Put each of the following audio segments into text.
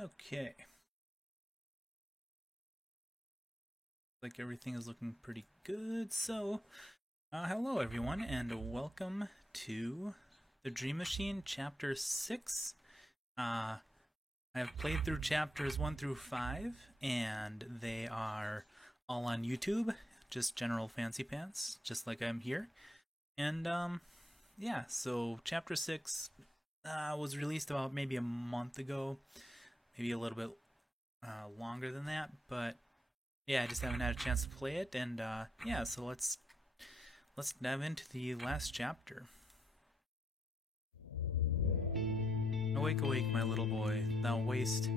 Okay. Like everything is looking pretty good. So, hello everyone, and welcome to the Dream Machine Chapter 6. I have played through chapters 1 through 5, and they are all on YouTube, just general fancy pants, just like I'm here. And, yeah, so Chapter 6 was released about maybe a month ago, maybe a little bit longer than that, but yeah, I just haven't had a chance to play it, and yeah, so let's dive into the last chapter. Awake, awake, my little boy, thou wast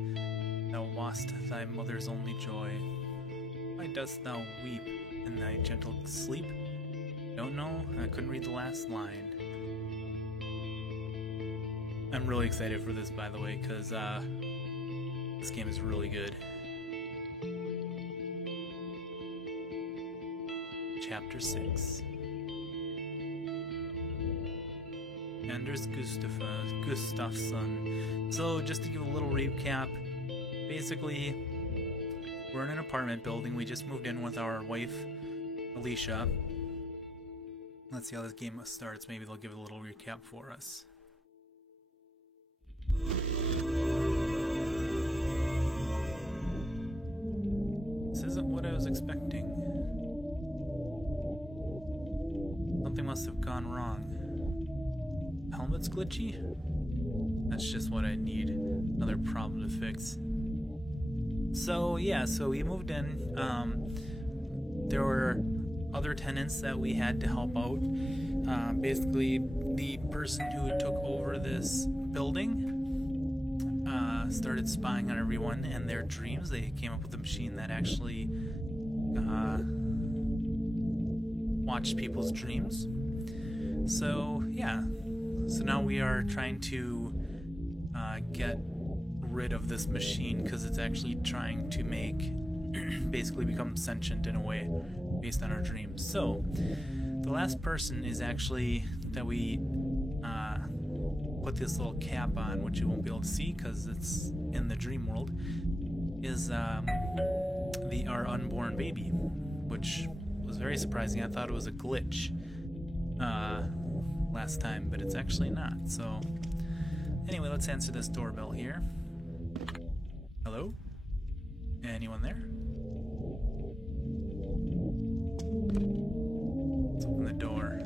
thy mother's only joy. Why dost thou weep in thy gentle sleep? Don't know, I couldn't read the last line. I'm really excited for this, by the way, because this game is really good. Chapter 6. Anders Gustafsson. So, just to give a little recap, basically, we're in an apartment building. We just moved in with our wife, Alicia. Let's see how this game starts. Maybe they'll give a little recap for us. This isn't what I was expecting. Something must have gone wrong. Helmet's glitchy? That's just what I need. Another problem to fix. So yeah, so we moved in. There were other tenants that we had to help out. Basically, the person who took over this building started spying on everyone and their dreams. They came up with a machine that actually watched people's dreams. So yeah, so now we are trying to get rid of this machine because it's actually trying to make basically become sentient in a way based on our dreams. So the last person is actually that we put this little cap on, which you won't be able to see because it's in the dream world, is our unborn baby, which was very surprising. I thought it was a glitch last time, but it's actually not. So anyway, let's answer this doorbell here. Hello? Anyone there? Let's open the door.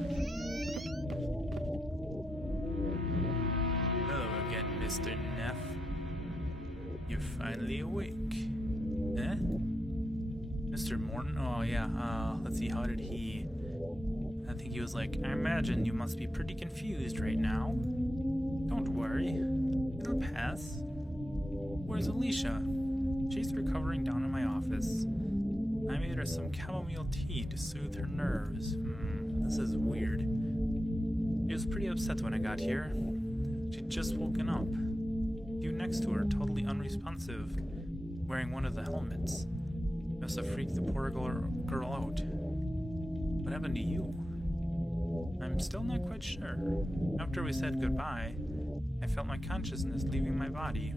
Hello again, Mr. Neff. You're finally awake. Eh? Mr. Morton? Oh yeah, let's see, how did he... I think he was like, I imagine you must be pretty confused right now. Don't worry, it'll pass. Where's Alicia? She's recovering down in my office. I made her some chamomile tea to soothe her nerves. This is weird. She was pretty upset when I got here. She'd just woken up. You next to her, totally unresponsive, wearing one of the helmets. Must have freaked the poor girl out. What happened to you? I'm still not quite sure. After we said goodbye, I felt my consciousness leaving my body.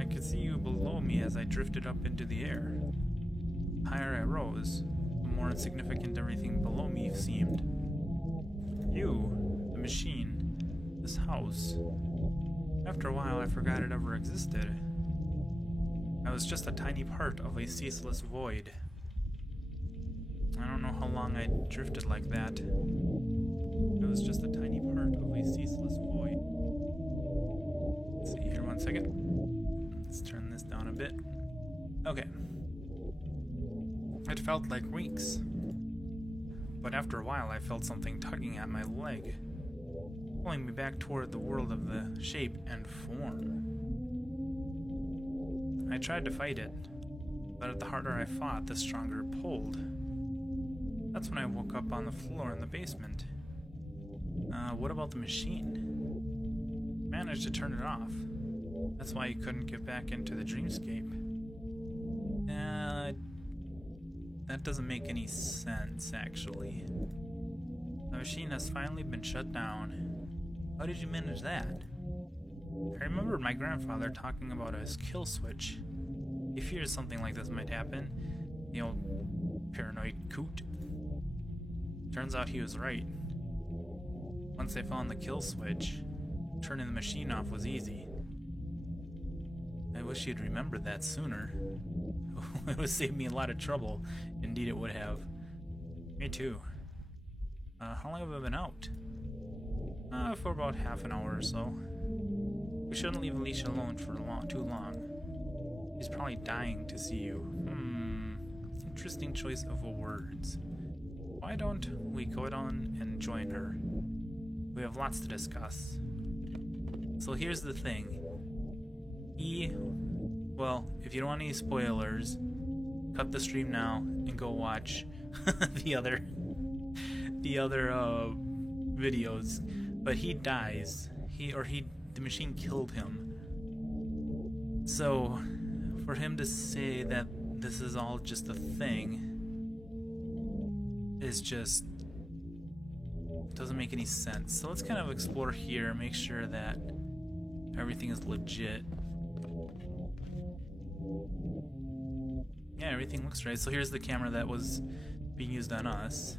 I could see you below me as I drifted up into the air. The higher I rose, the more insignificant everything below me seemed. You, the machine, this house. After a while, I forgot it ever existed. I was just a tiny part of a ceaseless void. I don't know how long I drifted like that. I was just a tiny part of a ceaseless void. Let's see here, 1 second. Let's turn this down a bit. Okay. It felt like weeks. But after a while, I felt something tugging at my leg, pulling me back toward the world of the shape and form. I tried to fight it, but the harder I fought, the stronger it pulled. That's when I woke up on the floor in the basement. What about the machine? Managed to turn it off. That's why you couldn't get back into the dreamscape. That doesn't make any sense, actually. The machine has finally been shut down. How did you manage that? I remember my grandfather talking about his kill switch. He fears something like this might happen. The old paranoid coot. Turns out he was right. Once they found the kill switch, turning the machine off was easy. I wish you'd remembered that sooner. It would save me a lot of trouble. Indeed it would have. Me too. How long have I been out? For about half an hour or so. We shouldn't leave Alicia alone for too long. She's probably dying to see you. Interesting choice of words. Why don't we go down and join her? We have lots to discuss. So here's the thing. Well, if you don't want any spoilers, cut the stream now and go watch the other videos. But he dies. The machine killed him. So, for him to say that this is all just a thing is just doesn't make any sense. So let's kind of explore here, make sure that everything is legit. Yeah, everything looks right. So here's the camera that was being used on us.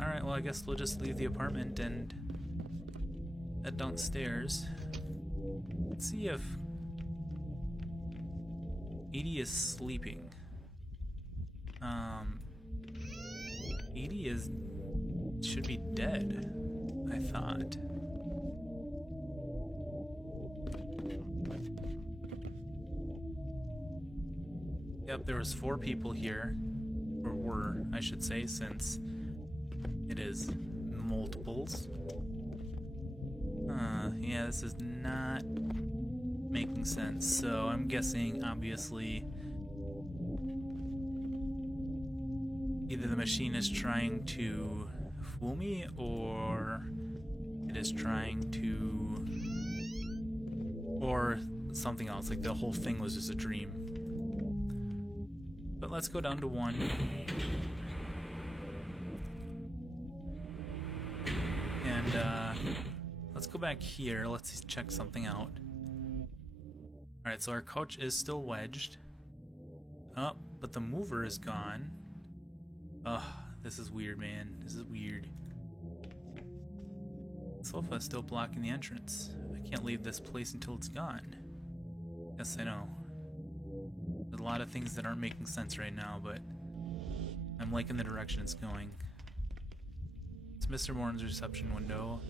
Alright, well I guess we'll just leave the apartment and head downstairs. Let's see if Edie is sleeping. Edie should be dead, I thought. Yep, there was 4 people here. Or were, I should say, since it is multiples. Yeah, this is not making sense. So I'm guessing, obviously, either the machine is trying to fool me, or it is trying to, or something else, like the whole thing was just a dream. But let's go down to 1. And let's go back here. Let's check something out. Alright, so our couch is still wedged. Oh, but the mover is gone. Ugh, this is weird, man. This is weird. The sofa is still blocking the entrance. I can't leave this place until it's gone. Yes, I know. There's a lot of things that aren't making sense right now, but I'm liking the direction it's going. It's Mr. Morton's reception window.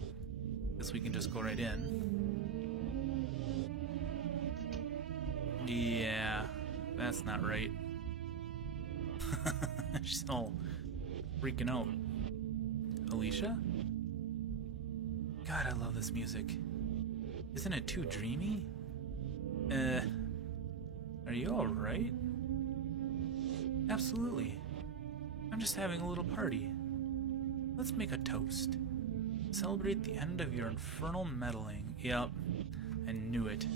Guess we can just go right in. Yeah, that's not right. She's all freaking out. Alicia? God, I love this music. Isn't it too dreamy? Are you alright? Absolutely. I'm just having a little party. Let's make a toast. Celebrate the end of your infernal meddling. Yep, I knew it.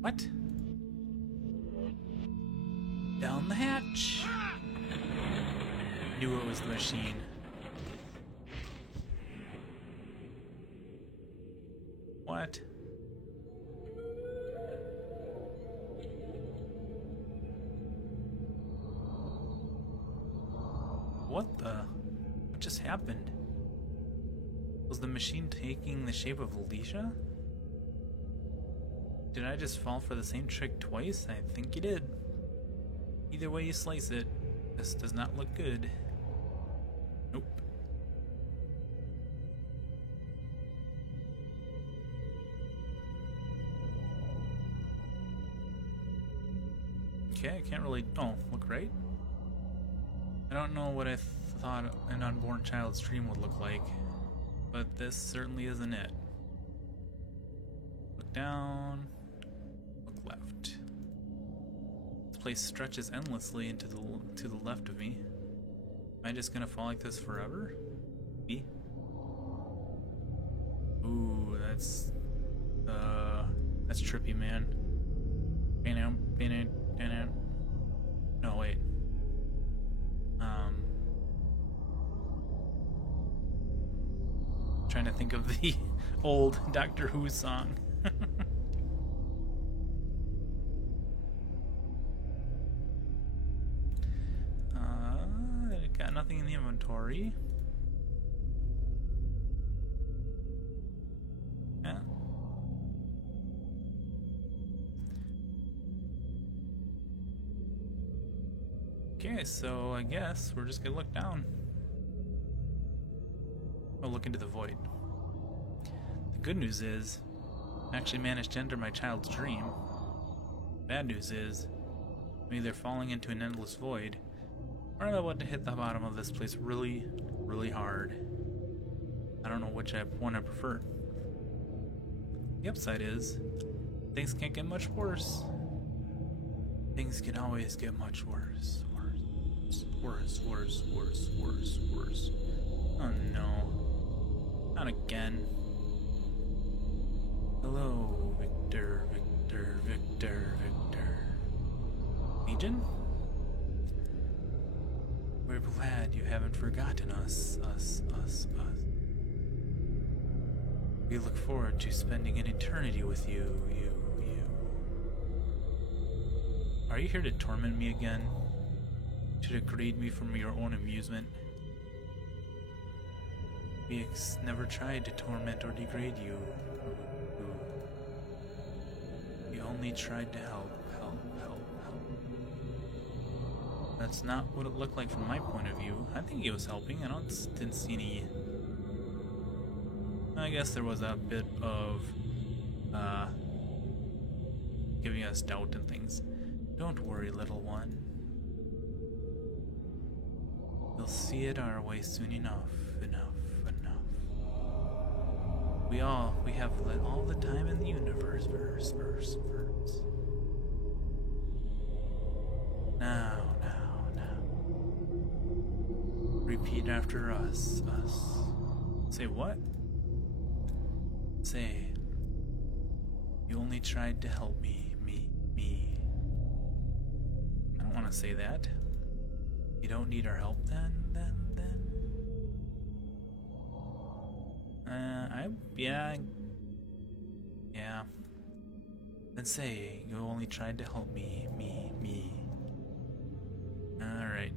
What? Down the hatch! Knew it was the machine. What? What the? What just happened? Was the machine taking the shape of Alicia? Did I just fall for the same trick twice? I think you did. Either way you slice it, this does not look good. Nope. Okay, I can't really... Oh, look right? I don't know what I thought an unborn child's dream would look like, but this certainly isn't it. Look down, look left. This place stretches endlessly into to the left of me. Am I just gonna fall like this forever? Me? Ooh, that's trippy, man. No, wait. trying to think of the old Doctor Who song. Got nothing in the inventory. Yeah. Okay, so I guess we're just gonna look down. Oh, look into the void. The good news is, I actually managed to enter my child's dream. Bad news is, I'm either falling into an endless void, or I'm about to hit the bottom of this place really, really hard. I don't know which one I prefer. The upside is, things can't get much worse. Things can always get much worse. Worse. Oh no. Not again. Hello, Victor. Legion? We're glad you haven't forgotten us. We look forward to spending an eternity with you. Are you here to torment me again? To degrade me from your own amusement? We never tried to torment or degrade you. We only tried to help. That's not what it looked like from my point of view. I think he was helping. I didn't see any... I guess there was a bit of giving us doubt and things. Don't worry, little one. You'll see it our way soon enough. We have all the time in the universe. Now. Repeat after us. Say what? Say, you only tried to help me. I don't want to say that. You don't need our help then? Yeah. Then say, you only tried to help me. Alright.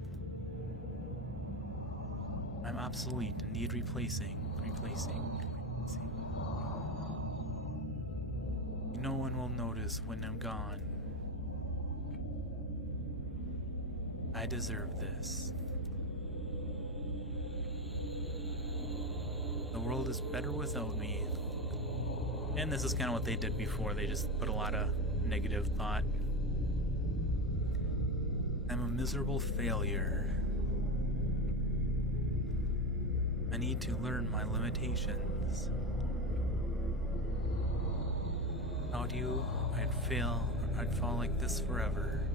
I'm obsolete and need replacing. No one will notice when I'm gone. I deserve this. The world is better without me. And this is kind of what they did before. They just put a lot of negative thought. I'm a miserable failure. I need to learn my limitations. Without you, I'd fall like this forever.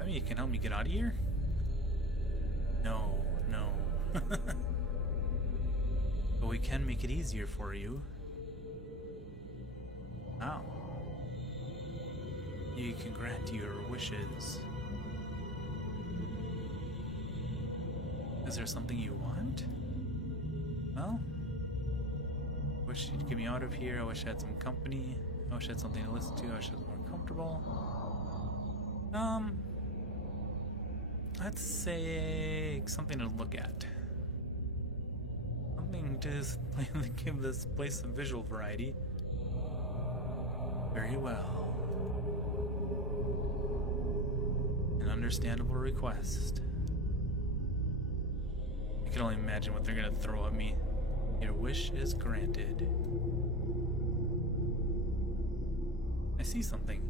I mean, you can help me get out of here? No. But we can make it easier for you. How? You can grant your wishes. Is there something you want? Well, wish you'd get me out of here. I wish I had some company. I wish I had something to listen to. I wish I was more comfortable. Let's say something to look at. Something to give this place some visual variety. Very well. An understandable request. I can only imagine what they're gonna throw at me. Your wish is granted. I see something.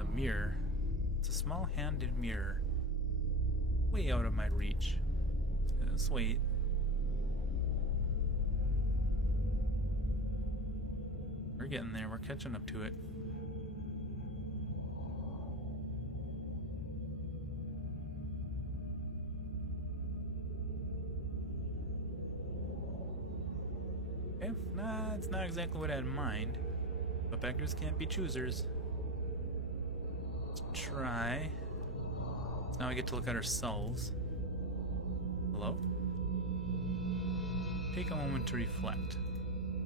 A mirror. It's a small handed mirror. Way out of my reach. Let's wait. We're getting there. We're catching up to it. Okay, nah, it's not exactly what I had in mind. But beggars can't be choosers. Let's try. So now we get to look at ourselves. Hello? Take a moment to reflect.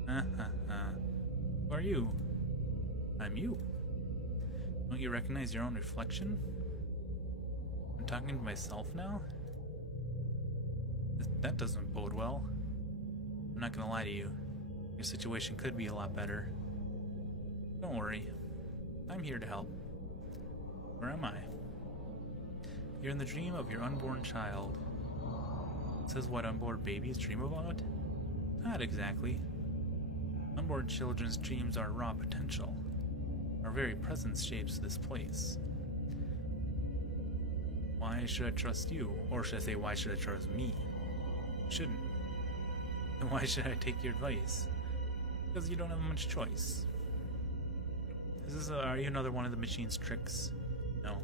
Who are you? I'm you. Don't you recognize your own reflection? I'm talking to myself now? That doesn't bode well. I'm not gonna lie to you. Your situation could be a lot better. Don't worry. I'm here to help. Where am I? You're in the dream of your unborn child. It says what unborn babies dream about? Not exactly. Unborn children's dreams are raw potential. Our very presence shapes this place. Why should I trust you? Or should I say, why should I trust me? Shouldn't. Then why should I take your advice? Because you don't have much choice. Are you another one of the machine's tricks? No.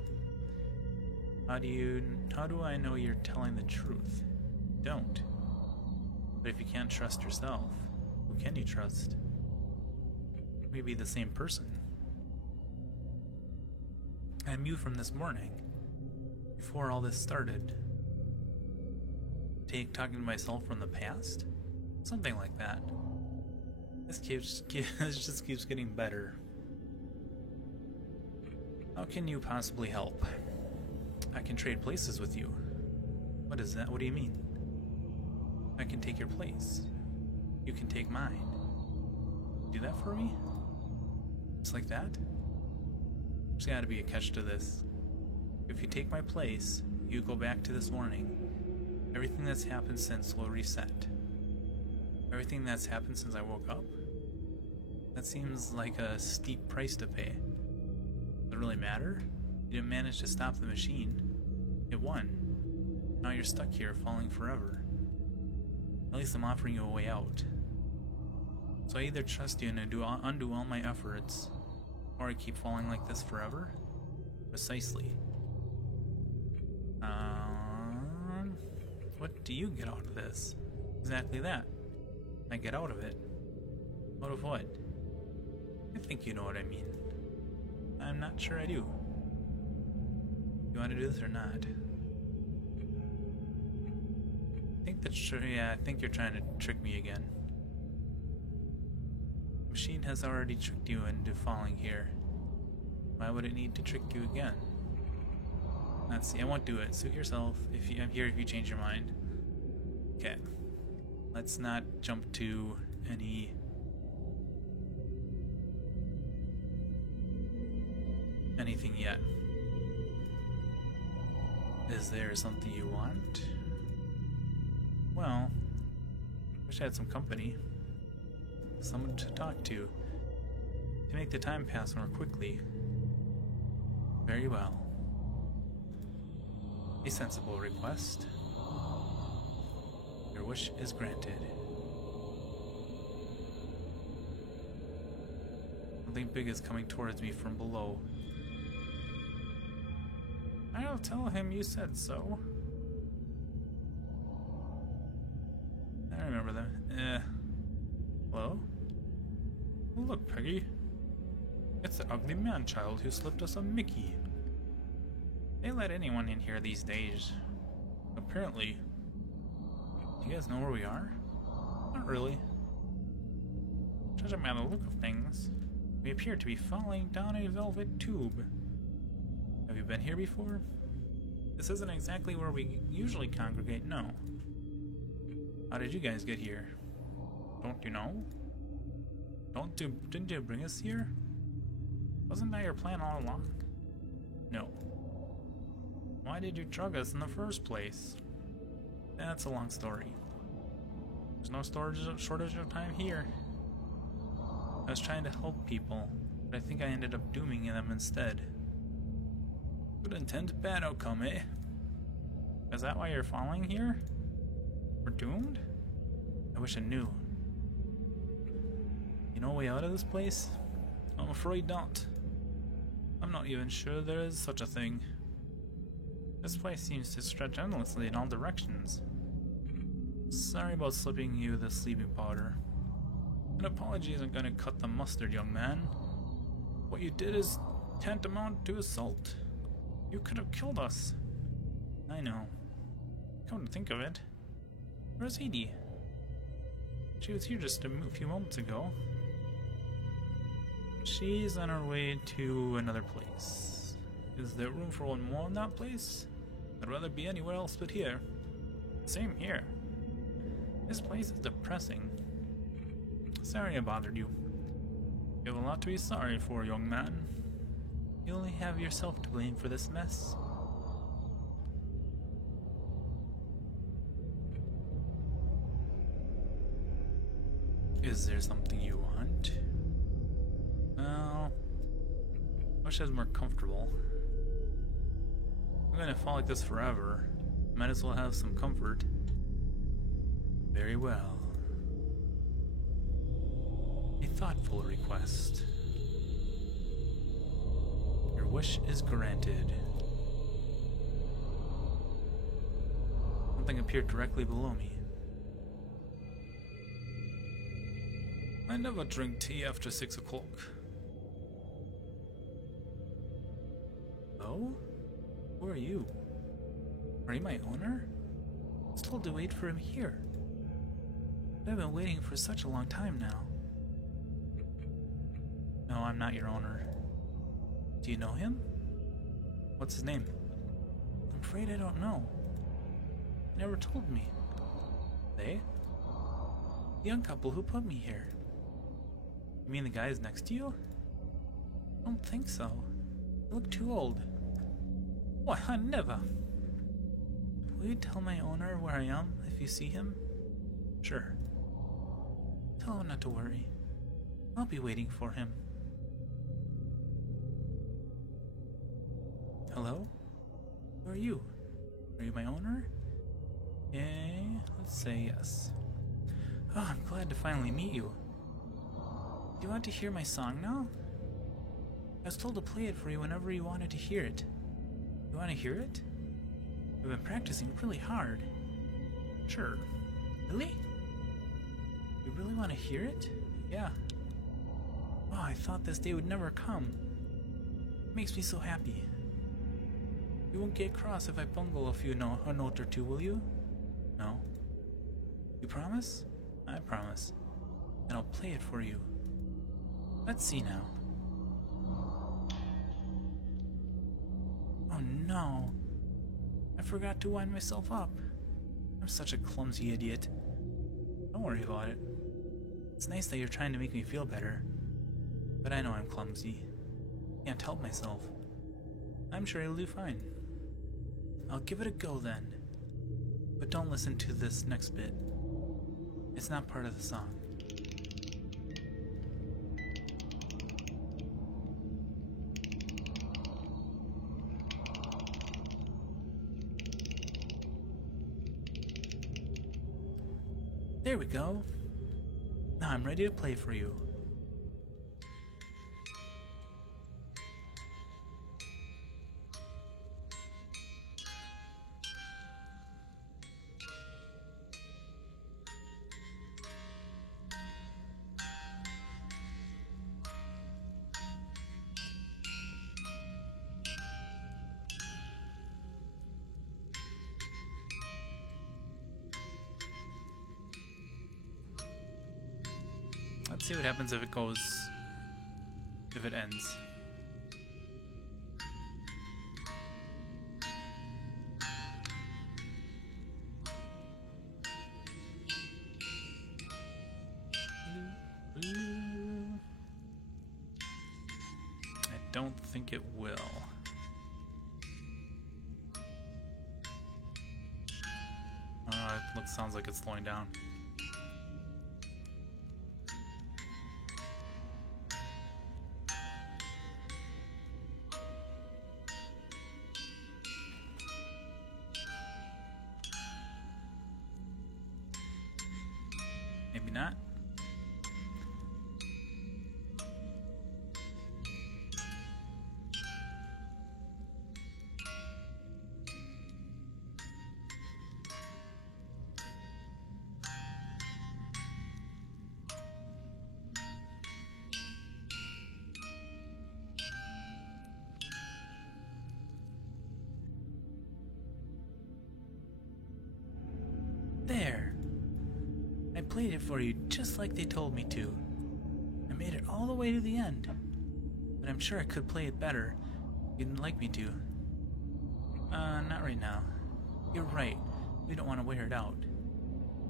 How do I know you're telling the truth? Don't. But if you can't trust yourself, who can you trust? Maybe the same person. I'm you from this morning, before all this started. Talking to myself from the past? Something like that. This just keeps getting better. How can you possibly help? I can trade places with you. What is that? What do you mean? I can take your place. You can take mine. Do that for me? Just like that? There's gotta be a catch to this. If you take my place, you go back to this morning. Everything that's happened since will reset. Everything that's happened since I woke up? That seems like a steep price to pay. Does it really matter? You didn't manage to stop the machine. It won. Now you're stuck here, falling forever. At least I'm offering you a way out. So I either trust you and undo all my efforts, or I keep falling like this forever? Precisely. What do you get out of this? Exactly that. I get out of it. Out of what? I think you know what I mean. I'm not sure I do. You want to do this or not? I think you're trying to trick me again. The machine has already tricked you into falling here. Why would it need to trick you again? Let's see, I won't do it. Suit yourself. I'm here if you change your mind. Okay. Let's not jump to anything yet. Is there something you want? Well, wish I had some company. Someone to talk to make the time pass more quickly. Very well. A sensible request. Your wish is granted. Something big is coming towards me from below. I'll tell him you said so. I remember them. Hello? Oh, look, Peggy. It's the ugly man-child who slipped us a Mickey. They let anyone in here these days. Apparently. Do you guys know where we are? Not really. Judging by the look of things, we appear to be falling down a velvet tube. Have you been here before? This isn't exactly where we usually congregate, no. How did you guys get here? Don't you know? Didn't you bring us here? Wasn't that your plan all along? No. Why did you drug us in the first place? That's a long story. There's no shortage of time here. I was trying to help people, but I think I ended up dooming them instead. Good intent, bad outcome, eh? Is that why you're falling here? We're doomed? I wish I knew. You know a way out of this place? I'm afraid not. I'm not even sure there is such a thing. This place seems to stretch endlessly in all directions. Sorry about slipping you the sleeping powder. An apology isn't gonna cut the mustard, young man. What you did is tantamount to assault. You could have killed us. I know. Come to think of it, Where's Edie? She was here just a few moments ago. She's on her way to another place. Is there room for one more in that place? I'd rather be anywhere else but here. Same here. This place is depressing. Sorry I bothered you. You have a lot to be sorry for, young man. You only have yourself to blame for this mess. Is there something you want? Well, wish I was more comfortable. I'm gonna fall like this forever. Might as well have some comfort. Very well. A thoughtful request. Your wish is granted. Something appeared directly below me. I never drink tea after 6 o'clock. Oh? Who are you? Are you my owner? I was told to wait for him here. But I've been waiting for such a long time now. No, I'm not your owner. Do you know him? What's his name? I'm afraid I don't know. He never told me. They? The young couple who put me here. You mean the guys next to you? I don't think so. They look too old. Why, I never. Will you tell my owner where I am if you see him? Sure. Tell him not to worry. I'll be waiting for him. Hello? Who are you? Are you my owner? Let's say yes. Oh, I'm glad to finally meet you. Do you want to hear my song now? I was told to play it for you whenever you wanted to hear it. You want to hear it? I've been practicing really hard. Sure. Really? You really want to hear it? Yeah. Oh, I thought this day would never come. It makes me so happy. You won't get cross if I bungle a note or two, will you? No. You promise? I promise. And I'll play it for you. Let's see now. Oh no. I forgot to wind myself up. I'm such a clumsy idiot. Don't worry about it. It's nice that you're trying to make me feel better. But I know I'm clumsy. Can't help myself. I'm sure you'll do fine. I'll give it a go then. But don't listen to this next bit. It's not part of the song. There we go. Now I'm ready to play for you. Let's see what happens if it ends. I don't think it will. It sounds like it's slowing down. Maybe not. played it for you just like they told me to. I made it all the way to the end. But I'm sure I could play it better if you'd like me to. Not right now. You're right. We don't want to wear it out.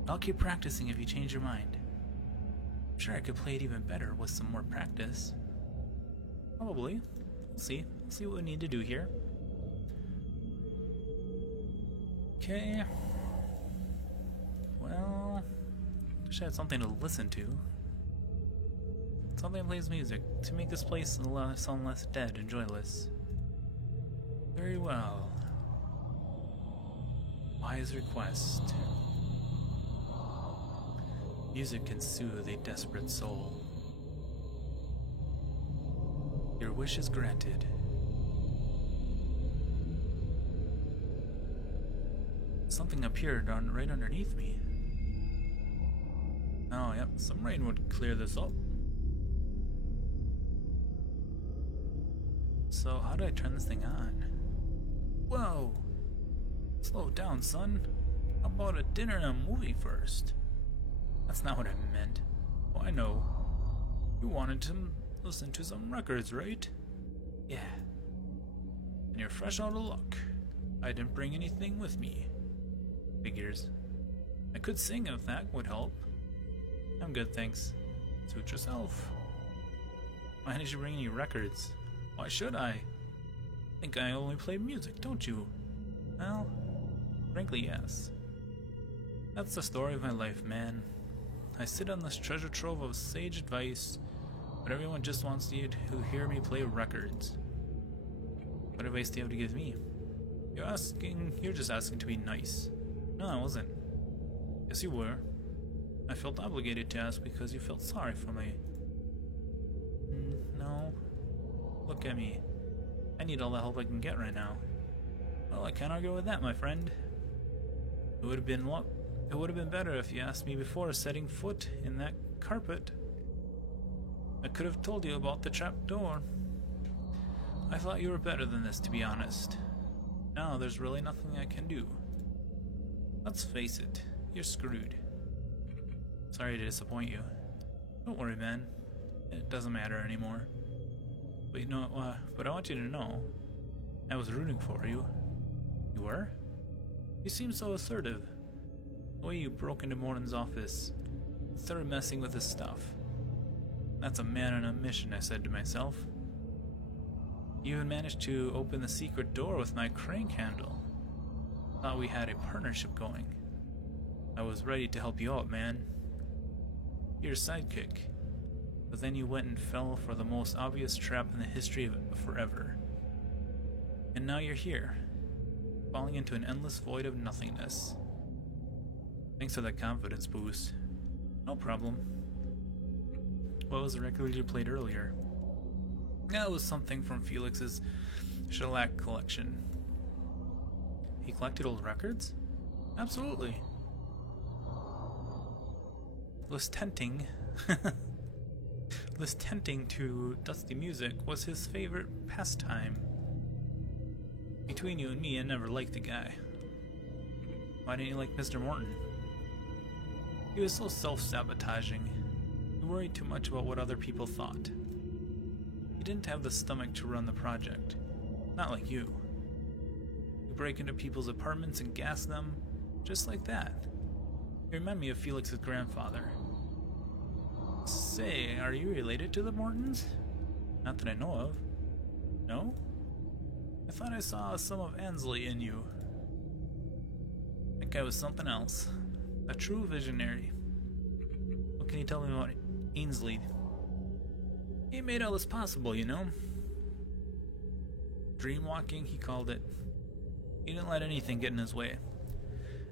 I'll keep practicing if you change your mind. I'm sure I could play it even better with some more practice. Probably. We'll see. We'll see what we need to do here. Okay. Well, wish I had something to listen to. Something that plays music to make this place sound less dead and joyless. Very well. Wise request. Music can soothe a desperate soul. Your wish is granted. Something appeared right underneath me. Oh, yep, some rain would clear this up. So, how do I turn this thing on? Whoa! Slow down, son. How about a dinner and a movie first? That's not what I meant. Oh, I know. You wanted to listen to some records, right? Yeah. And you're fresh out of luck. I didn't bring anything with me. Figures. I could sing if that would help. I'm good, thanks. Suit yourself. Why did you bring any records? Why should I? Think I only play music, don't you? Well, frankly, yes. That's the story of my life, man. I sit on this treasure trove of sage advice, but everyone just wants you to hear me play records. What advice do you have to give me? You're just asking to be nice. No, I wasn't. Yes, you were. I felt obligated to ask because you felt sorry for me. No. Look at me. I need all the help I can get right now. Well, I can't argue with that, my friend. It would have been better if you asked me before setting foot in that carpet. I could have told you about the trap door. I thought you were better than this, to be honest. Now there's really nothing I can do. Let's face it, you're screwed. Sorry to disappoint you. Don't worry, man. It doesn't matter anymore. But you know, but I want you to know, I was rooting for you. You were? You seem so assertive. The way you broke into Morton's office, started messing with his stuff. That's a man on a mission, I said to myself. You even managed to open the secret door with my crank handle. Thought we had a partnership going. I was ready to help you out, man. Your sidekick. But then you went and fell for the most obvious trap in the history of forever. And now you're here, falling into an endless void of nothingness. Thanks for that confidence boost. No problem. What was the record you played earlier? That was something from Felix's shellac collection. He collected old records? Absolutely. It was tempting. To dusty music was his favorite pastime. Between you and me, I never liked the guy. Why didn't you like Mr. Morton? He was so self-sabotaging. He worried too much about what other people thought. He didn't have the stomach to run the project. Not like you. You break into people's apartments and gas them, just like that. You remind me of Felix's grandfather. Say, are you related to the Mortons? Not that I know of. No? I thought I saw some of Ansley in you. I think I was something else. A true visionary. What can you tell me about Ainsley? He made all this possible, you know? Dreamwalking, he called it. He didn't let anything get in his way.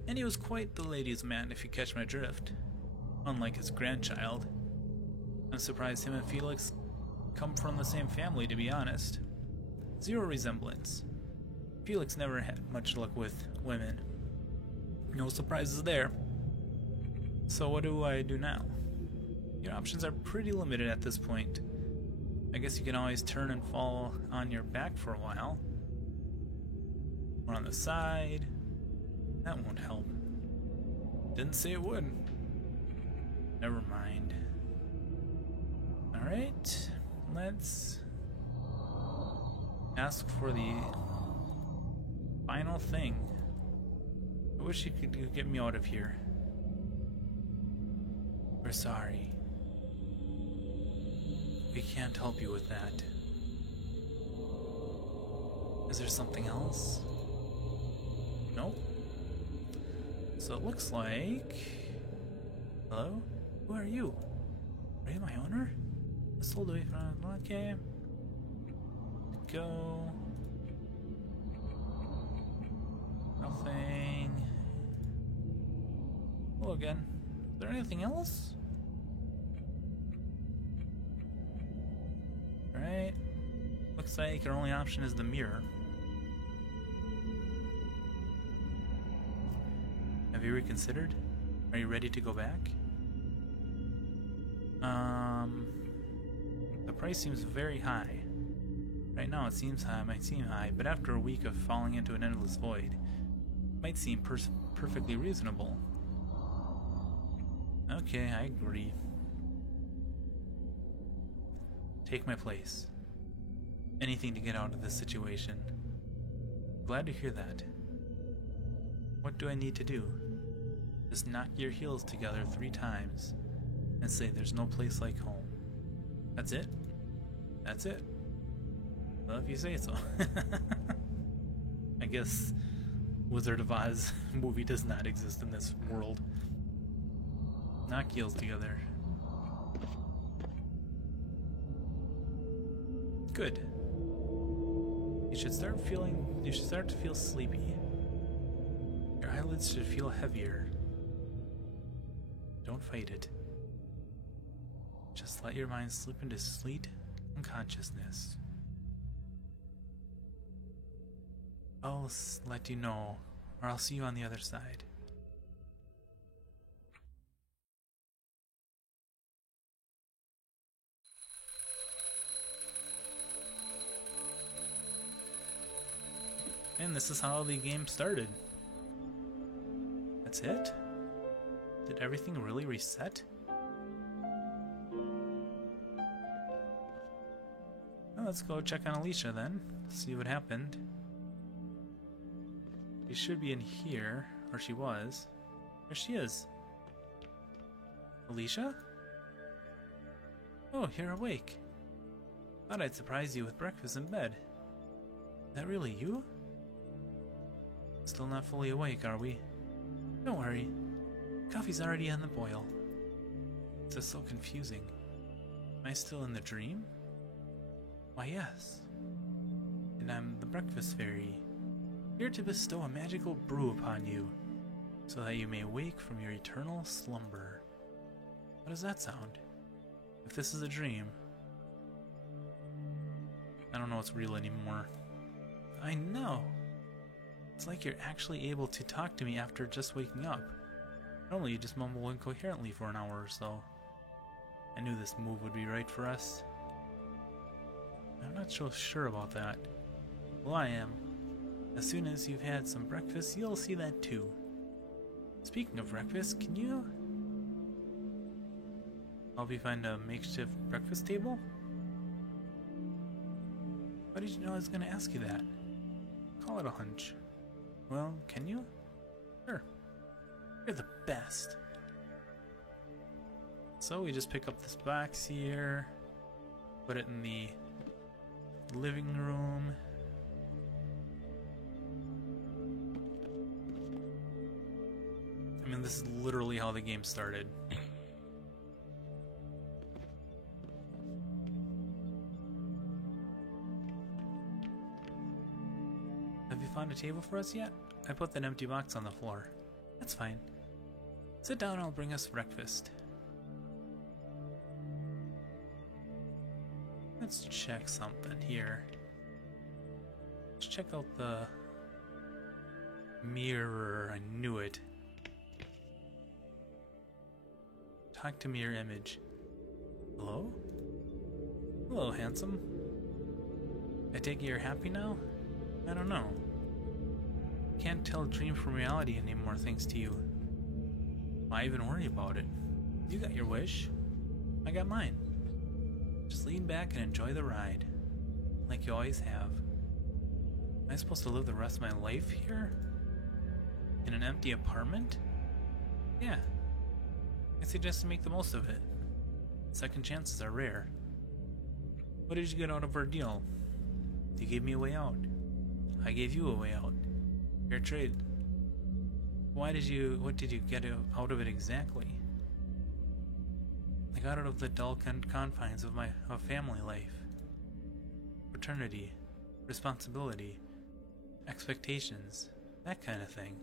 And he was quite the ladies' man, if you catch my drift. Unlike his grandchild. I'm surprised him and Felix come from the same family, to be honest. Zero resemblance. Felix never had much luck with women. No surprises there. So what do I do now? Your options are pretty limited at this point. I guess you can always turn and fall on your back for a while. Or on the side. That won't help. Didn't say it would. Never mind. Alright, let's ask for the final thing. I wish you could get me out of here. We're sorry. We can't help you with that. Is there something else? Nope. So it looks like... Hello? Who are you? Are you my owner? I sold away from... Okay. Go. Nothing. Hello again. Is there anything else? Alright. Looks like our only option is the mirror. Have you reconsidered? Are you ready to go back? The price seems very high. Right now it seems high, might seem high, but after a week of falling into an endless void, it might seem perfectly reasonable. Okay, I agree. Take my place. Anything to get out of this situation. Glad to hear that. What do I need to do? Just knock your heels together 3 times and say there's no place like home. That's it? That's it? Well, if you say so. I guess Wizard of Oz movie does not exist in this world. Knock heels together. Good. You should start to feel sleepy. Your eyelids should feel heavier. Don't fight it. Just let your mind slip into sweet unconsciousness. I'll let you know, or I'll see you on the other side. And this is how the game started. That's it? Did everything really reset? Well, let's go check on Alicia then, see what happened. She should be in here, or she was. There she is. Alicia? Oh, you're awake. Thought I'd surprise you with breakfast in bed. Is that really you? Still not fully awake, are we? Don't worry. Coffee's already on the boil. It's just so confusing. Am I still in the dream? Why, yes. And I'm the breakfast fairy, here to bestow a magical brew upon you, so that you may wake from your eternal slumber. How does that sound? If this is a dream... I don't know what's real anymore. I know! It's like you're actually able to talk to me after just waking up. Normally you just mumble incoherently for an hour or so. I knew this move would be right for us. I'm not so sure about that. Well, I am. As soon as you've had some breakfast, you'll see that too. Speaking of breakfast, can you help me find a makeshift breakfast table? Why did you know I was going to ask you that? Call it a hunch. Well, can you? Sure. You're the best. So we just pick up this box here, put it in the living room. I mean, this is literally how the game started. Have you found a table for us yet? I put that empty box on the floor. That's fine. Sit down and I'll bring us breakfast. Let's check something here. Let's check out the mirror. I knew it. Talk to mirror image. Hello? Hello, handsome. I take it you're happy now? I don't know. Can't tell dream from reality anymore thanks to you. Why even worry about it? You got your wish. I got mine. Just lean back and enjoy the ride. Like you always have. Am I supposed to live the rest of my life here? In an empty apartment? Yeah. I suggest to make the most of it. Second chances are rare. What did you get out of our deal? You gave me a way out. I gave you a way out. Fair trade. What did you get out of it exactly? I got out of the dull confines of family life. Paternity, responsibility, expectations, that kind of thing.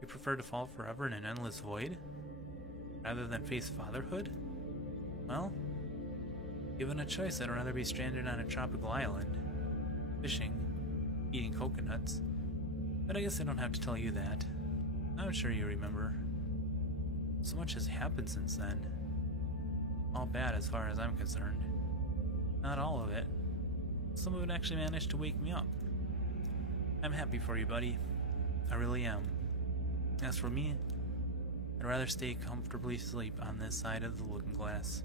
You prefer to fall forever in an endless void, rather than face fatherhood? Well, given a choice, I'd rather be stranded on a tropical island, fishing, eating coconuts. But I guess I don't have to tell you that. I'm sure you remember. So much has happened since then. All bad as far as I'm concerned. Not all of it. Some of it actually managed to wake me up. I'm happy for you, buddy. I really am. As for me, I'd rather stay comfortably asleep on this side of the looking glass.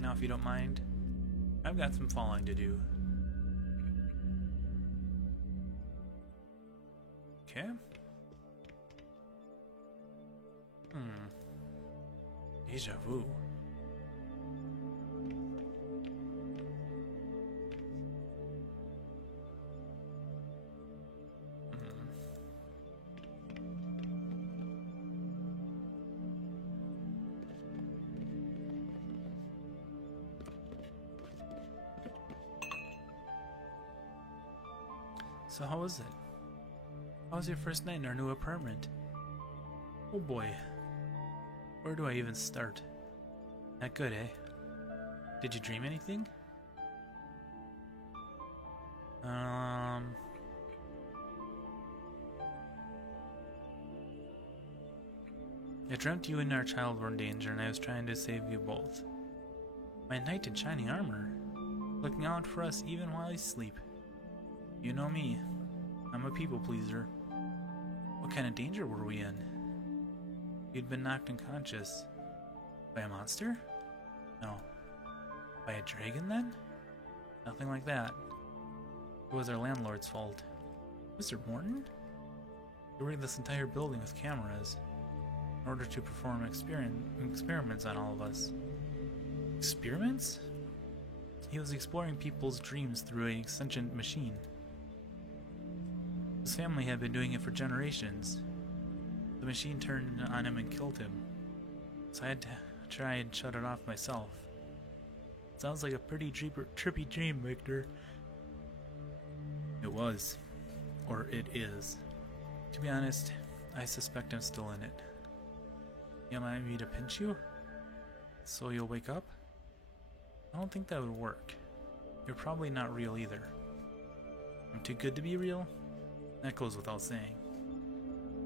Now, if you don't mind, I've got some falling to do. Okay. Deja vu. So how was it? How was your first night in our new apartment? Oh boy. Where do I even start? Not good, eh? Did you dream anything? I dreamt you and our child were in danger and I was trying to save you both. My knight in shining armor, looking out for us even while I sleep. You know me. I'm a people pleaser. What kind of danger were we in? You'd been knocked unconscious. By a monster? No. By a dragon then? Nothing like that. It was our landlord's fault. Mr. Morton? He rigged this entire building with cameras in order to perform experiments on all of us. Experiments? He was exploring people's dreams through a sentient machine. His family had been doing it for generations. The machine turned on him and killed him, so I had to try and shut it off myself. Sounds like a pretty trippy dream, Victor. It was. Or it is. To be honest, I suspect I'm still in it. You want me to pinch you? So you'll wake up? I don't think that would work. You're probably not real either. I'm too good to be real? That goes without saying.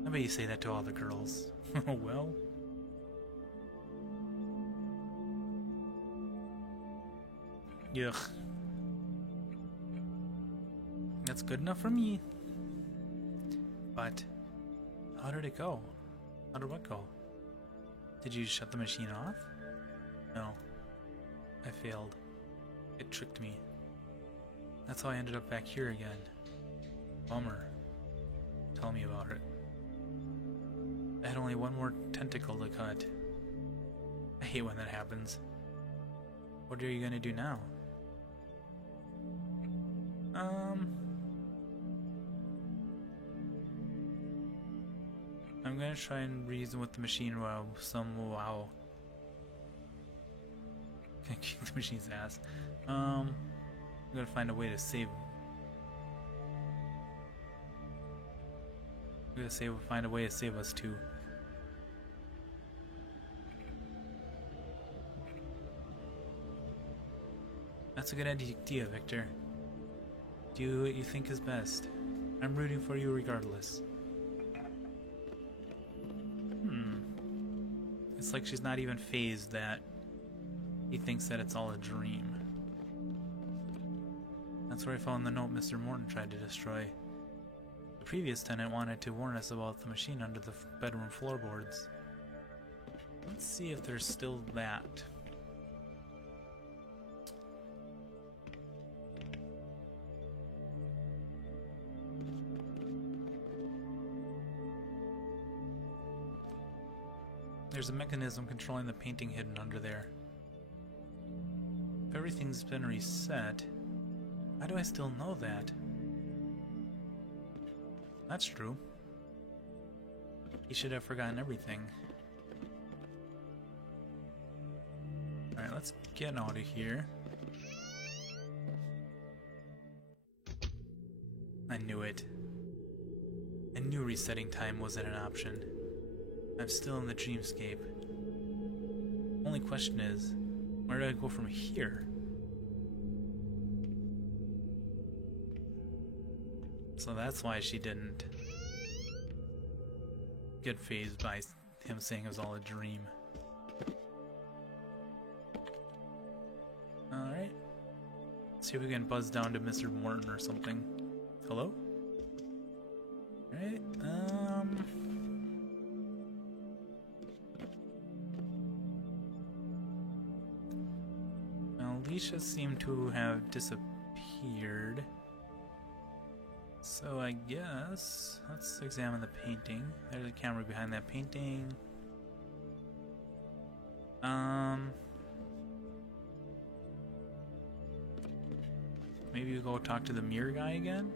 I bet you say that to all the girls. Oh well. Yuck. That's good enough for me. But how did it go? How did what go? Did you shut the machine off? No. I failed. It tricked me. That's how I ended up back here again. Bummer. Tell me about it. I had only one more tentacle to cut. I hate when that happens. What are you gonna do now? I'm gonna try and reason with the machine while kick the machine's ass. I'm gonna find a way to save. I'm gonna find a way to save us too. That's a good idea, Victor. Do what you think is best. I'm rooting for you regardless. It's like she's not even fazed that he thinks that it's all a dream. That's where I found the note Mr. Morton tried to destroy. The previous tenant wanted to warn us about the machine under the bedroom floorboards. Let's see if there's still that. There's a mechanism controlling the painting hidden under there. If everything's been reset, how do I still know that? That's true. He should have forgotten everything. Alright, let's get out of here. I knew it. I knew resetting time wasn't an option. I'm still in the dreamscape. Only question is, where do I go from here? So that's why she didn't get fazed by him saying it was all a dream. Alright. See if we can buzz down to Mr. Morton or something. Hello? Alright, Alicia seemed to have disappeared. So I guess let's examine the painting. There's a camera behind that painting. Maybe we go talk to the mirror guy again?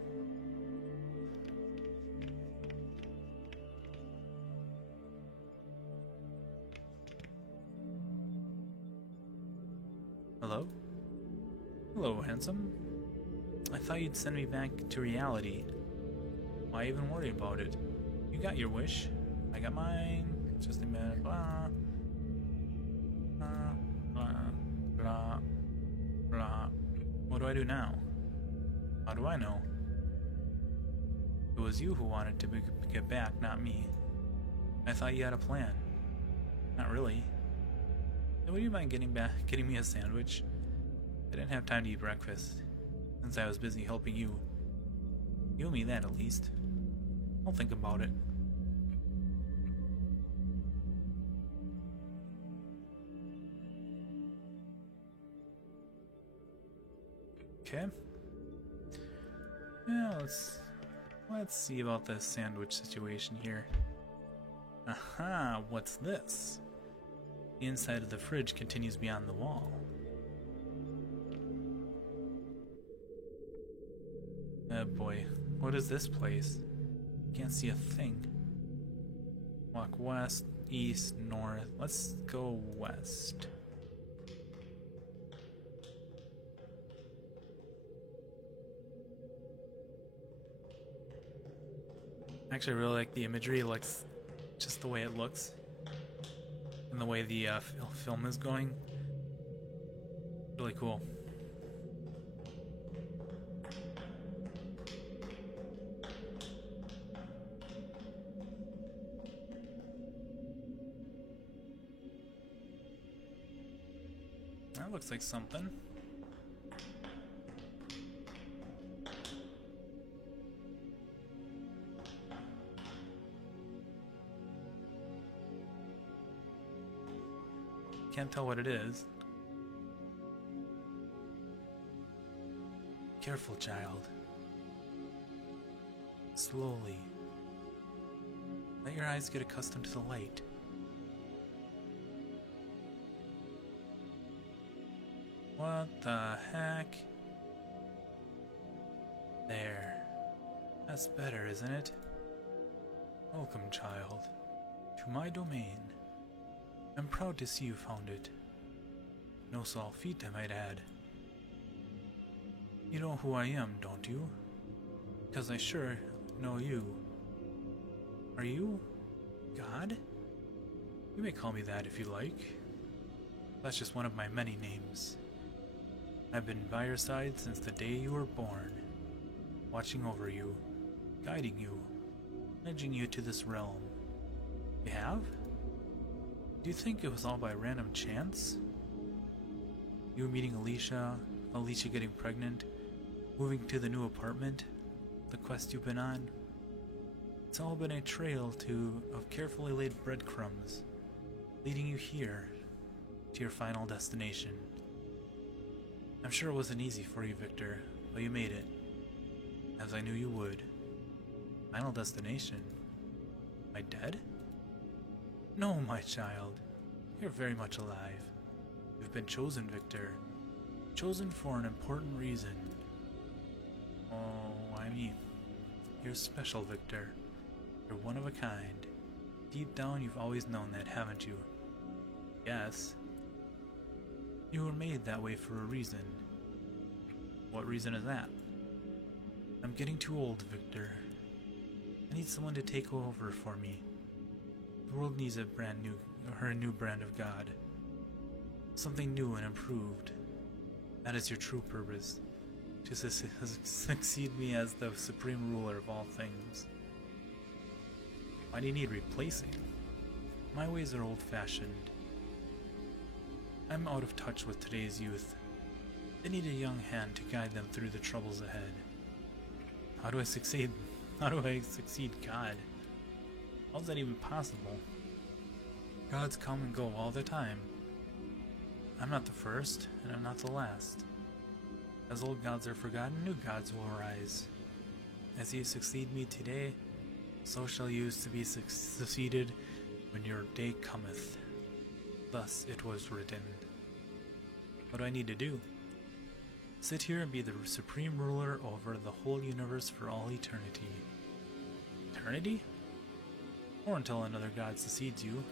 Hello? Hello, handsome. I thought you'd send me back to reality. Why even worry about it? You got your wish. I got mine. It's just a minute. Blah. Blah. Blah. Blah. Blah. What do I do now? How do I know? It was you who wanted to get back, not me. I thought you had a plan. Not really. Would you mind getting me a sandwich? I didn't have time to eat breakfast, since I was busy helping you. You owe me that at least. I'll think about it. Okay. Yeah, let's see about this sandwich situation here. Aha, what's this? The inside of the fridge continues beyond the wall. Oh boy, what is this place? Can't see a thing. Walk west, east, north. Let's go west. Actually, I really like the imagery. It looks just the way it looks. And the way the film is going. Really cool. That looks like something. Can't tell what it is. Careful, child. Slowly. Let your eyes get accustomed to the light. What the heck? There. That's better, isn't it? Welcome, child, to my domain. I'm proud to see you found it. No small feat, I might add. You know who I am, don't you? Because I sure know you. Are you God? You may call me that if you like. That's just one of my many names. I've been by your side since the day you were born, watching over you, guiding you, nudging you to this realm. You have? Do you think it was all by random chance? You meeting Alicia, Alicia getting pregnant, moving to the new apartment, the quest you've been on? It's all been a trail of carefully laid breadcrumbs. leading you here to your final destination. I'm sure it wasn't easy for you, Victor, but you made it, as I knew you would. Final destination? Am I dead? No, my child. You're very much alive. You've been chosen, Victor. Chosen for an important reason. Oh, I mean, you're special, Victor. You're one of a kind. Deep down, you've always known that, haven't you? Yes. You were made that way for a reason. What reason is that? I'm getting too old, Victor. I need someone to take over for me. The world needs a new brand of God. Something new and improved. That is your true purpose. To succeed me as the supreme ruler of all things. Why do you need replacing? My ways are old-fashioned. I'm out of touch with today's youth. They need a young hand to guide them through the troubles ahead. How do I succeed? How do I succeed God? How's that even possible? Gods come and go all the time. I'm not the first, and I'm not the last. As old gods are forgotten, new gods will arise. As you succeed me today, so shall you to be succeeded when your day cometh. Thus it was written. What do I need to do? Sit here and be the supreme ruler over the whole universe for all eternity. Eternity? Or until another god succeeds you.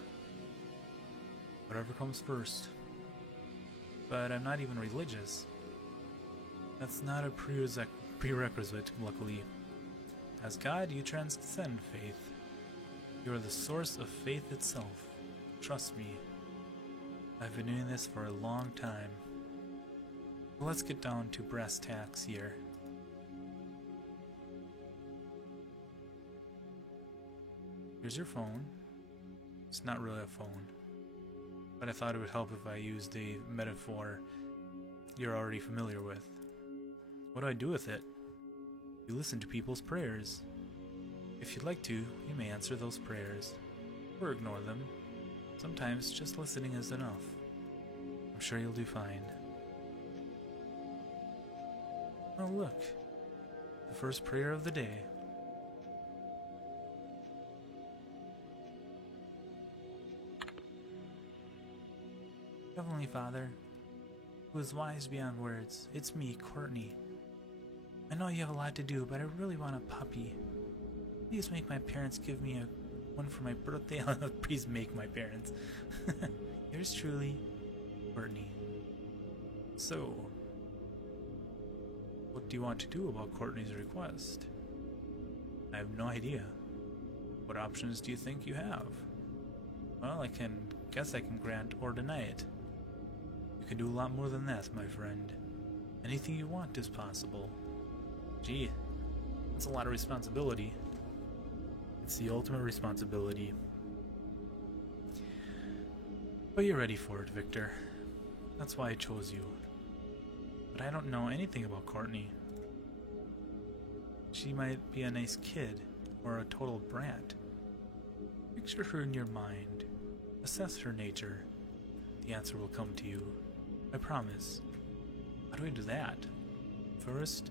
Whatever comes first. But I'm not even religious. That's not a prerequisite, luckily. As God, you transcend faith. You are the source of faith itself. Trust me. I've been doing this for a long time. Let's get down to brass tacks here. Here's your phone. It's not really a phone, but I thought it would help if I used a metaphor you're already familiar with. What do I do with it? You listen to people's prayers. If you'd like to, you may answer those prayers, or ignore them. Sometimes just listening is enough. I'm sure you'll do fine. Oh look, the first prayer of the day. Heavenly Father, who is wise beyond words, it's me, Courtney. I know you have a lot to do, but I really want a puppy. Please make my parents give me one for my birthday. Please make my parents. Yours truly, Courtney. So, what do you want to do about Courtney's request? I have no idea. What options do you think you have? Well, I guess I can grant or deny it. You can do a lot more than that, my friend. Anything you want is possible. Gee, that's a lot of responsibility. It's the ultimate responsibility. But you're ready for it, Victor. That's why I chose you. But I don't know anything about Courtney. She might be a nice kid, or a total brat. Picture her in your mind. Assess her nature. The answer will come to you. I promise. How do I do that? First,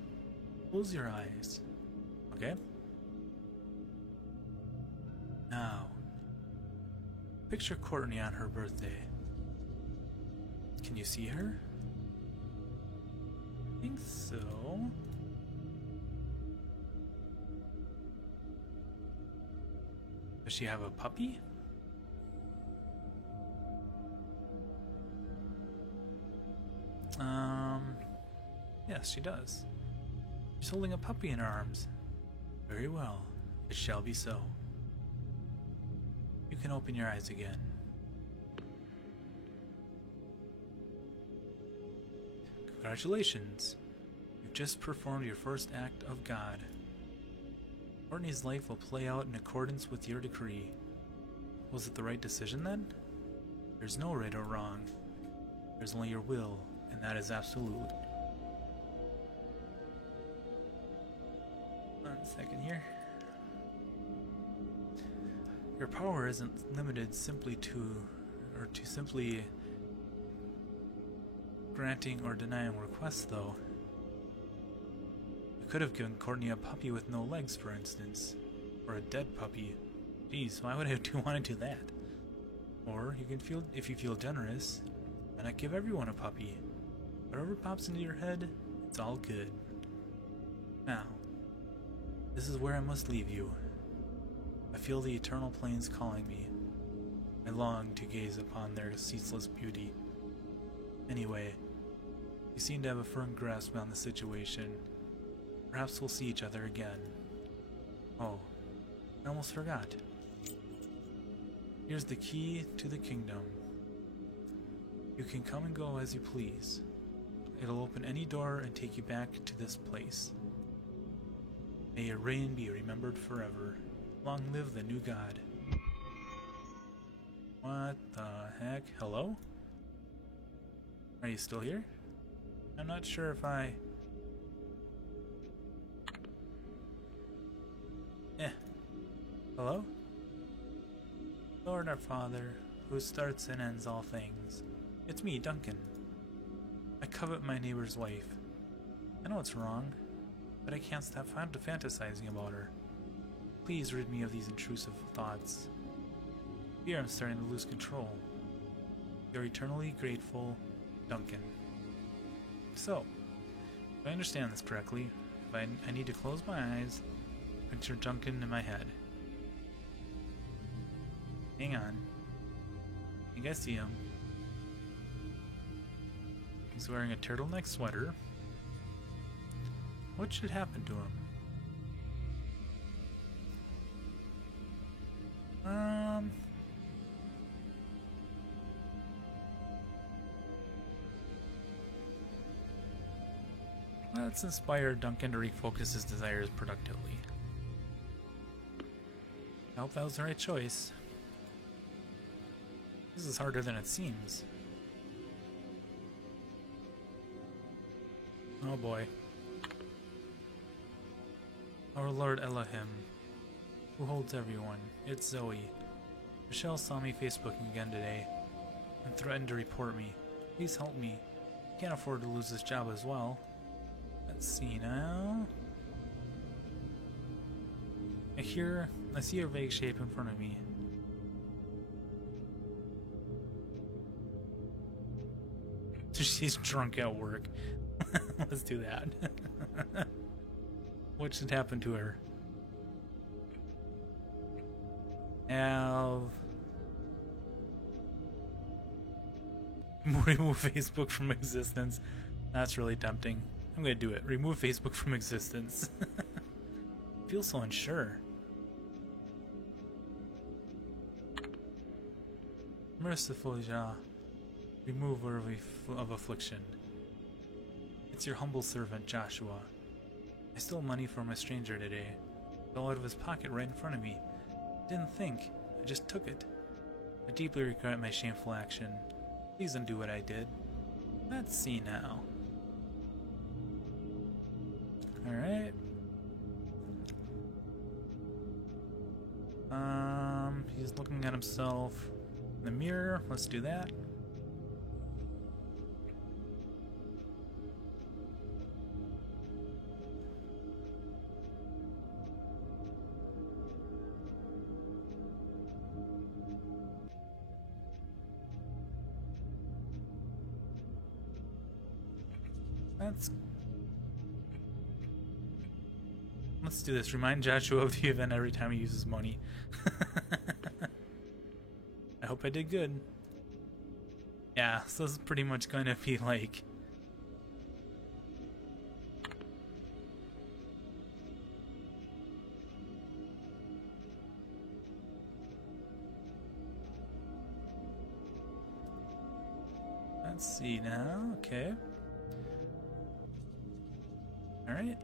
close your eyes. Okay? Now, picture Courtney on her birthday. Can you see her? I think so. Does she have a puppy? Yes, she does. She's holding a puppy in her arms. Very well. It shall be so. You can open your eyes again. Congratulations. You've just performed your first act of God. Courtney's life will play out in accordance with your decree. Was it the right decision then? There's no right or wrong. There's only your will, and that is absolute. 1 second here. Your power isn't limited simply to or to simply granting or denying requests, though. You could have given Courtney a puppy with no legs, for instance. Or a dead puppy. Jeez, why would I want to do that? Or you can feel, if you feel generous, why not give everyone a puppy? Whatever pops into your head, it's all good. Now, this is where I must leave you. I feel the eternal plains calling me. I long to gaze upon their ceaseless beauty. Anyway, you seem to have a firm grasp on the situation. Perhaps we'll see each other again. Oh, I almost forgot. Here's the key to the kingdom. You can come and go as you please. It'll open any door and take you back to this place. May your reign be remembered forever. Long live the new god. What the heck? Hello? Are you still here? I'm not sure if I... Hello? Lord our Father, who starts and ends all things. It's me, Duncan. I covet my neighbor's wife. I know it's wrong, but I can't stop fantasizing about her. Please rid me of these intrusive thoughts. Here I'm starting to lose control. Your eternally grateful, Duncan. So, if I understand this correctly, I need to close my eyes, picture Duncan in my head. Hang on. I think I see him. He's wearing a turtleneck sweater. What should happen to him? Let's inspire Duncan to refocus his desires productively. I hope that was the right choice. This is harder than it seems. Oh boy. Our Lord Elohim, who holds everyone, it's Zoe. Michelle saw me Facebooking again today and threatened to report me. Please help me. I can't afford to lose this job as well. Let's see now. I see a vague shape in front of me. She's drunk at work. Let's do that. What should happen to her? Remove Facebook from existence. That's really tempting. I'm gonna do it. Remove Facebook from existence. I feel so unsure. Merciful Jah, remover of affliction. It's your humble servant, Joshua. I stole money from a stranger today. It fell out of his pocket right in front of me. Didn't think. I just took it. I deeply regret my shameful action. Please undo what I did. Let's see now. Alright. He's looking at himself in the mirror. Let's do that. Let's do this. Remind Joshua of the event every time he uses money. I hope I did good. Yeah, so this is pretty much going to be like... Let's see now. Okay. Alright.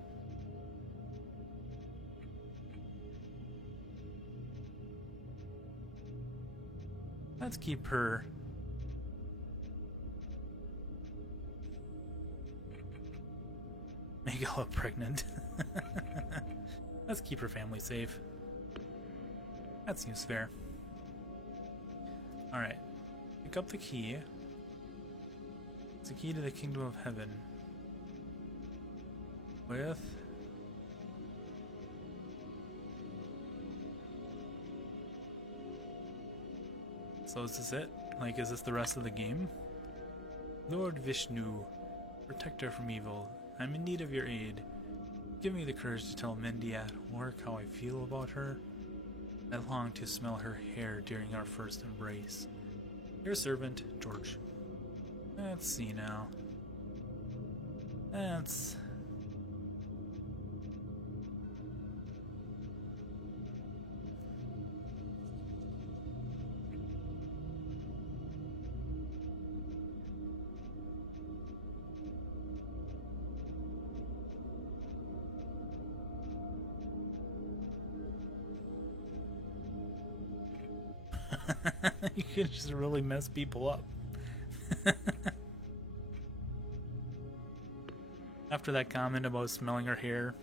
Let's keep her. Megala pregnant. Let's keep her family safe. That seems fair. Alright. pick up the key. It's the key to the kingdom of heaven. With... So is this it? Like, is this the rest of the game? Lord Vishnu, protector from evil, I'm in need of your aid. Give me the courage to tell Mindy at work how I feel about her. I long to smell her hair during our first embrace. Your servant, George. Let's see now. That's... You can just really mess people up. After that comment about smelling her hair,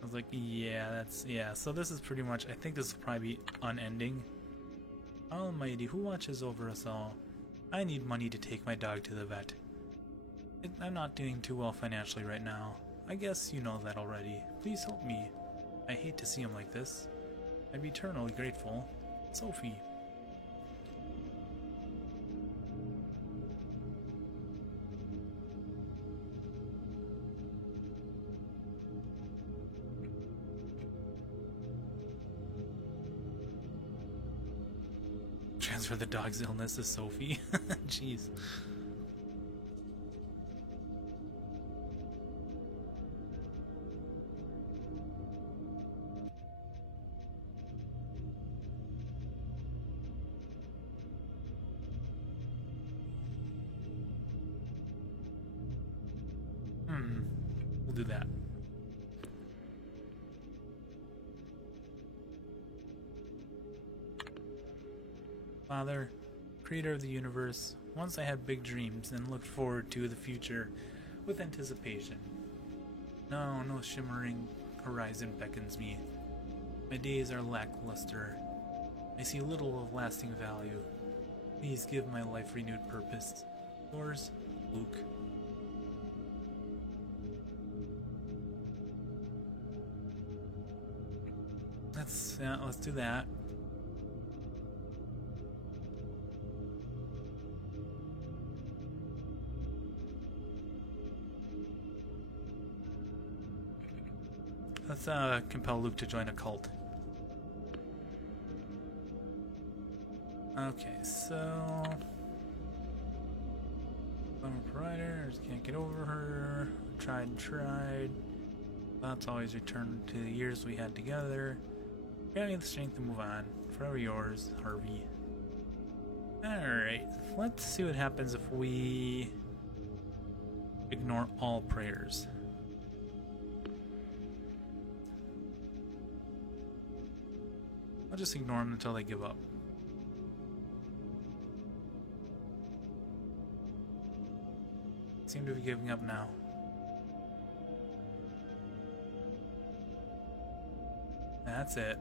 I was like, yeah, so this is pretty much, I think this will probably be unending. Almighty, who watches over us all? I need money to take my dog to the vet. I'm not doing too well financially right now. I guess you know that already. Please help me. I hate to see him like this. I'd be eternally grateful. Sophie. Transfer the dog's illness to Sophie. Jeez. We'll do that. Father, creator of the universe, once I had big dreams and looked forward to the future with anticipation. No shimmering horizon beckons me. My days are lackluster. I see little of lasting value. Please give my life renewed purpose. Yours, Luke. Let's do that. Let's compel Luke to join a cult. Okay, so summer provider, just can't get over her. Tried and tried. Thoughts always return to the years we had together. Getting the strength to move on. Forever yours, Harvey. Alright, let's see what happens if we ignore all prayers. I'll just ignore them until they give up. Seem to be giving up now. That's it.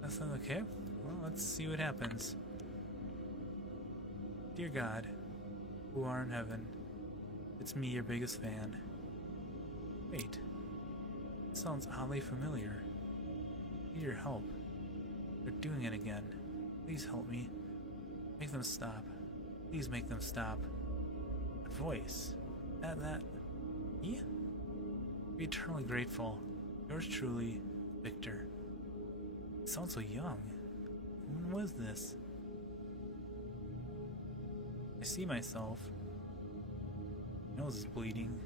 That's not okay. Well, let's see what happens. Dear God, who are in heaven, it's me, your biggest fan. Wait, it sounds oddly familiar. I need your help. They're doing it again. Please help me. Make them stop. Please make them stop. That voice. That. Yeah? Be eternally grateful. Yours truly, Victor. It sounds so young. When was this? I see myself. My nose is bleeding.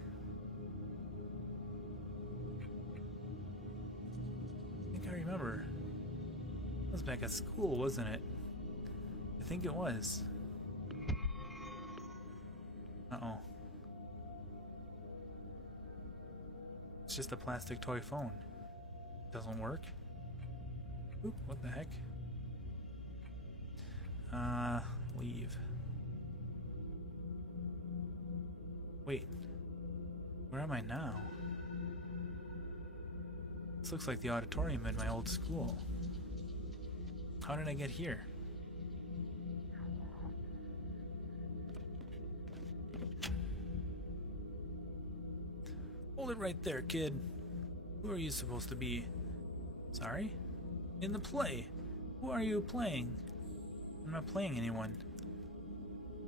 I think I remember. It was back at school, wasn't it? I think it was. Uh-oh. It's just a plastic toy phone. Doesn't work. Oop, what the heck? leave. Wait, where am I now? This looks like the auditorium in my old school. How did I get here? Hold it right there, kid. Who are you supposed to be? Sorry? In the play. Who are you playing? I'm not playing anyone.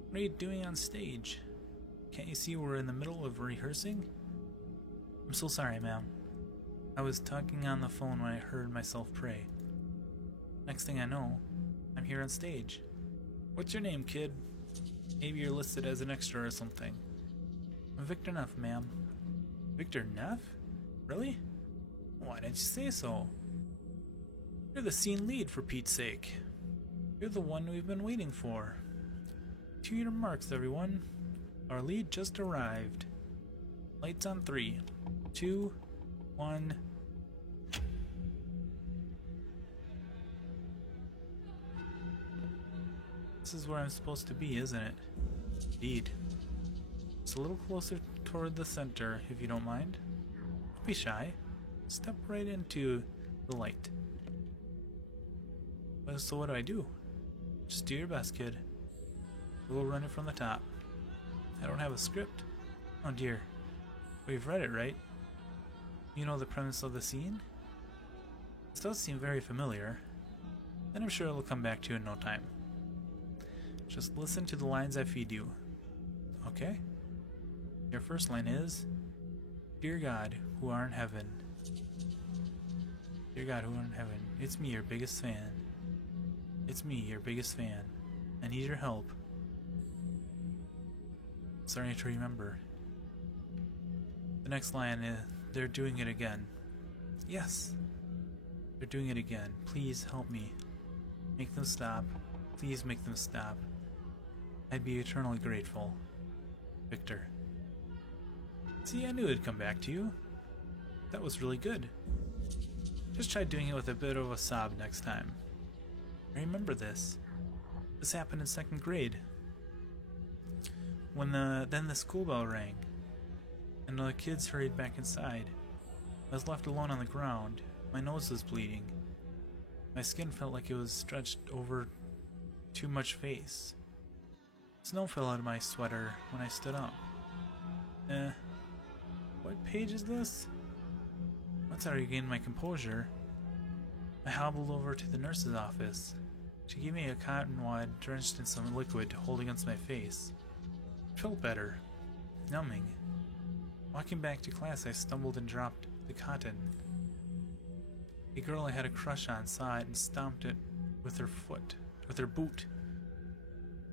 What are you doing on stage? Can't you see we're in the middle of rehearsing? I'm so sorry, ma'am. I was talking on the phone when I heard myself pray. Next thing I know, I'm here on stage. What's your name, kid? Maybe you're listed as an extra or something. I'm Victor Neff, ma'am. Victor Neff? Really? Why didn't you say so? You're the scene lead, for Pete's sake. You're the one we've been waiting for. To your marks, everyone. Our lead just arrived. Lights on 3, 2, 1. This is where I'm supposed to be, isn't it? Indeed. Just a little closer toward the center, if you don't mind. Don't be shy. Step right into the light. So what do I do? Just do your best, kid. We'll run it from the top. I don't have a script. Oh dear. We've read it, right? You know the premise of the scene? This does seem very familiar. Then I'm sure it'll come back to you in no time. Just listen to the lines I feed you. Okay? Your first line is, Dear God, who art in heaven. Dear God, who art in heaven. It's me, your biggest fan. It's me, your biggest fan. I need your help. Starting to remember. The next line is, they're doing it again. Yes. They're doing it again. Please help me. Make them stop. Please make them stop. I'd be eternally grateful. Victor. See, I knew it'd come back to you. That was really good. Just try doing it with a bit of a sob next time. I remember this. This happened in 2nd grade. When then the school bell rang, and the kids hurried back inside. I was left alone on the ground. My nose was bleeding. My skin felt like it was stretched over too much face. Snow fell out of my sweater when I stood up. What page is this? Once I regained my composure, I hobbled over to the nurse's office. She gave me a cotton wad drenched in some liquid to hold against my face. It felt better. Numbing. Walking back to class, I stumbled and dropped the cotton. A girl I had a crush on saw it and stomped it with her foot, with her boot,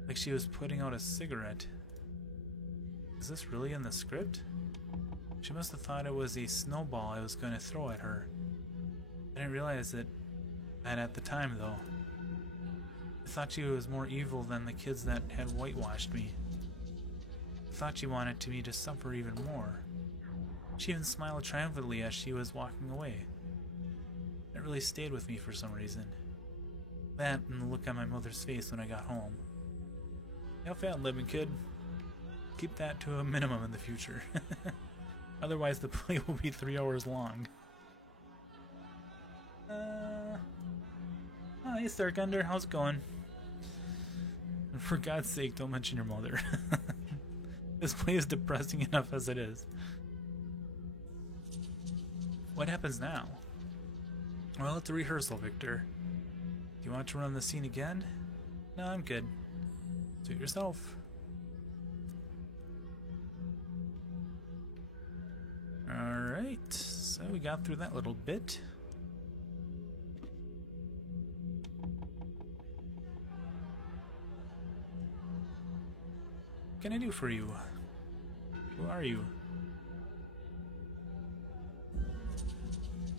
like she was putting out a cigarette. Is this really in the script? She must have thought it was a snowball I was going to throw at her. I didn't realize that at the time, though. I thought she was more evil than the kids that had whitewashed me. I thought she wanted me to suffer even more. She even smiled triumphantly as she was walking away. It really stayed with me for some reason. That and the look on my mother's face when I got home. Have fun living, kid. Keep that to a minimum in the future. Otherwise the play will be 3 hours long. Hi, Starkender, how's it going? And for God's sake, don't mention your mother. This play is depressing enough as it is. What happens now? Well, it's a rehearsal, Victor. Do you want to run the scene again? No, I'm good. Suit yourself. Alright, so we got through that little bit. What can I do for you? Who are you?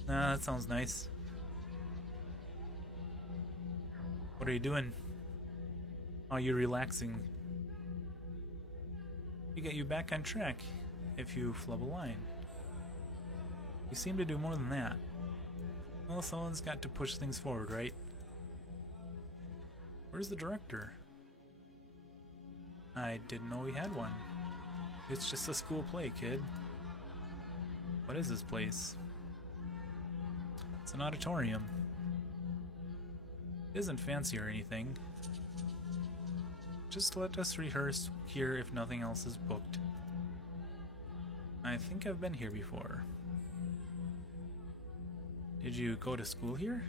Nah, that sounds nice. What are you doing? Oh, you're relaxing. We get you back on track if you flub a line. You seem to do more than that. Well, someone's got to push things forward, right? Where's the director? I didn't know we had one. It's just a school play, kid. What is this place? It's an auditorium. It isn't fancy or anything. Just let us rehearse here if nothing else is booked. I think I've been here before. Did you go to school here?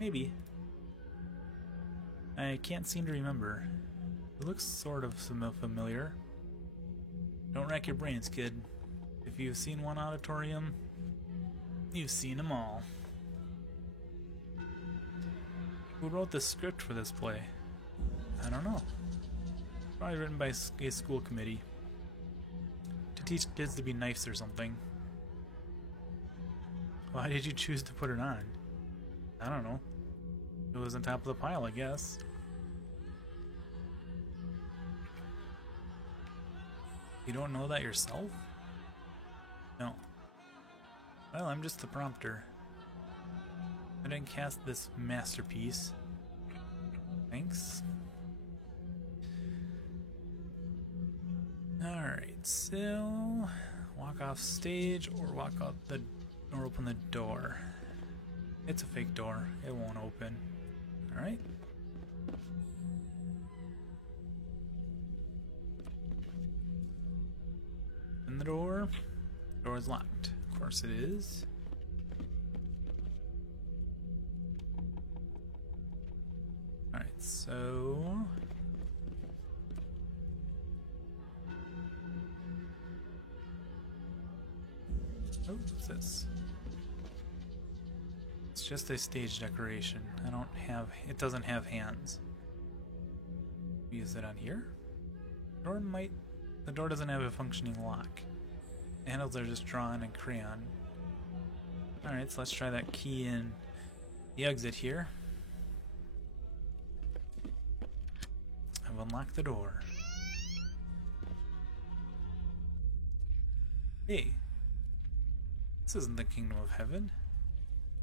Maybe. I can't seem to remember. It looks sort of familiar. Don't rack your brains, kid. If you've seen one auditorium, you've seen them all. Who wrote the script for this play? I don't know. Probably written by a school committee. To teach kids to be nice or something. Why did you choose to put it on? I don't know. It was on top of the pile, I guess. You don't know that yourself? No. Well, I'm just the prompter. I didn't cast this masterpiece. Thanks. Alright, so walk off stage or walk out the or open the door. It's a fake door. It won't open. Alright. Open the door. The door is locked. Of course it is. Alright, so oh, what's this? It's just a stage decoration. It doesn't have hands. Use it on here? The door doesn't have a functioning lock. The handles are just drawn in crayon. Alright, so let's try that key in the exit here. I've unlocked the door. Hey. This isn't the kingdom of heaven.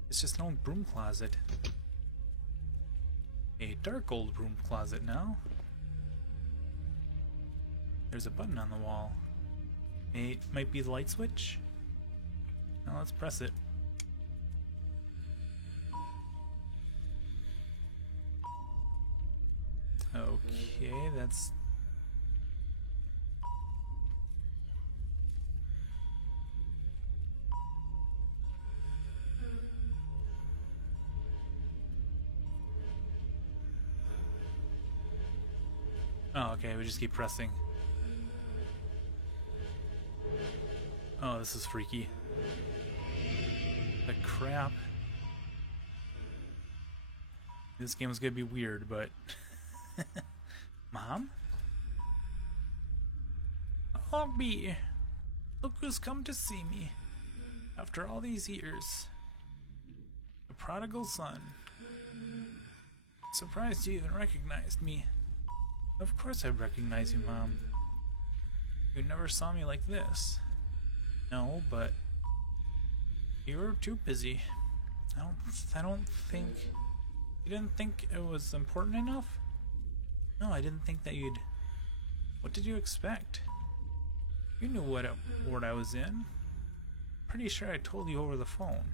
It's just an old broom closet. A dark old broom closet now. There's a button on the wall. It might be the light switch. Now let's press it. Okay, that's... Oh, okay, we just keep pressing. Oh, this is freaky. The crap. This game is gonna be weird, but... Mom? Hogby! Look who's come to see me. After all these years. The prodigal son. Surprised you even recognized me. Of course I recognize you, Mom. You never saw me like this. No, but you were too busy. I don't think you didn't think it was important enough? No, I didn't think that you'd... What did you expect? You knew what ward I was in. Pretty sure I told you over the phone.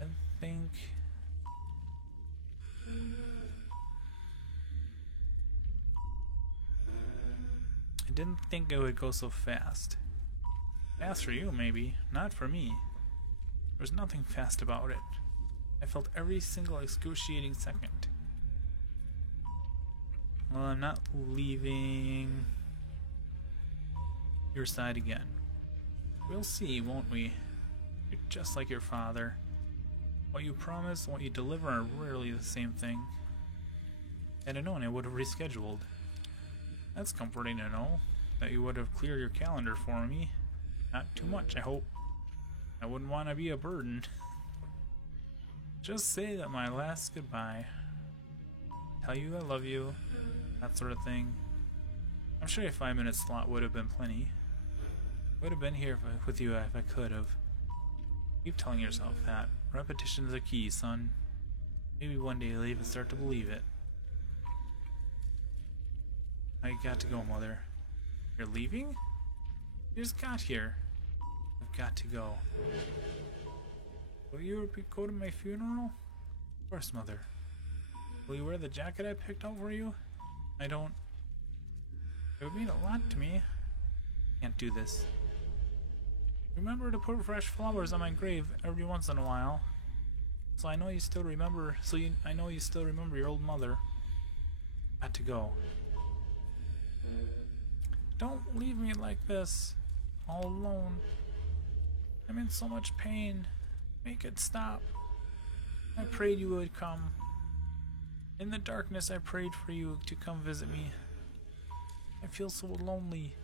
I think... I didn't think it would go so fast. Fast for you, maybe. Not for me. There was nothing fast about it. I felt every single excruciating second. Well, I'm not leaving your side again. We'll see, won't we? You're just like your father. What you promise and what you deliver are rarely the same thing. Had I known, I would have rescheduled. That's comforting to know, that you would have cleared your calendar for me. Not too much, I hope. I wouldn't want to be a burden. Just say that my last goodbye. Tell you I love you. That sort of thing. I'm sure a 5-minute slot would have been plenty. Would have been here with you if I could have. Keep telling yourself that. Repetition is a key, son. Maybe one day you'll even start to believe it. I got to go, Mother. You're leaving? You just got here. I've got to go. Will you go to my funeral? Of course, Mother. Will you wear the jacket I picked out for you? I don't... It would mean a lot to me. Can't do this. Remember to put fresh flowers on my grave every once in a while. So I know you still remember... I know you still remember your old mother. Got to go. Don't leave me like this. All alone. I'm in so much pain. Make it stop. I prayed you would come. In the darkness I prayed for you to come visit me. I feel so lonely.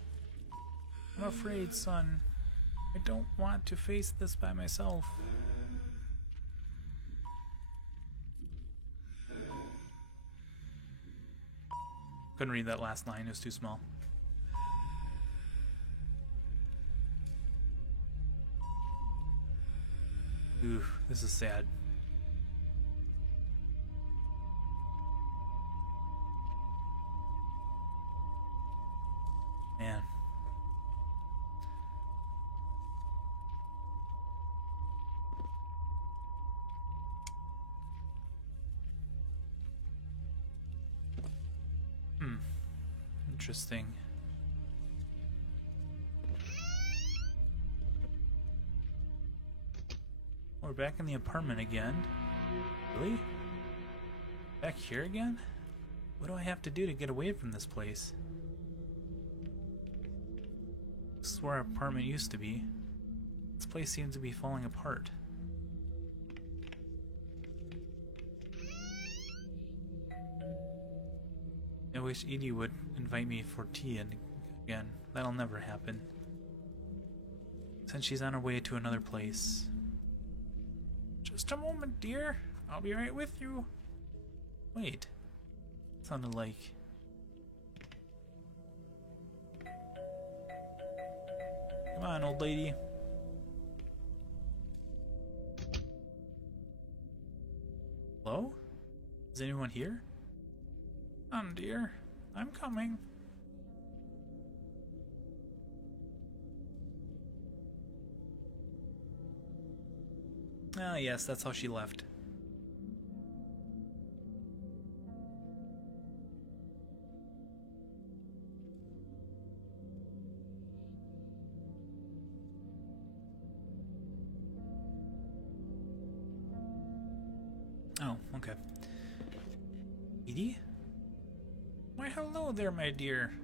I'm afraid, son. I don't want to face this by myself. Couldn't read that last line, it was too small. Ooh, this is sad. Man. Interesting. We're back in the apartment again. Really? Back here again? What do I have to do to get away from this place? This is where our apartment used to be. This place seems to be falling apart. I wish Edie would invite me for tea and again. That'll never happen. Since she's on her way to another place. Just a moment, dear. I'll be right with you. Wait. Sounded like... Come on, old lady. Hello? Is anyone here? Dear. I'm coming. Ah, yes, that's how she left. Oh, okay. Edie? Why, hello there, my dear.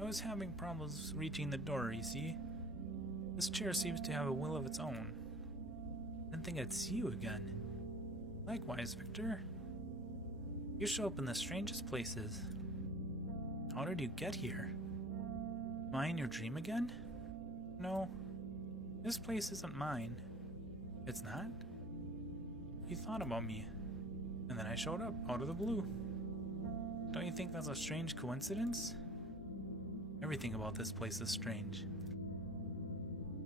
I was having problems reaching the door, you see. This chair seems to have a will of its own. Didn't think I'd see you again. Likewise, Victor. You show up in the strangest places. How did you get here? Am I in your dream again? No. This place isn't mine. It's not? You thought about me. And then I showed up, out of the blue. Don't you think that's a strange coincidence? Everything about this place is strange.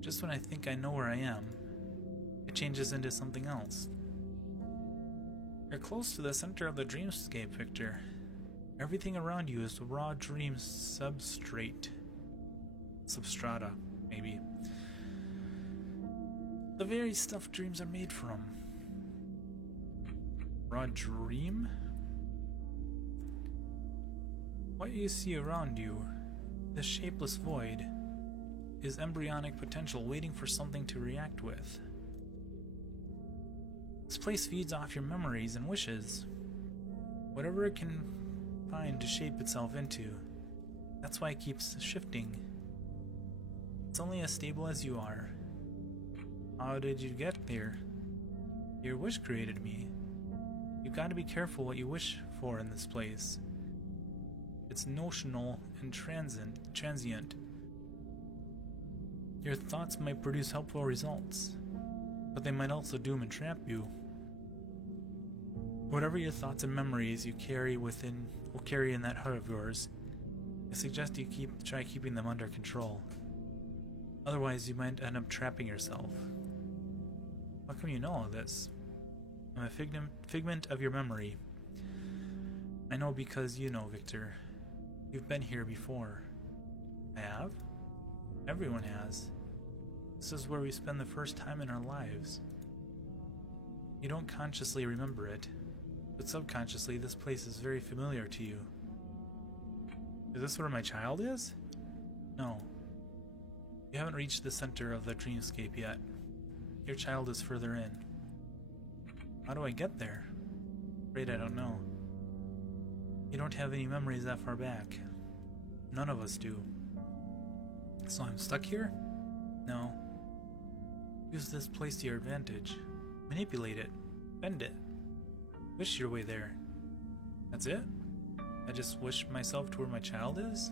Just when I think I know where I am, it changes into something else. You're close to the center of the dreamscape, Victor. Everything around you is raw dream substrate. Substrata, maybe. The very stuff dreams are made from. Raw dream? What you see around you, this shapeless void, is embryonic potential waiting for something to react with. This place feeds off your memories and wishes. Whatever it can find to shape itself into. That's why it keeps shifting. It's only as stable as you are. How did you get there? Your wish created me. You've got to be careful what you wish for in this place. It's notional and transient. Your thoughts might produce helpful results, but they might also doom and trap you. Whatever your thoughts and memories you carry will carry in that heart of yours. I suggest you try keeping them under control. Otherwise, you might end up trapping yourself. How come you know all this? I'm a figment of your memory. I know because you know, Victor. You've been here before. I have? Everyone has. This is where we spend the first time in our lives. You don't consciously remember it, but subconsciously this place is very familiar to you. Is this where my child is? No. You haven't reached the center of the dreamscape yet. Your child is further in. How do I get there? Afraid I don't know. You don't have any memories that far back. None of us do. So I'm stuck here? No. Use this place to your advantage. Manipulate it. Bend it. Wish your way there. That's it? I just wish myself to where my child is?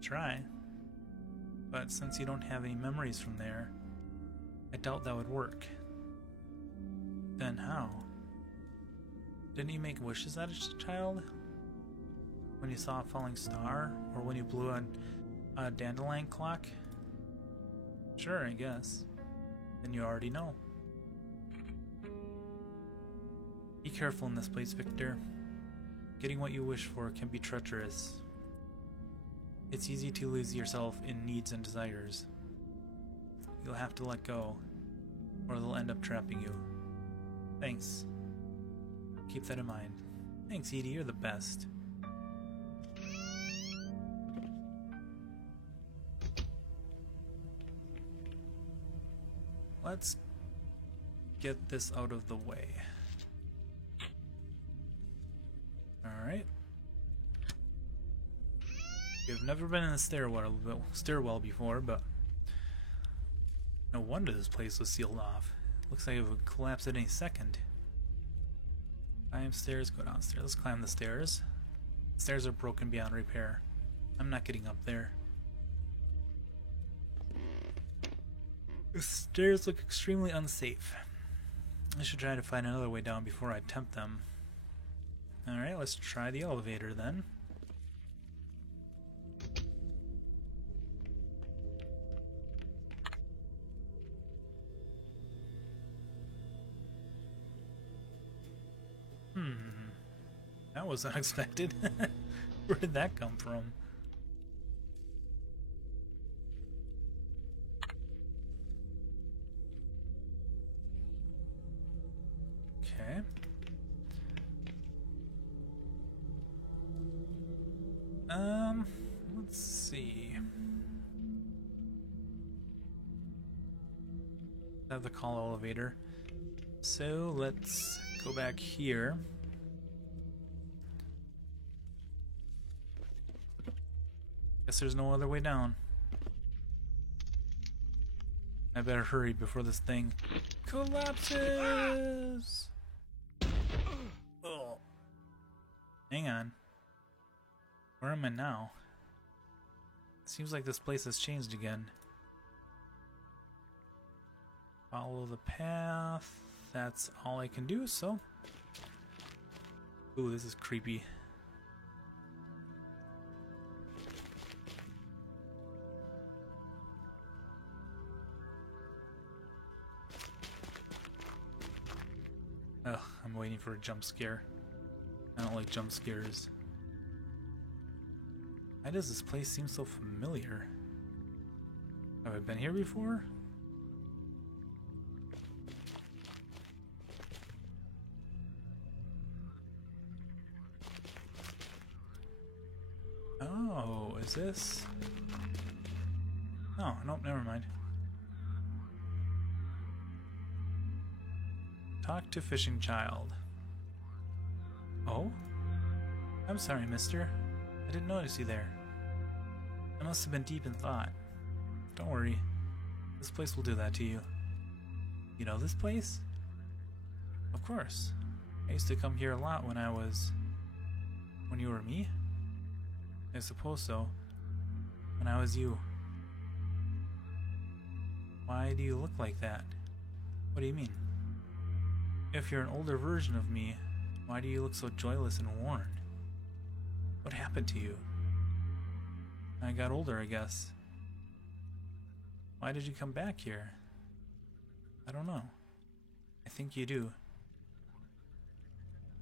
Try. But since you don't have any memories from there, I doubt that would work. Then how? Didn't you make wishes as a child? When you saw a falling star? Or when you blew a dandelion clock? Sure, I guess. Then you already know. Be careful in this place, Victor. Getting what you wish for can be treacherous. It's easy to lose yourself in needs and desires. You'll have to let go, or they'll end up trapping you. Thanks. Keep that in mind. Thanks, Edie, you're the best. Let's get this out of the way. Alright. We've never been in a stairwell before, but no wonder this place was sealed off. Looks like it would collapse at any second. Climb stairs, go downstairs. Let's climb the stairs. The stairs are broken beyond repair. I'm not getting up there. The stairs look extremely unsafe. I should try to find another way down before I attempt them. Alright, let's try the elevator then. That was unexpected. Where did that come from? Okay. Let's see. I have the call elevator. So let's go back here. Guess there's no other way down. I better hurry before this thing collapses. Oh. Hang on. Where am I now? Seems like this place has changed again. Follow the path. That's all I can do, so. Ooh, this is creepy. Ugh, I'm waiting for a jump scare. I don't like jump scares. Why does this place seem so familiar? Have I been here before? Oh, is this? Oh, nope, never mind. Talk to fishing child. Oh? I'm sorry, mister. I didn't notice you there. I must have been deep in thought. Don't worry. This place will do that to you. You know this place? Of course. I used to come here a lot when I was... When you were me? I suppose so. When I was you. Why do you look like that? What do you mean? If you're an older version of me, why do you look so joyless and worn? What happened to you? I got older, I guess. Why did you come back here? I don't know. I think you do.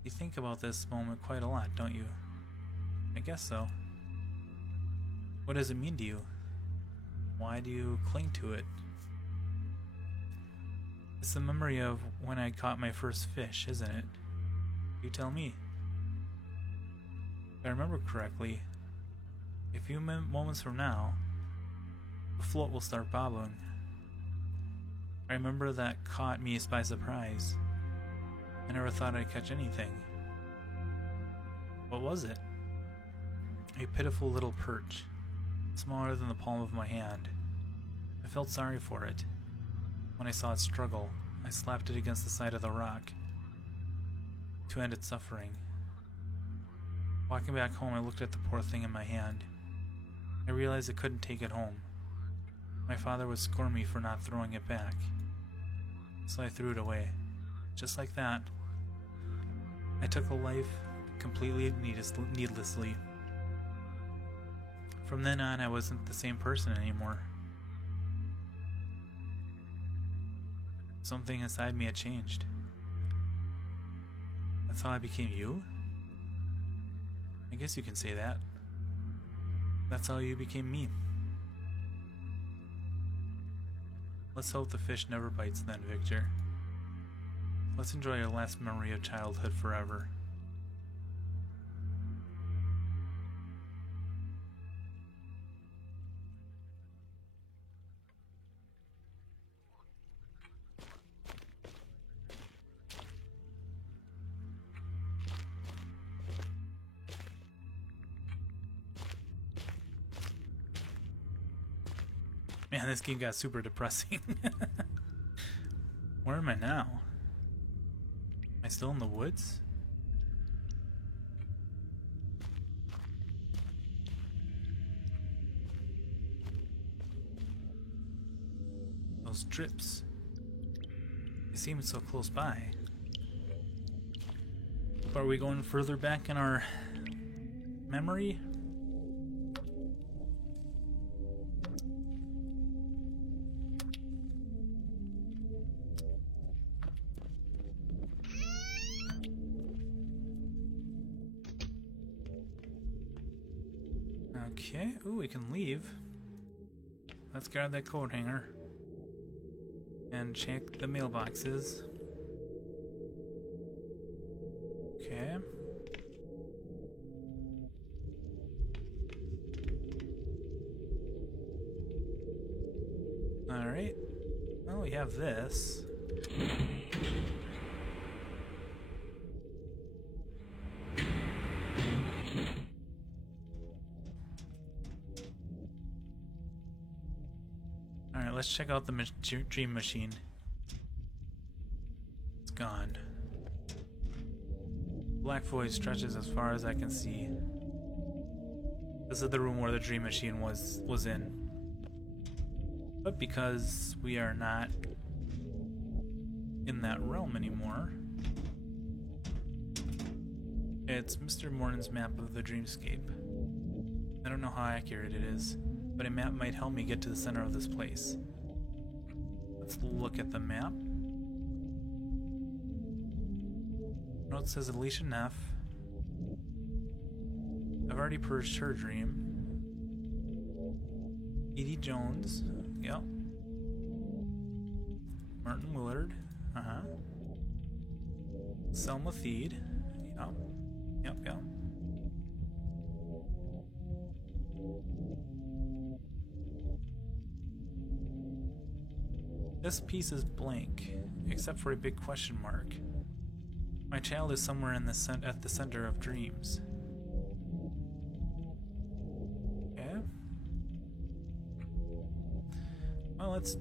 You think about this moment quite a lot, don't you? I guess so. What does it mean to you? Why do you cling to it? It's the memory of when I caught my first fish, isn't it? You tell me. If I remember correctly, a few moments from now, the float will start bobbing. I remember that caught me by surprise. I never thought I'd catch anything. What was it? A pitiful little perch, smaller than the palm of my hand. I felt sorry for it. When I saw it struggle, I slapped it against the side of the rock to end its suffering. Walking back home, I looked at the poor thing in my hand. I realized I couldn't take it home. My father would scorn me for not throwing it back. So I threw it away. Just like that. I took a life completely needlessly. From then on, I wasn't the same person anymore. Something inside me had changed. That's how I became you? I guess you can say that. That's how you became me. Let's hope the fish never bites then, Victor. Let's enjoy our last memory of childhood forever. Man, this game got super depressing. Where am I now? Am I still in the woods? Those drips. They seem so close by. Are we going further back in our memory? Okay, ooh, we can leave. Let's grab that coat hanger and check the mailboxes. Okay. Alright. Well, we have this. Alright, let's check out the dream machine. It's gone. Black void stretches as far as I can see. This is the room where the dream machine was in. But because we are not in that realm anymore, it's Mr. Morton's map of the dreamscape. I don't know how accurate it is, but a map might help me get to the center of this place. Let's look at the map. Note says Alicia Neff. I've already purged her dream. Edie Jones. Yep. Martin Willard. Uh-huh. Selma Theed. Yep. Yep. This piece is blank, except for a big question mark. My child is somewhere in the at the center of dreams. Okay. Well, let's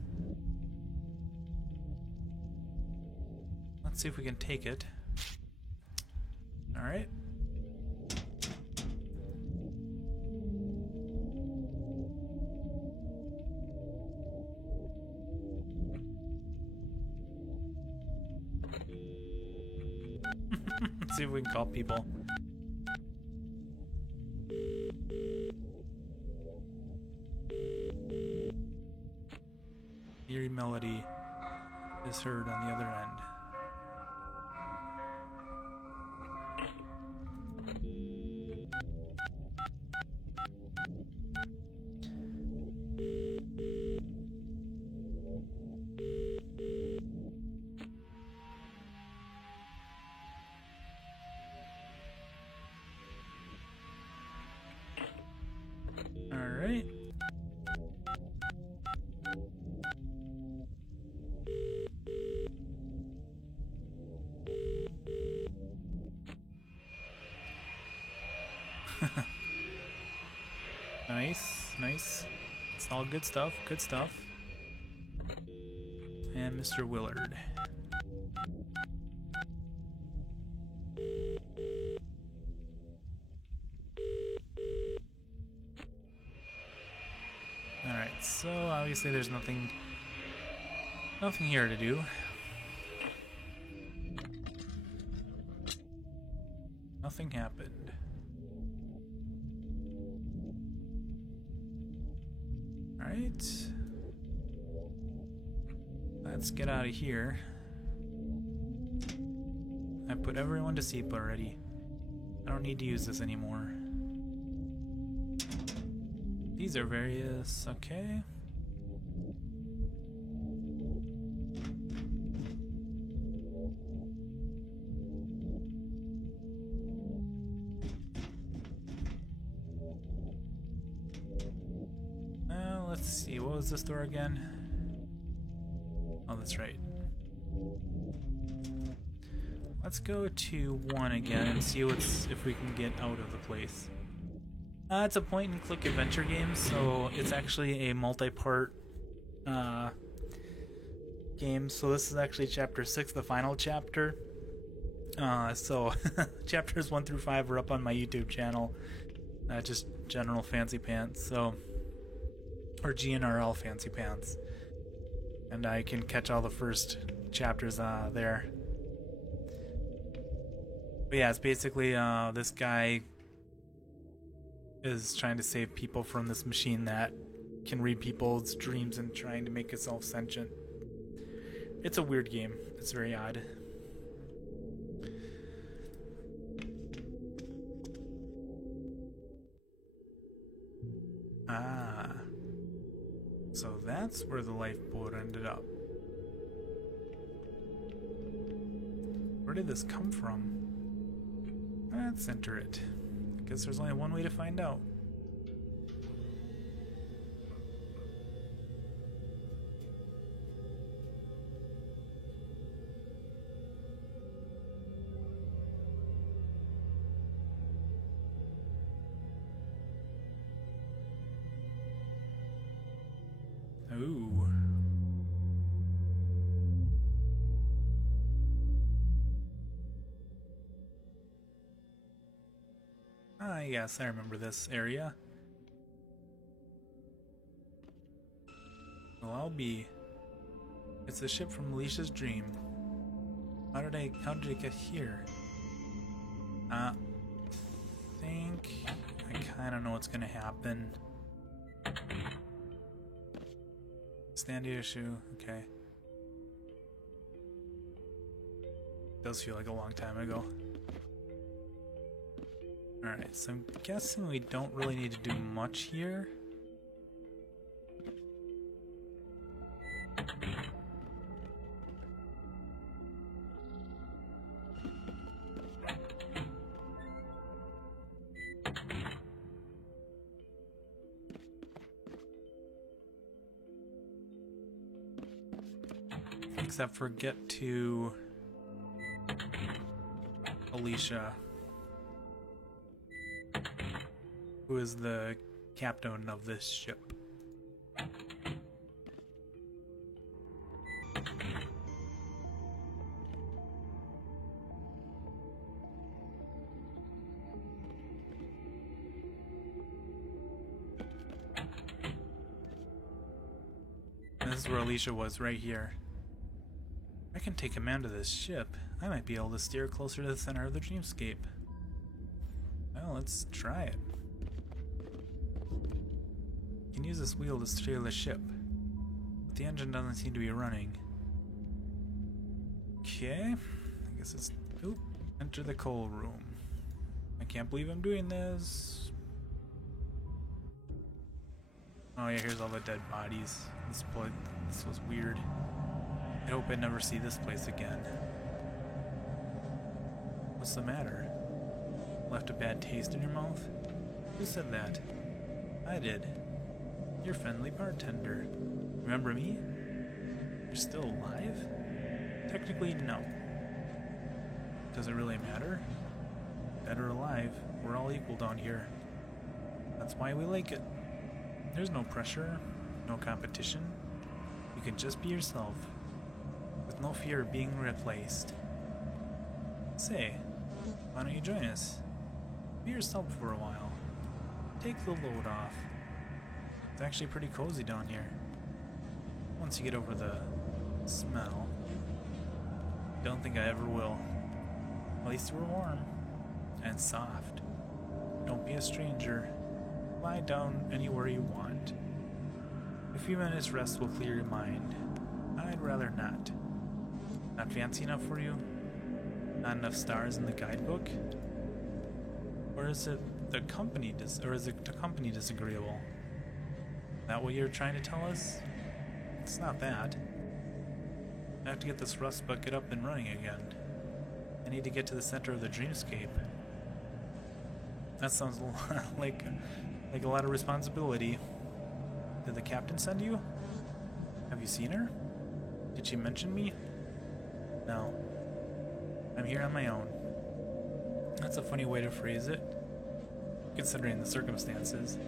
see if we can take it. All right. Let's see if we can call people. Eerie melody is heard on the other end. Nice, nice. It's all good stuff, good stuff. And Mr. Willard. Alright, so obviously there's nothing here to do. Nothing happened. Alright. Let's get out of here. I put everyone to sleep already. I don't need to use this anymore. These are various, okay. Let's see, what was this door again? Oh, that's right. Let's go to 1 again and see if we can get out of the place. It's a point-and-click adventure game, so it's actually a multi-part game. So this is actually Chapter 6, the final chapter. So chapters 1 through 5 are up on my YouTube channel. Just General Fancy Pants, so... or GNRL Fancy Pants. And I can catch all the first chapters there. But yeah, it's basically this guy is trying to save people from this machine that can read people's dreams and trying to make itself sentient. It's a weird game. It's very odd. Ah. So that's where the lifeboat ended up. Where did this come from? Let's enter it. I guess there's only one way to find out. Ooh. Ah, yes, I remember this area. Well, I'll be... It's the ship from Alicia's dream. How did it get here? I think I kind of know what's gonna happen. Standy issue, okay. Does feel like a long time ago. Alright, so I'm guessing we don't really need to do much here. Except for get to Alicia, who is the captain of this ship. And this is where Alicia was, right here. I can take command of this ship. I might be able to steer closer to the center of the dreamscape. Well, let's try it. You can use this wheel to steer the ship, but the engine doesn't seem to be running. Okay, I guess it's... Oop, enter the coal room. I can't believe I'm doing this. Oh yeah, here's all the dead bodies. This was weird. I hope I never see this place again. What's the matter? Left a bad taste in your mouth? Who said that? I did. Your friendly bartender. Remember me? You're still alive? Technically, no. Does it really matter? Dead or alive, we're all equal down here. That's why we like it. There's no pressure, no competition. You can just be yourself, with no fear of being replaced. Say, why don't you join us? Be yourself for a while. Take the load off. It's actually pretty cozy down here. Once you get over the smell. Don't think I ever will. At least we're warm and soft. Don't be a stranger. Lie down anywhere you want. A few minutes rest will clear your mind. I'd rather not. Not fancy enough for you? Not enough stars in the guidebook? Or is it the company disagreeable? That what you're trying to tell us? It's not that. I have to get this rust bucket up and running again. I need to get to the center of the dreamscape. That sounds a lot like a lot of responsibility. Did the captain send you? Have you seen her? Did she mention me? No. I'm here on my own. That's a funny way to phrase it, considering the circumstances.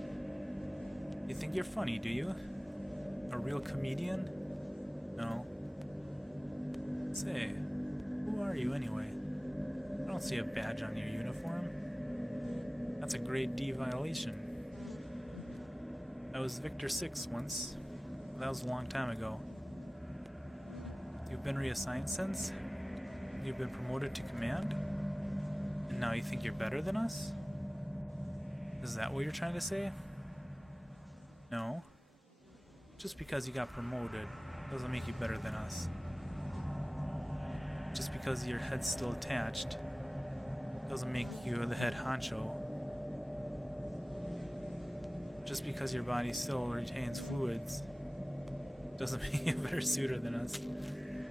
You think you're funny, do you? A real comedian? No. Say, who are you anyway? I don't see a badge on your uniform. That's a grade D violation. I was Victor 6 once, but that was a long time ago. You've been reassigned since? You've been promoted to command? And now you think you're better than us? Is that what you're trying to say? No. Just because you got promoted doesn't make you better than us. Just because your head's still attached doesn't make you the head honcho. Just because your body still retains fluids doesn't make you a better suitor than us.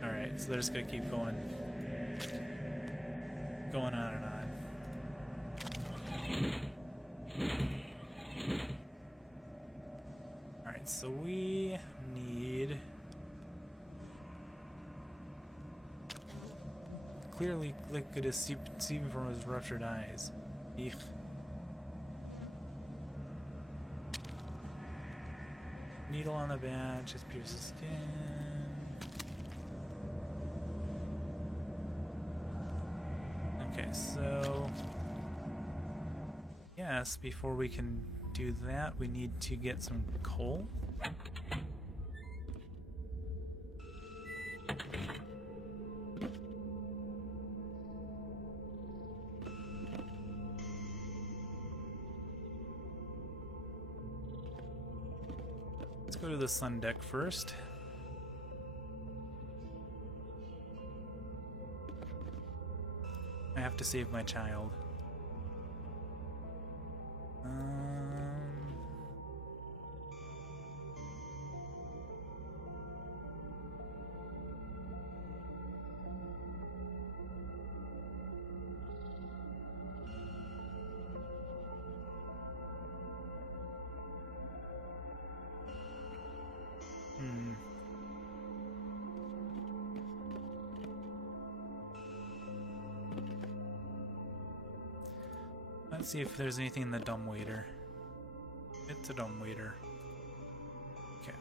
Alright, so they're just gonna keep going on and on. Alright, so we need clearly liquid is seeping from his ruptured eyes. Eek. Needle on the badge, just pierces skin. Okay, so yes, before we can do that, we need to get some coal. Let's go to the sun deck first. I have to save my child. Let's see if there's anything in the dumbwaiter. It's a dumbwaiter. Okay.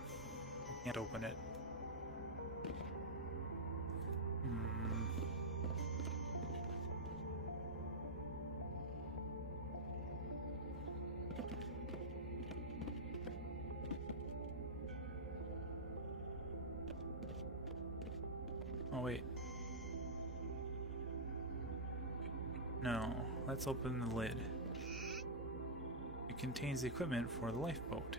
Can't open it. Oh wait. No. Let's open the lid. It contains the equipment for the lifeboat.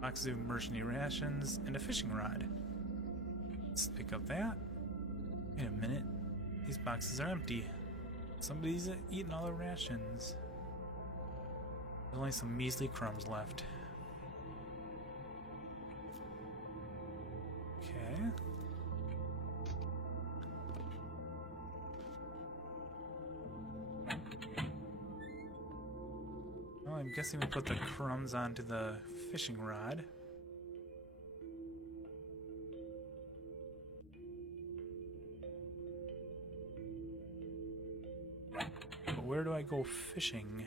Boxes of emergency rations and a fishing rod. Let's pick up that. Wait a minute. These boxes are empty. Somebody's eaten all the rations. There's only some measly crumbs left. Okay. Well, I'm guessing we put the crumbs onto the fishing rod. But where do I go fishing?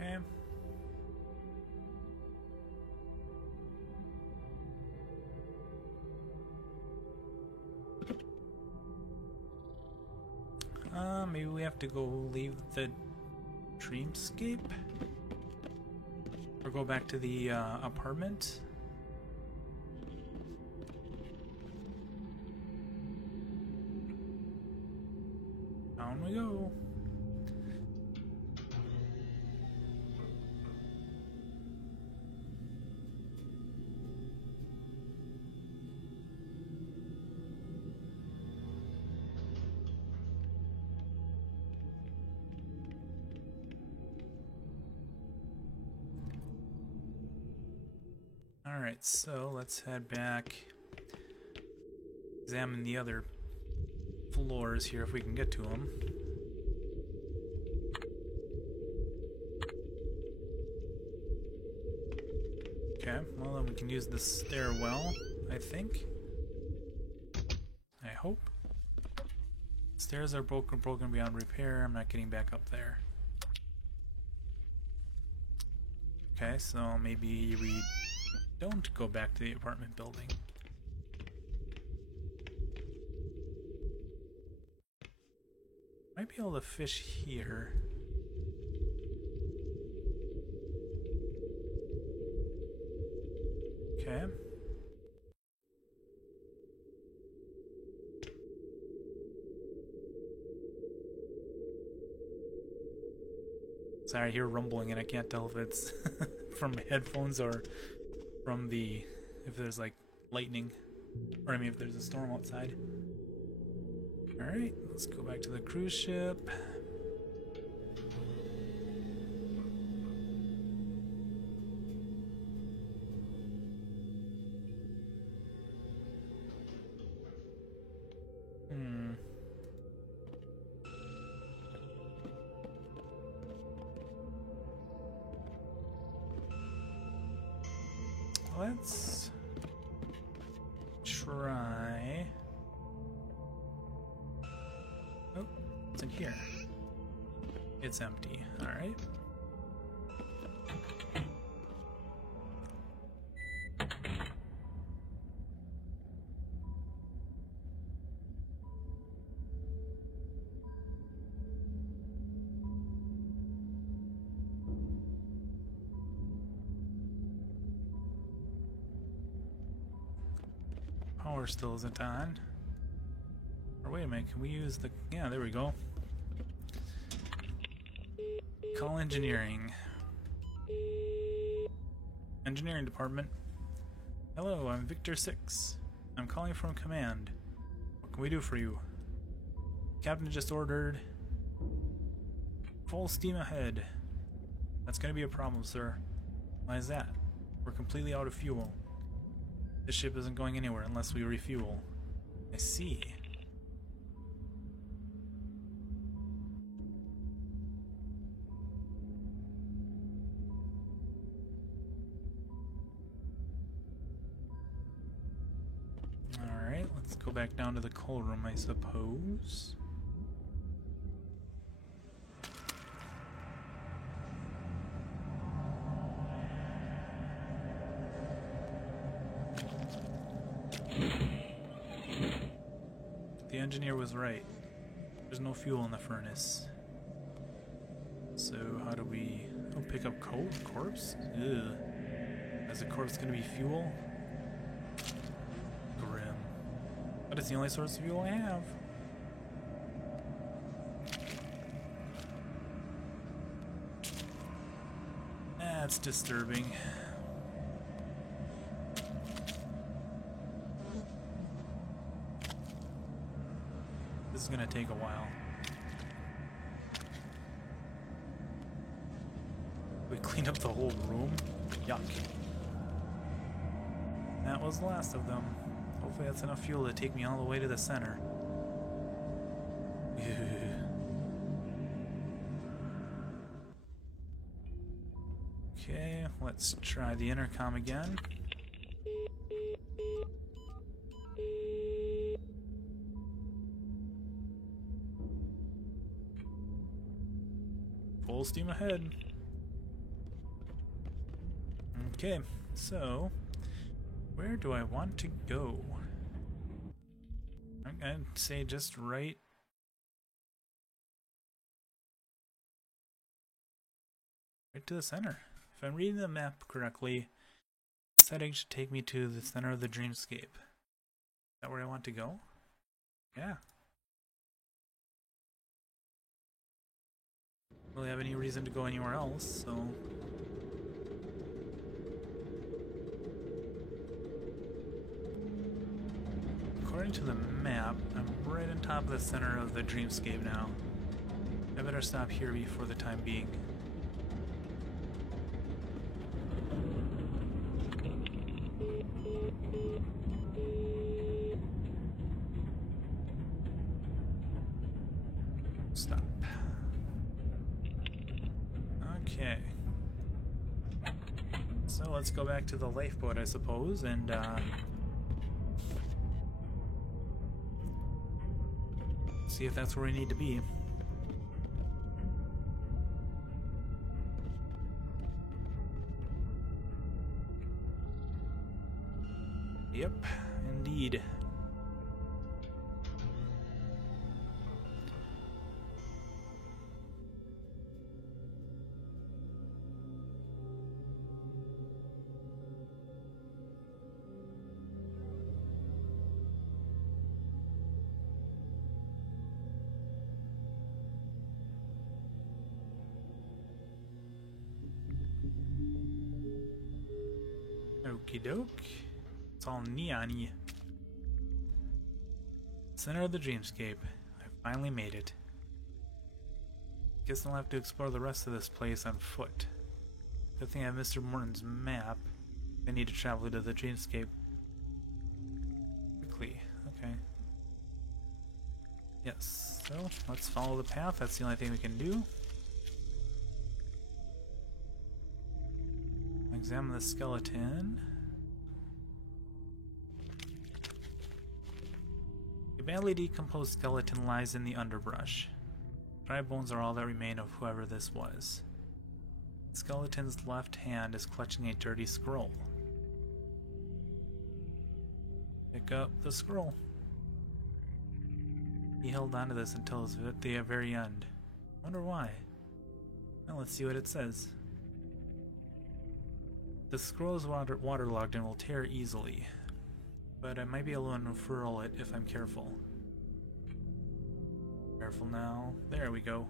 Okay. Maybe we have to go leave the dreamscape? Or go back to the apartment? Down we go. Alright, so let's head back. Examine the other floors here if we can get to them. Okay, well then we can use the stairwell, I think. I hope. Stairs are broken beyond repair. I'm not getting back up there. Okay, so maybe we don't go back to the apartment building. Might be able to fish here. Okay. Sorry, I hear rumbling and I can't tell if it's from headphones or from the, if there's like lightning, or I mean if there's a storm outside. Alright, let's go back to the cruise ship. Let's try. Oh, it's in here. It's empty. All right. Power still isn't on. Or wait a minute, can we use the... Yeah, there we go. Call engineering. Engineering department. Hello, I'm Victor 6. I'm calling from command. What can we do for you? Captain just ordered full steam ahead. That's gonna be a problem, sir. Why is that? We're completely out of fuel. This ship isn't going anywhere unless we refuel. I see. Alright, let's go back down to the coal room, I suppose. The engineer was right. There's no fuel in the furnace. So how do we... Oh, pick up corpse? Ugh. Is the corpse gonna be fuel? Grim. But it's the only source of fuel I have. That's disturbing. This is gonna take a while. We cleaned up the whole room? Yuck. That was the last of them. Hopefully that's enough fuel to take me all the way to the center. Okay, let's try the intercom again. Full steam ahead. Okay, so where do I want to go? I'm gonna say just right to the center. If I'm reading the map correctly, this heading should take me to the center of the dreamscape. Is that where I want to go? Yeah. Don't really have any reason to go anywhere else, so... According to the map, I'm right on top of the center of the dreamscape now. I better stop here for the time being. Stop. Okay. So let's go back to the lifeboat, I suppose, and see if that's where we need to be. Yep, indeed. Okie doke. It's all neon-y. Center of the dreamscape. I finally made it. Guess I'll have to explore the rest of this place on foot. Good thing I have Mr. Morton's map. I need to travel to the dreamscape quickly. Okay. Yes, so let's follow the path. That's the only thing we can do. Examine the skeleton. A badly decomposed skeleton lies in the underbrush. Dry bones are all that remain of whoever this was. The skeleton's left hand is clutching a dirty scroll. Pick up the scroll. He held onto this until the very end. Wonder why. Well, let's see what it says. The scroll is waterlogged and will tear easily, but I might be able to unfurl it if I'm careful. Careful now. There we go.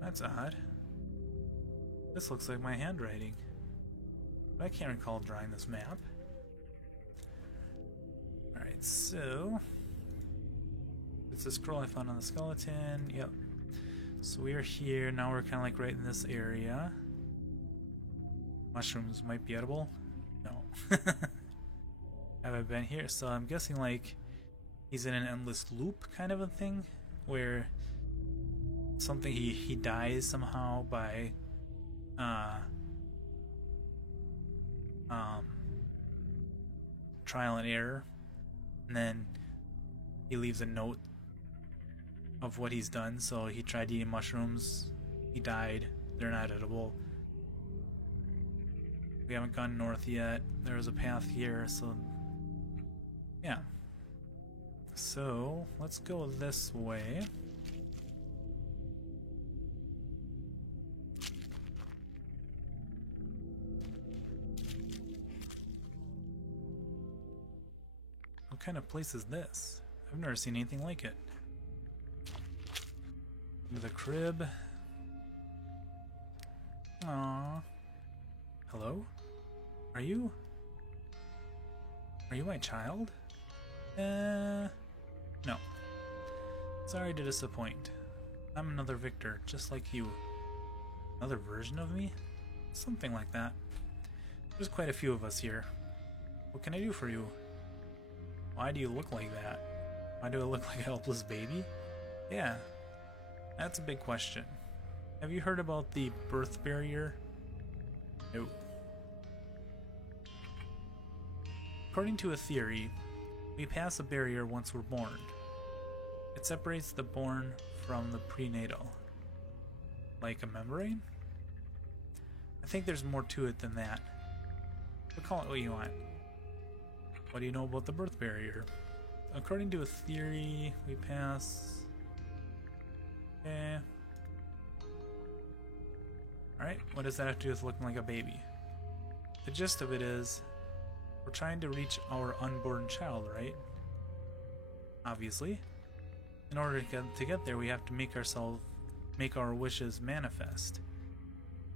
That's odd. This looks like my handwriting. But I can't recall drawing this map. Alright, so... it's the scroll I found on the skeleton. Yep. So we are here. Now we're kind of like right in this area. Mushrooms might be edible. No. Have I been here? So I'm guessing like he's in an endless loop kind of a thing where something he dies somehow by trial and error, and then he leaves a note of what he's done. So he tried eating mushrooms, he died, they're not edible. We haven't gone north yet. There was a path here, so yeah. So let's go this way. What kind of place is this? I've never seen anything like it. Into the crib. Aww. Hello? Are you my child? No. Sorry to disappoint. I'm another Victor, just like you. Another version of me? Something like that. There's quite a few of us here. What can I do for you? Why do you look like that? Why do I look like a helpless baby? Yeah, that's a big question. Have you heard about the birth barrier? No. According to a theory, we pass a barrier once we're born. It separates the born from the prenatal. Like a membrane? I think there's more to it than that. But call it what you want. What do you know about the birth barrier? According to a theory, we pass... Eh. Alright, what does that have to do with looking like a baby? The gist of it is, we're trying to reach our unborn child, right? Obviously. In order to get there, we have to make our wishes manifest.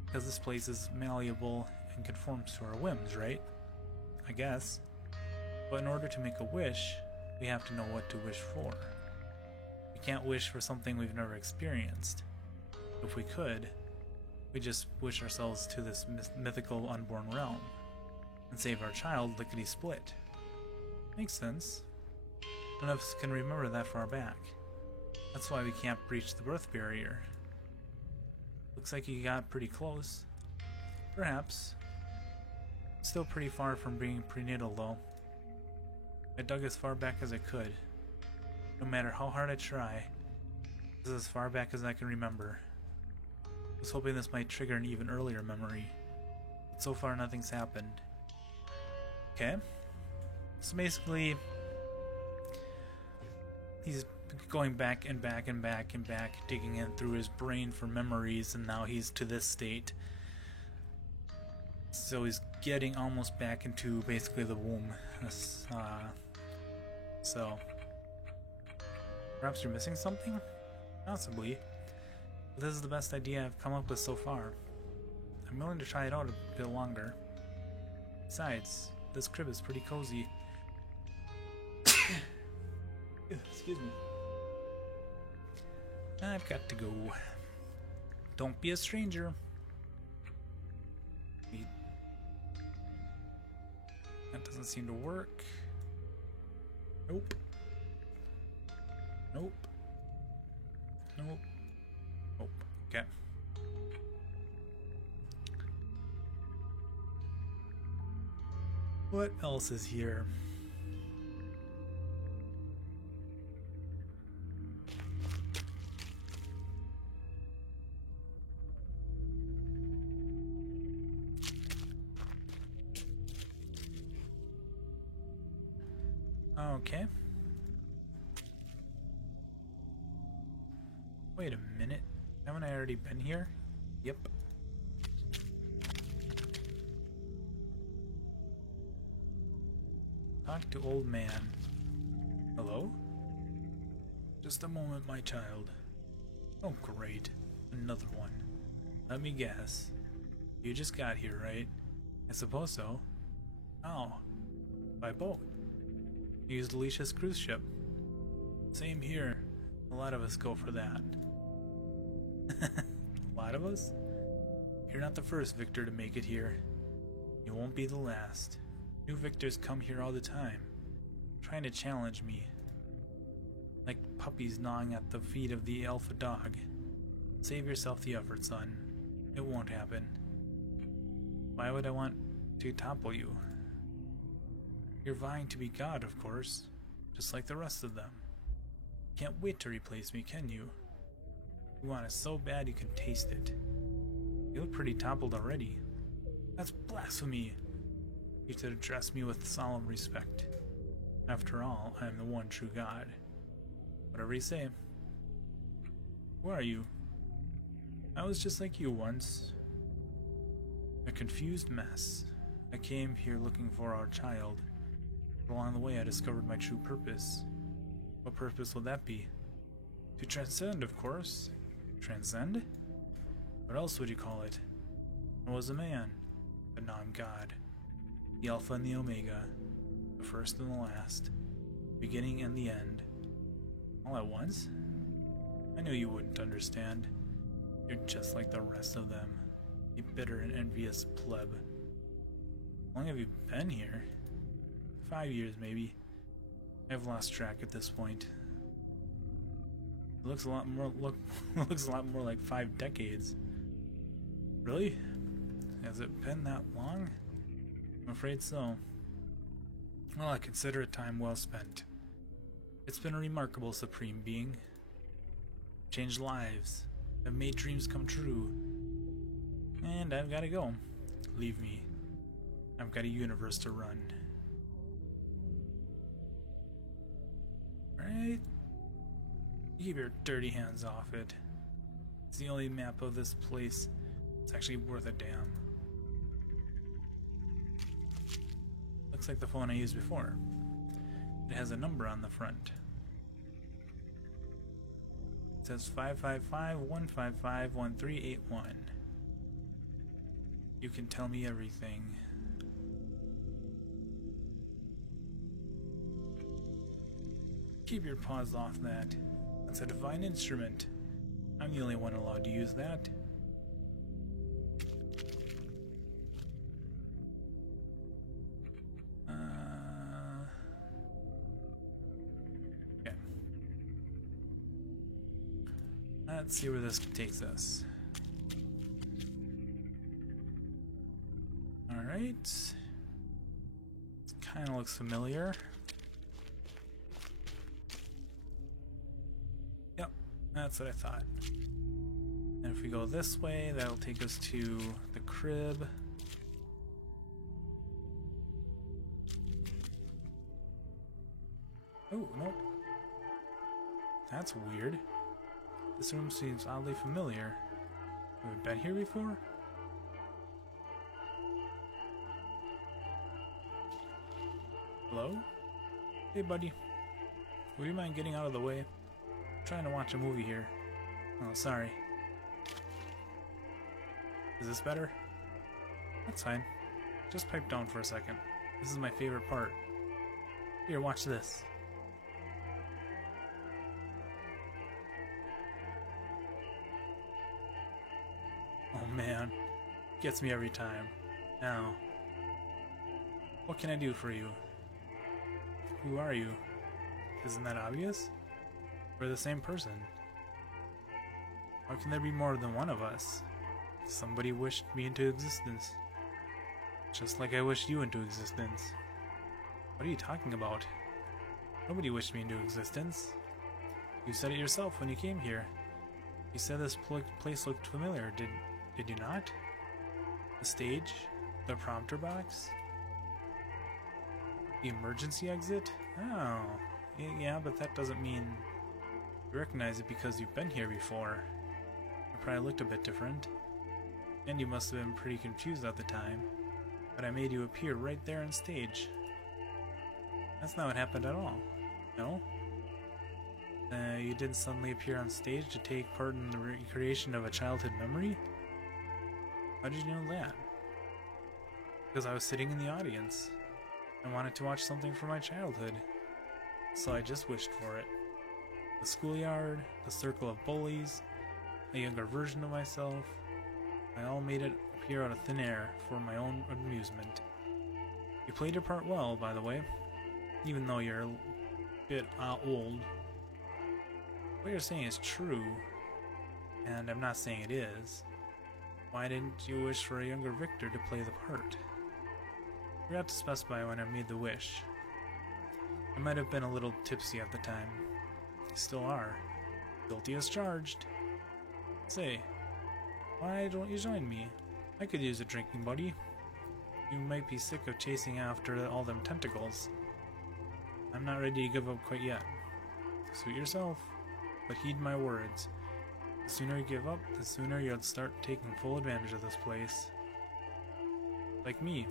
Because this place is malleable and conforms to our whims, right? I guess. But in order to make a wish, we have to know what to wish for. We can't wish for something we've never experienced. If we could, we just wish ourselves to this mythical unborn realm and save our child lickety-split. Makes sense. None of us can remember that far back. That's why we can't breach the birth barrier. Looks like you got pretty close. Perhaps. Still pretty far from being prenatal though. I dug as far back as I could. No matter how hard I try, this is as far back as I can remember. I was hoping this might trigger an even earlier memory, but so far nothing's happened. Okay. So basically, he's going back and back and back and back, digging in through his brain for memories, and now he's to this state. So he's getting almost back into basically the womb. So perhaps you're missing something? Possibly. But this is the best idea I've come up with so far. I'm willing to try it out a bit longer. Besides, this crib is pretty cozy. Excuse me. I've got to go. Don't be a stranger. That doesn't seem to work. Nope. Nope. Nope. Nope. Okay. What else is here? Okay. Wait a minute. Haven't I already been here? Yep. Talk to old man. Hello? Just a moment, my child. Oh, great. Another one. Let me guess. You just got here, right? I suppose so. Oh. By boat. You used Alicia's cruise ship. Same here. A lot of us go for that. A lot of us? You're not the first Victor to make it here. You won't be the last. New Victors come here all the time, trying to challenge me. Like puppies gnawing at the feet of the alpha dog. Save yourself the effort, son. It won't happen. Why would I want to topple you? You're vying to be God, of course, just like the rest of them. Can't wait to replace me, can you? You want it so bad you can taste it. You look pretty toppled already. That's blasphemy! You should address me with solemn respect. After all, I am the one true God. Whatever you say. Who are you? I was just like you once. A confused mess. I came here looking for our child. But along the way I discovered my true purpose. What purpose will that be? To transcend, of course. Transcend? What else would you call it? I was a man, but now I'm God. The Alpha and the Omega. The first and the last. Beginning and the end. All at once? I knew you wouldn't understand. You're just like the rest of them. You bitter and envious pleb. How long have you been here? 5 years, maybe. I've lost track at this point. It looks a lot more looks a lot more like 5 decades. Really? Has it been that long? I'm afraid so. Well, I consider it time well spent. It's been a remarkable supreme being. Changed lives. I've made dreams come true. And I've gotta go. Leave me. I've got a universe to run. Alright? Keep your dirty hands off it. It's the only map of this place. It's actually worth a damn. Looks like the phone I used before. It has a number on the front. It says 555-155-1381. You can tell me everything. Keep your paws off that. That's a divine instrument. I'm the only one allowed to use that. Okay. Let's see where this takes us. Alright. Kind of looks familiar. Yep, that's what I thought. And if we go this way, that'll take us to the crib. Oh, nope. That's weird. This room seems oddly familiar. Have we been here before? Hello? Hey, buddy. Would you mind getting out of the way? I'm trying to watch a movie here. Oh, sorry. Is this better? That's fine. Just pipe down for a second. This is my favorite part. Here, watch this. Oh man, gets me every time. Now, what can I do for you? Who are you? Isn't that obvious? We're the same person. How can there be more than one of us? Somebody wished me into existence. Just like I wished you into existence. What are you talking about? Nobody wished me into existence. You said it yourself when you came here. You said this place looked familiar, did you not? The stage? The prompter box? The emergency exit? Oh, yeah, but that doesn't mean you recognize it because you've been here before. It probably looked a bit different. And you must have been pretty confused at the time. But I made you appear right there on stage. That's not what happened at all. No? You didn't suddenly appear on stage to take part in the recreation of a childhood memory? How did you know that? Because I was sitting in the audience. I wanted to watch something from my childhood. So I just wished for it. The schoolyard, the circle of bullies, a younger version of myself. I all made it appear out of thin air for my own amusement. You played your part well, by the way, even though you're a bit old. What you're saying is true, and I'm not saying it is. Why didn't you wish for a younger Victor to play the part? I forgot to specify when I made the wish. I might have been a little tipsy at the time. You still are. Guilty as charged. Say, why don't you join me? I could use a drinking buddy. You might be sick of chasing after all them tentacles. I'm not ready to give up quite yet. Suit yourself, but heed my words. The sooner you give up, the sooner you'll start taking full advantage of this place. Like me.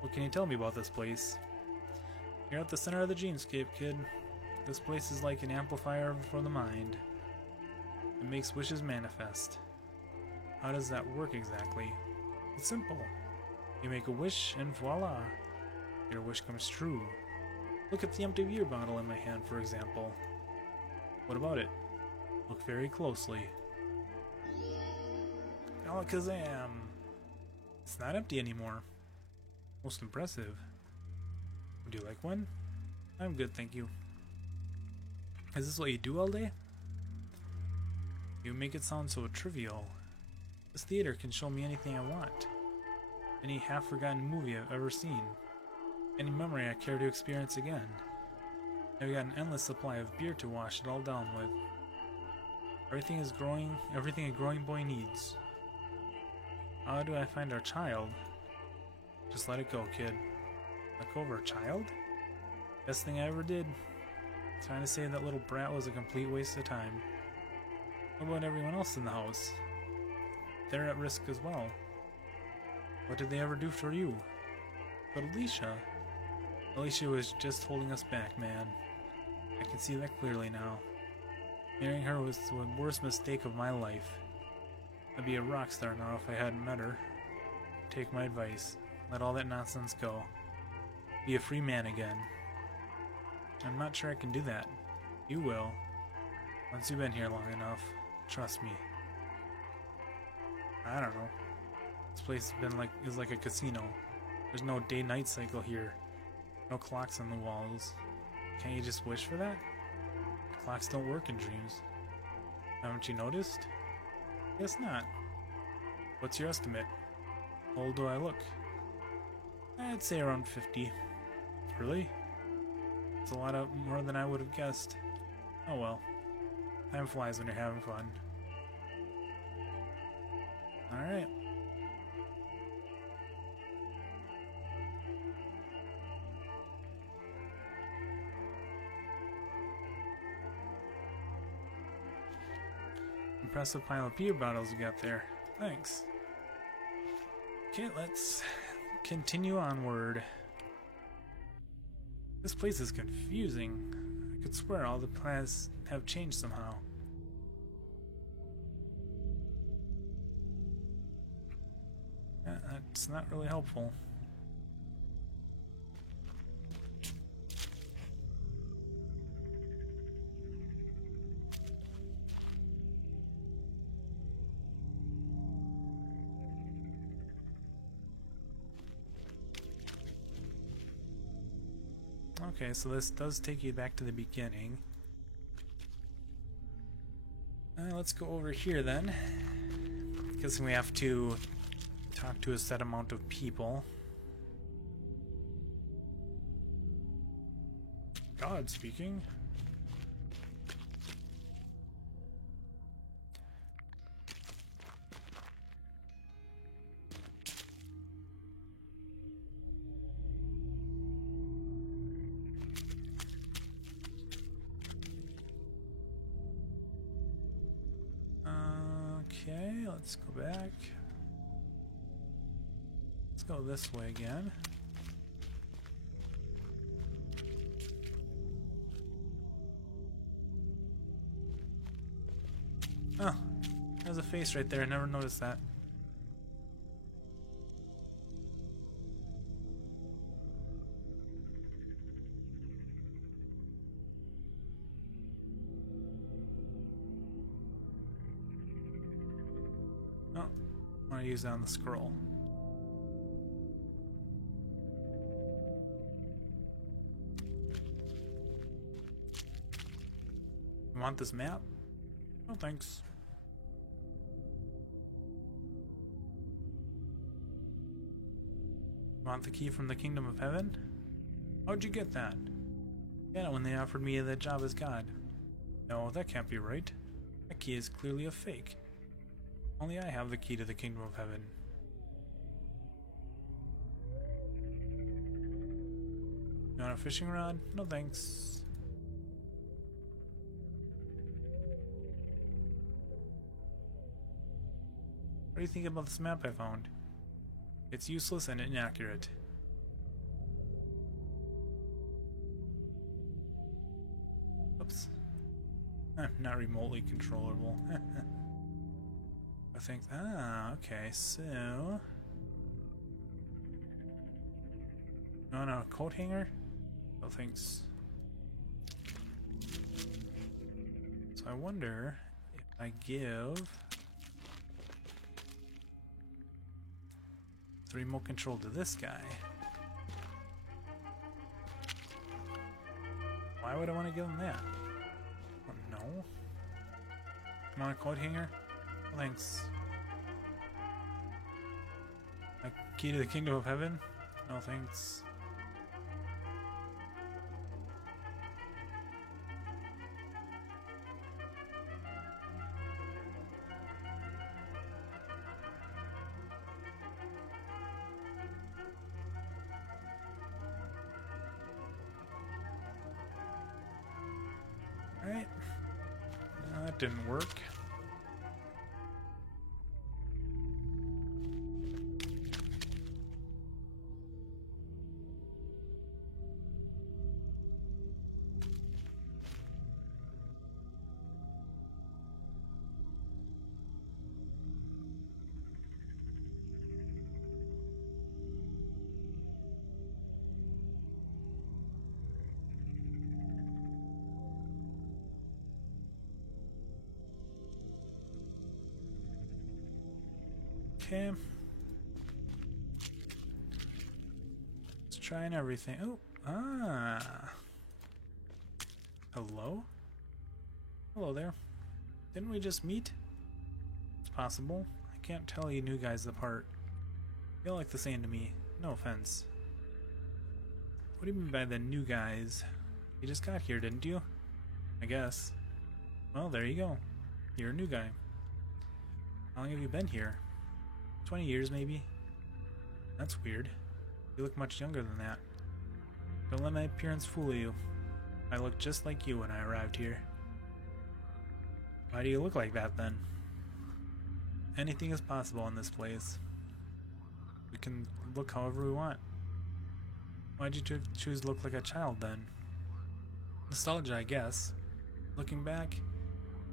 What can you tell me about this place? You're at the center of the dreamscape, kid. This place is like an amplifier for the mind. It makes wishes manifest. How does that work exactly? It's simple. You make a wish and voila! Your wish comes true. Look at the empty beer bottle in my hand, for example. What about it? Look very closely. Alakazam! It's not empty anymore. Most impressive. Would you like one? I'm good, thank you. Is this what you do all day? You make it sound so trivial. This theater can show me anything I want. Any half-forgotten movie I've ever seen. Any memory I care to experience again. I've got an endless supply of beer to wash it all down with. Everything a growing boy needs. How do I find our child? Just let it go, kid. Let go of our child? Best thing I ever did. Trying to say that little brat was a complete waste of time. What about everyone else in the house? They're at risk as well. What did they ever do for you? But Alicia... Alicia was just holding us back, man. I can see that clearly now. Marrying her was the worst mistake of my life. I'd be a rock star now if I hadn't met her. Take my advice. Let all that nonsense go. Be a free man again. I'm not sure I can do that. You will. Once you've been here long enough. Trust me. I don't know. This place is like a casino. There's no day-night cycle here. No clocks on the walls. Can't you just wish for that? Clocks don't work in dreams. Haven't you noticed? Guess not. What's your estimate? How old do I look? I'd say around 50. Really? It's a lot more than I would have guessed. Oh well. Time flies when you're having fun. Alright. Impressive pile of beer bottles you got there. Thanks. Okay, let's continue onward. This place is confusing. I could swear all the plans have changed somehow. That's not really helpful. Okay, so this does take you back to the beginning. Let's go over here then. Guessing we have to talk to a set amount of people. God speaking. Okay, let's go back. Let's go this way again. Oh, there's a face right there. I never noticed that. Oh, I want to use that on the scroll. You want this map? Oh, thanks. Want the key from the Kingdom of Heaven? How'd you get that? Got it when they offered me the job as God. No, that can't be right. That key is clearly a fake. Only I have the key to the Kingdom of Heaven. You want a fishing rod? No thanks. What do you think about this map I found? It's useless and inaccurate. Oops. Not remotely controllable. I think, okay, so... No, a coat hanger? No thanks. So I wonder if I give... the remote control to this guy. Why would I want to give him that? Oh, no. Come on, a coat hanger? Oh, thanks. A key to the Kingdom of Heaven? No thanks. didn't work. Okay. Let's try and everything. Oh, hello? Hello there. Didn't we just meet? It's possible. I can't tell you new guys apart. Feel like the same to me. No offense. What do you mean by the new guys? You just got here, didn't you? I guess. Well, there you go. You're a new guy. How long have you been here? 20 years, maybe? That's weird. You look much younger than that. Don't let my appearance fool you. I look just like you when I arrived here. Why do you look like that, then? Anything is possible in this place. We can look however we want. Why'd you choose to look like a child, then? Nostalgia, I guess. Looking back,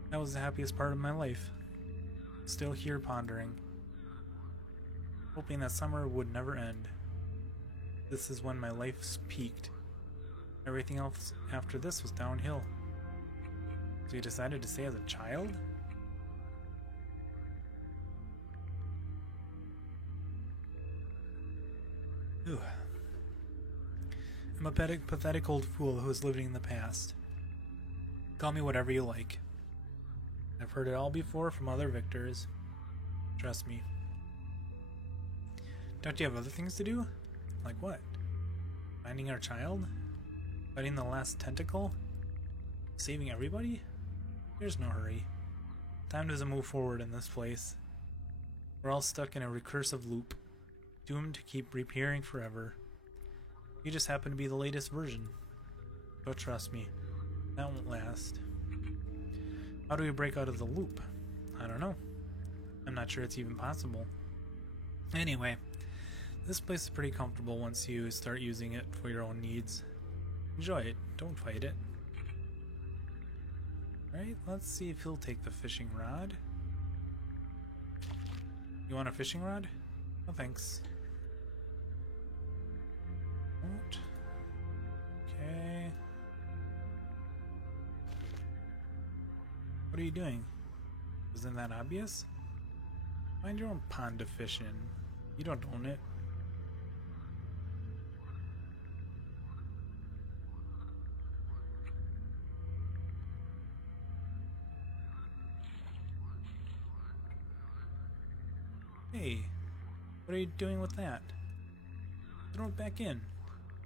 that was the happiest part of my life. Still here pondering. Hoping that summer would never end. This is when my life's peaked. Everything else after this was downhill. So you decided to stay as a child? Ooh. I'm a pathetic old fool who is living in the past. Call me whatever you like. I've heard it all before from other victors. Trust me. Don't you have other things to do? Like what? Finding our child? Fighting the last tentacle? Saving everybody? There's no hurry. Time doesn't move forward in this place. We're all stuck in a recursive loop, doomed to keep reappearing forever. You just happen to be the latest version. But trust me, that won't last. How do we break out of the loop? I don't know. I'm not sure it's even possible. Anyway, this place is pretty comfortable once you start using it for your own needs. Enjoy it, don't fight it. Alright, let's see if he'll take the fishing rod. You want a fishing rod? No thanks. Won't. Okay. What are you doing? Isn't that obvious? Find your own pond to fish in. You don't own it. Hey, what are you doing with that? Throw it back in.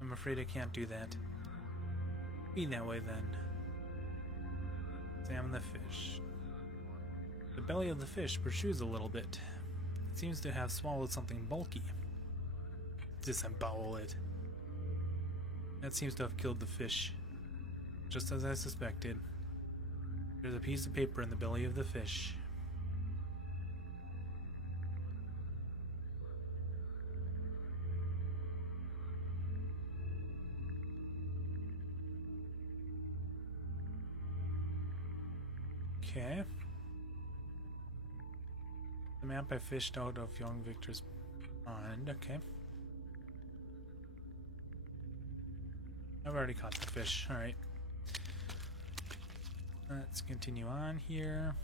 I'm afraid I can't do that. Be that way then. Examine the fish. The belly of the fish protrudes a little bit. It seems to have swallowed something bulky. Disembowel it. That seems to have killed the fish. Just as I suspected. There's a piece of paper in the belly of the fish. Okay. The map I fished out of young Victor's pond. Okay. I've already caught the fish. Alright. Let's continue on here.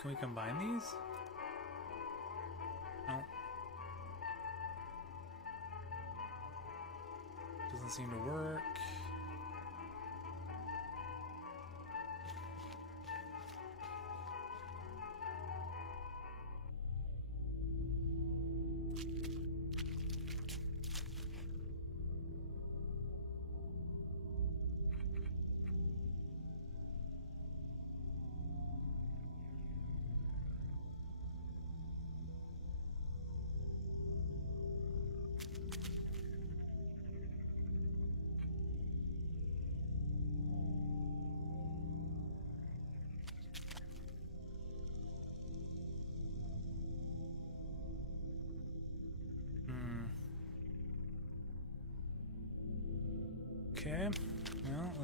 Can we combine these? No. Doesn't seem to work.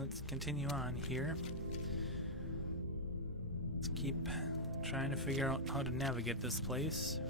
let's continue on here. Let's keep trying to figure out how to navigate this place.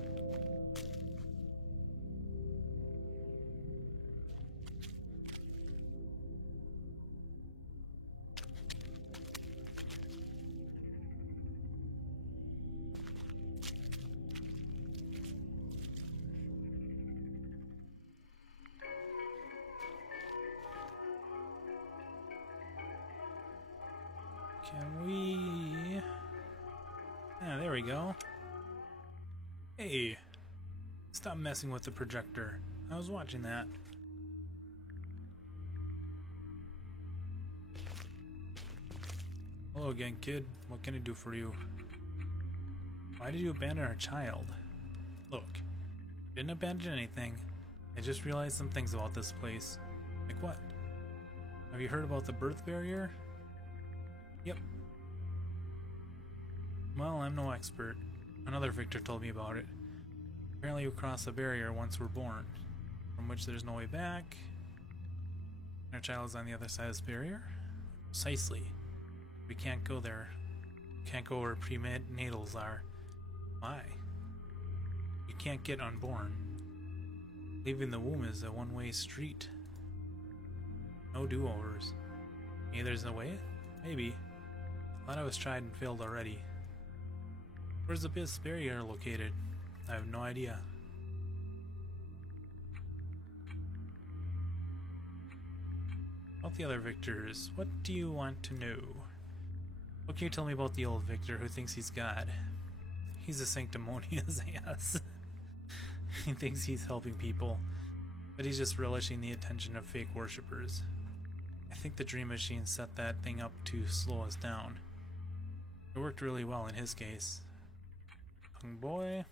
Can we... Yeah, there we go. Hey, stop messing with the projector. I was watching that. Hello again, kid. What can I do for you? Why did you abandon our child? Look, I didn't abandon anything. I just realized some things about this place. Like what? Have you heard about the birth barrier? Yep. Well, I'm no expert. Another Victor told me about it. Apparently you cross a barrier once we're born, from which there's no way back. Our child is on the other side of this barrier? Precisely. We can't go there. We can't go where prenatals are. Why? You can't get unborn. Leaving the womb is a one-way street. No do-overs. Maybe there's a way? Maybe. A lot of us tried and failed already. Where's the birth barrier located? I have no idea. About the other Victors, what do you want to know? What can you tell me about the old Victor who thinks he's God? He's a sanctimonious ass. He thinks he's helping people, but he's just relishing the attention of fake worshippers. I think the Dream Machine set that thing up to slow us down. It worked really well in his case. Young boy.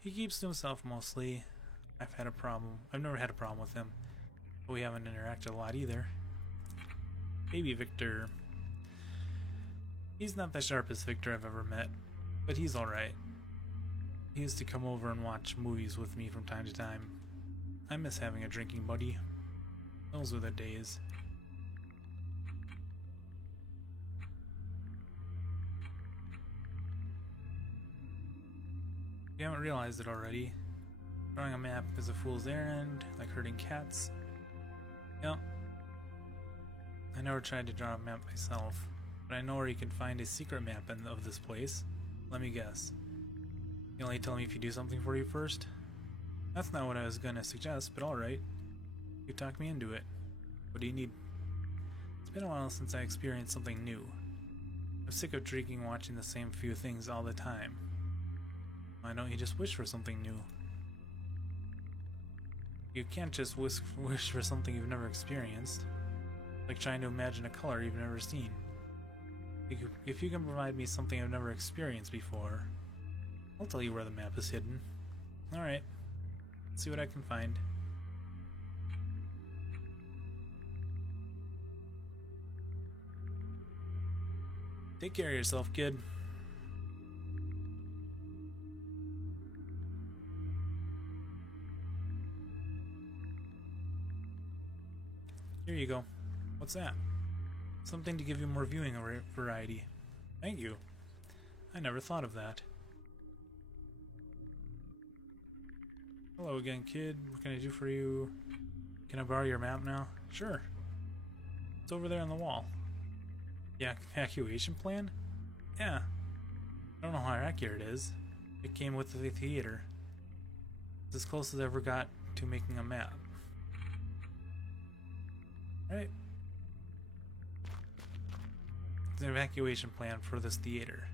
He keeps to himself mostly. I've never had a problem with him. But we haven't interacted a lot either. Baby Victor. He's not the sharpest Victor I've ever met, but he's alright. He used to come over and watch movies with me from time to time. I miss having a drinking buddy. Those were the days. You haven't realized it already. Drawing a map is a fool's errand, like herding cats. Yep. I never tried to draw a map myself, but I know where you can find a secret map of this place. Let me guess. You only tell me if you do something for you first? That's not what I was gonna suggest, but alright. You talked me into it. What do you need? It's been a while since I experienced something new. I'm sick of drinking watching the same few things all the time. Why don't you just wish for something new? You can't just wish for something you've never experienced. Like trying to imagine a color you've never seen. If you can provide me something I've never experienced before, I'll tell you where the map is hidden. Alright. Let's see what I can find. Take care of yourself, kid. Here you go. What's that? Something to give you more viewing variety. Thank you. I never thought of that. Hello again, kid. What can I do for you? Can I borrow your map now? Sure. It's over there on the wall. Yeah, evacuation plan? Yeah. I don't know how accurate it is. It came with the theater. It's as close as I ever got to making a map. Right. It's an evacuation plan for this theater.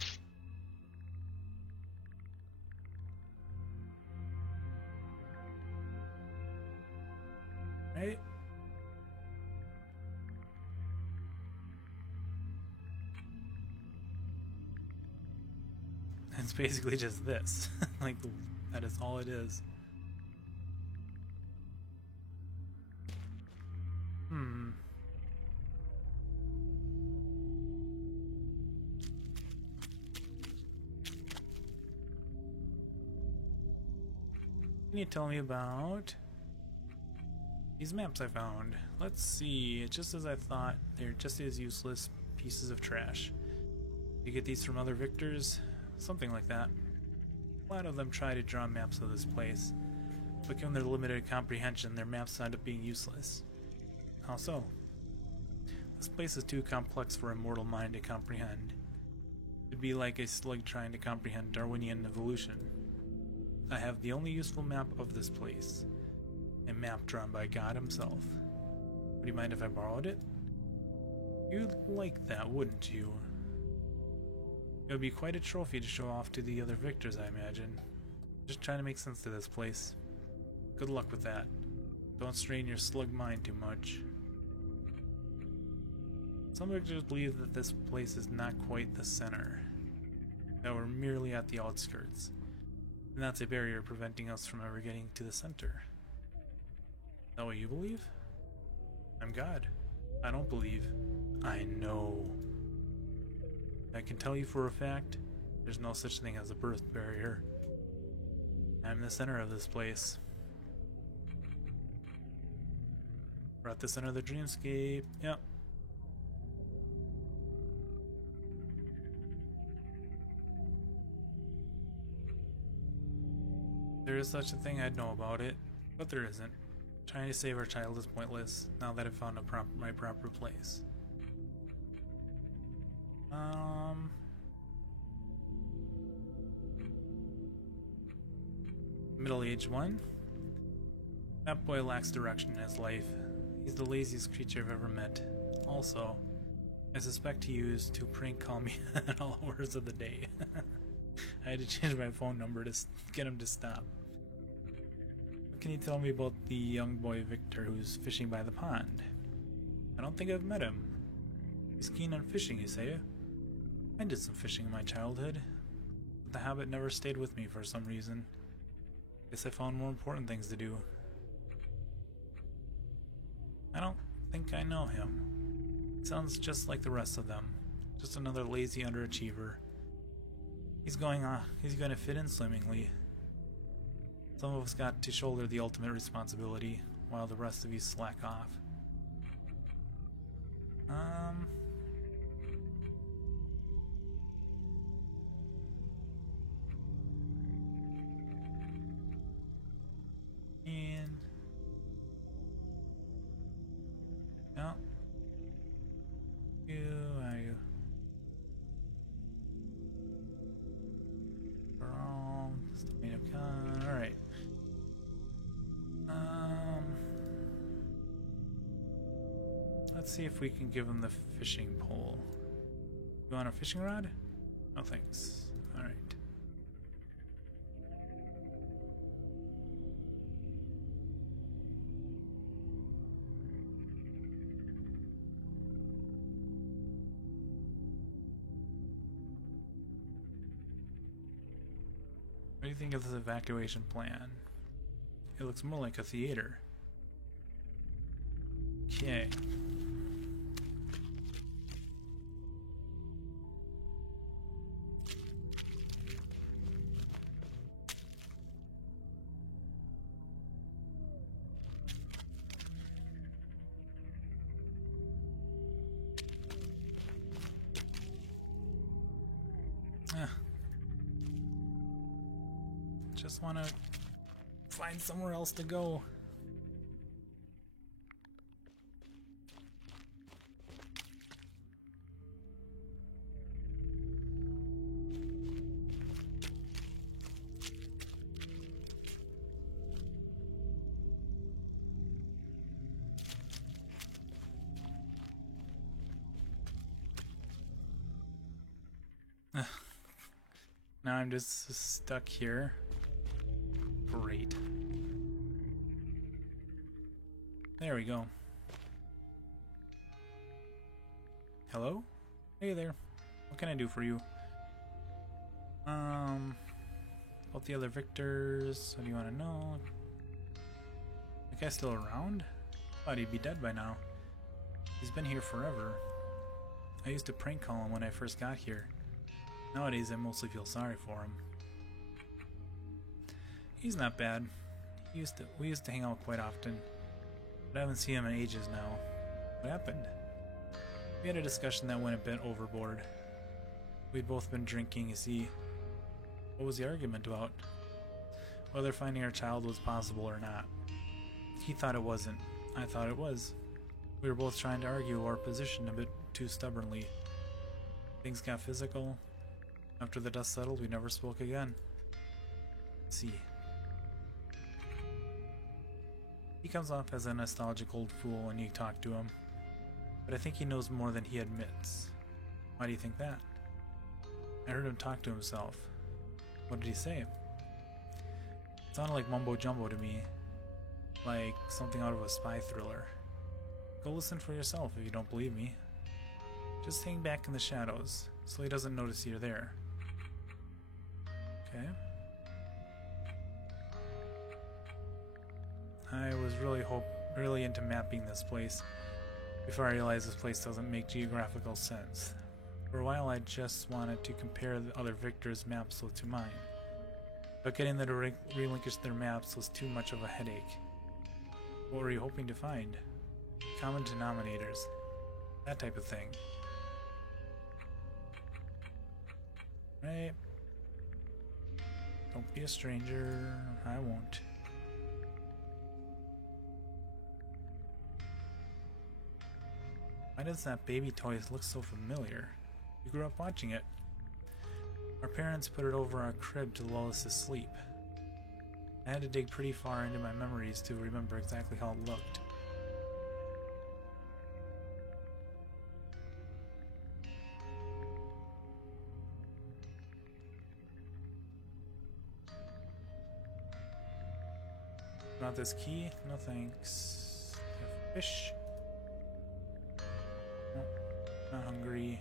Right? It's basically just this. Like, that is all it is. Can you tell me about These maps I found. Let's see. Just as I thought, they're just as useless pieces of trash. You get these from other victors? Something like that. A lot of them try to draw maps of this place, but given their limited comprehension, their maps end up being useless. How so? This place is too complex for a mortal mind to comprehend. It'd be like a slug trying to comprehend Darwinian evolution. I have the only useful map of this place. A map drawn by God himself. Would you mind if I borrowed it? You'd like that, wouldn't you? It would be quite a trophy to show off to the other victors, I imagine. Just trying to make sense to this place. Good luck with that. Don't strain your slug mind too much. Some victors believe that this place is not quite the center, that we're merely at the outskirts, and that's a barrier preventing us from ever getting to the center. Is that what you believe? I'm God. I don't believe. I know. I can tell you for a fact, there's no such thing as a birth barrier. I'm the center of this place. We're at the center of the dreamscape. Yep. There is such a thing, I'd know about it, but there isn't. Trying to save our child is pointless, now that I've found my proper place. Middle-aged one. That boy lacks direction in his life. He's the laziest creature I've ever met. Also, I suspect he used to prank call me at all hours of the day. I had to change my phone number to get him to stop. What can you tell me about the young boy Victor who's fishing by the pond? I don't think I've met him. He's keen on fishing, you say? I did some fishing in my childhood, but the habit never stayed with me for some reason. Guess I found more important things to do. I don't think I know him. He sounds just like the rest of them. Just another lazy underachiever. He's going to fit in swimmingly. Some of us got to shoulder the ultimate responsibility, while the rest of you slack off. And no. You are you? Wrong. Made of con. All right. Let's see if we can give him the fishing pole. You want a fishing rod? No thanks. All right. What do you think of this evacuation plan? It looks more like a theater. Okay. Just want to find somewhere else to go. Now I'm just stuck here. Great. There we go. Hello? Hey there. What can I do for you? About the other victors, what do you want to know? The guy's still around? Thought he'd be dead by now. He's been here forever. I used to prank call him when I first got here. Nowadays I mostly feel sorry for him. He's not bad. We used to hang out quite often. But I haven't seen him in ages now. What happened? We had a discussion that went a bit overboard. We'd both been drinking, you see. What was the argument about? Whether finding our child was possible or not. He thought it wasn't. I thought it was. We were both trying to argue our position a bit too stubbornly. Things got physical. After the dust settled, we never spoke again. Let's see. He comes off as a nostalgic old fool when you talk to him. But I think he knows more than he admits. Why do you think that? I heard him talk to himself. What did he say? It sounded like mumbo jumbo to me. Like something out of a spy thriller. Go listen for yourself if you don't believe me. Just hang back in the shadows so he doesn't notice you're there. Okay. I was really into mapping this place before I realized this place doesn't make geographical sense. For a while I just wanted to compare the other victors' maps to mine, but getting them to relinquish their maps was too much of a headache. What were you hoping to find? Common denominators. That type of thing. Right? Don't be a stranger. I won't. Why does that baby toy look so familiar? We grew up watching it. Our parents put it over our crib to lull us to sleep. I had to dig pretty far into my memories to remember exactly how it looked. Not this key? No thanks. Fish? Nope. Not hungry.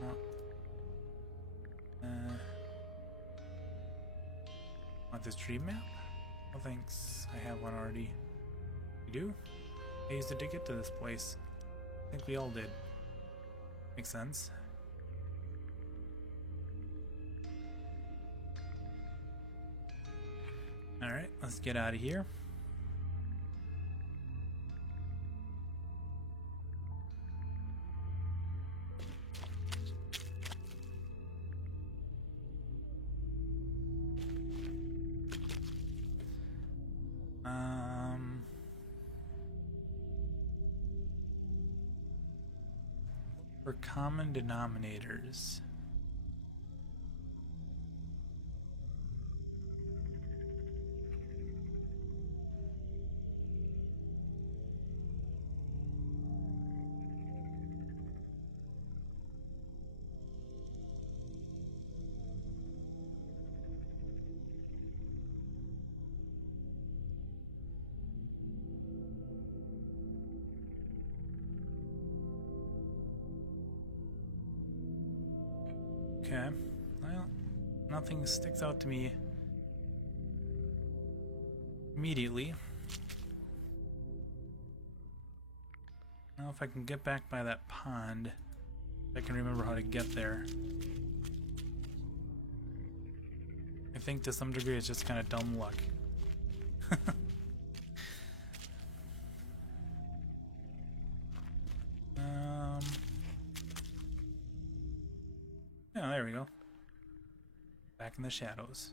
Nope. Want this dream map? No thanks. I have one already. You do? I used it to get to this place. I think we all did. Makes sense. Alright, let's get out of here. For common denominators. Okay, well, nothing sticks out to me immediately. Now if I can get back by that pond, I can remember how to get there. I think to some degree it's just kind of dumb luck. Oh, there we go. Back in the shadows.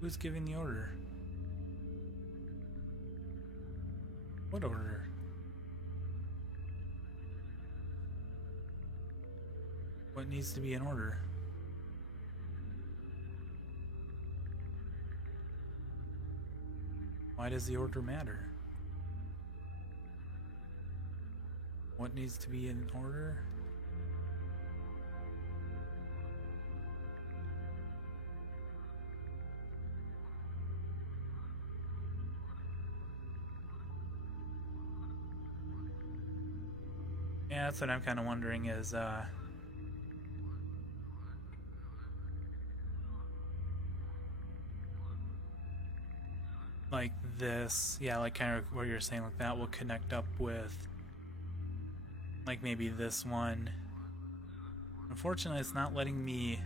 Who's giving the order? What order? What needs to be in order? Why does the order matter? What needs to be in order? Yeah, that's what I'm kind of wondering is, like this, yeah, like kind of where you're saying like that will connect up with like maybe this one. Unfortunately, it's not letting me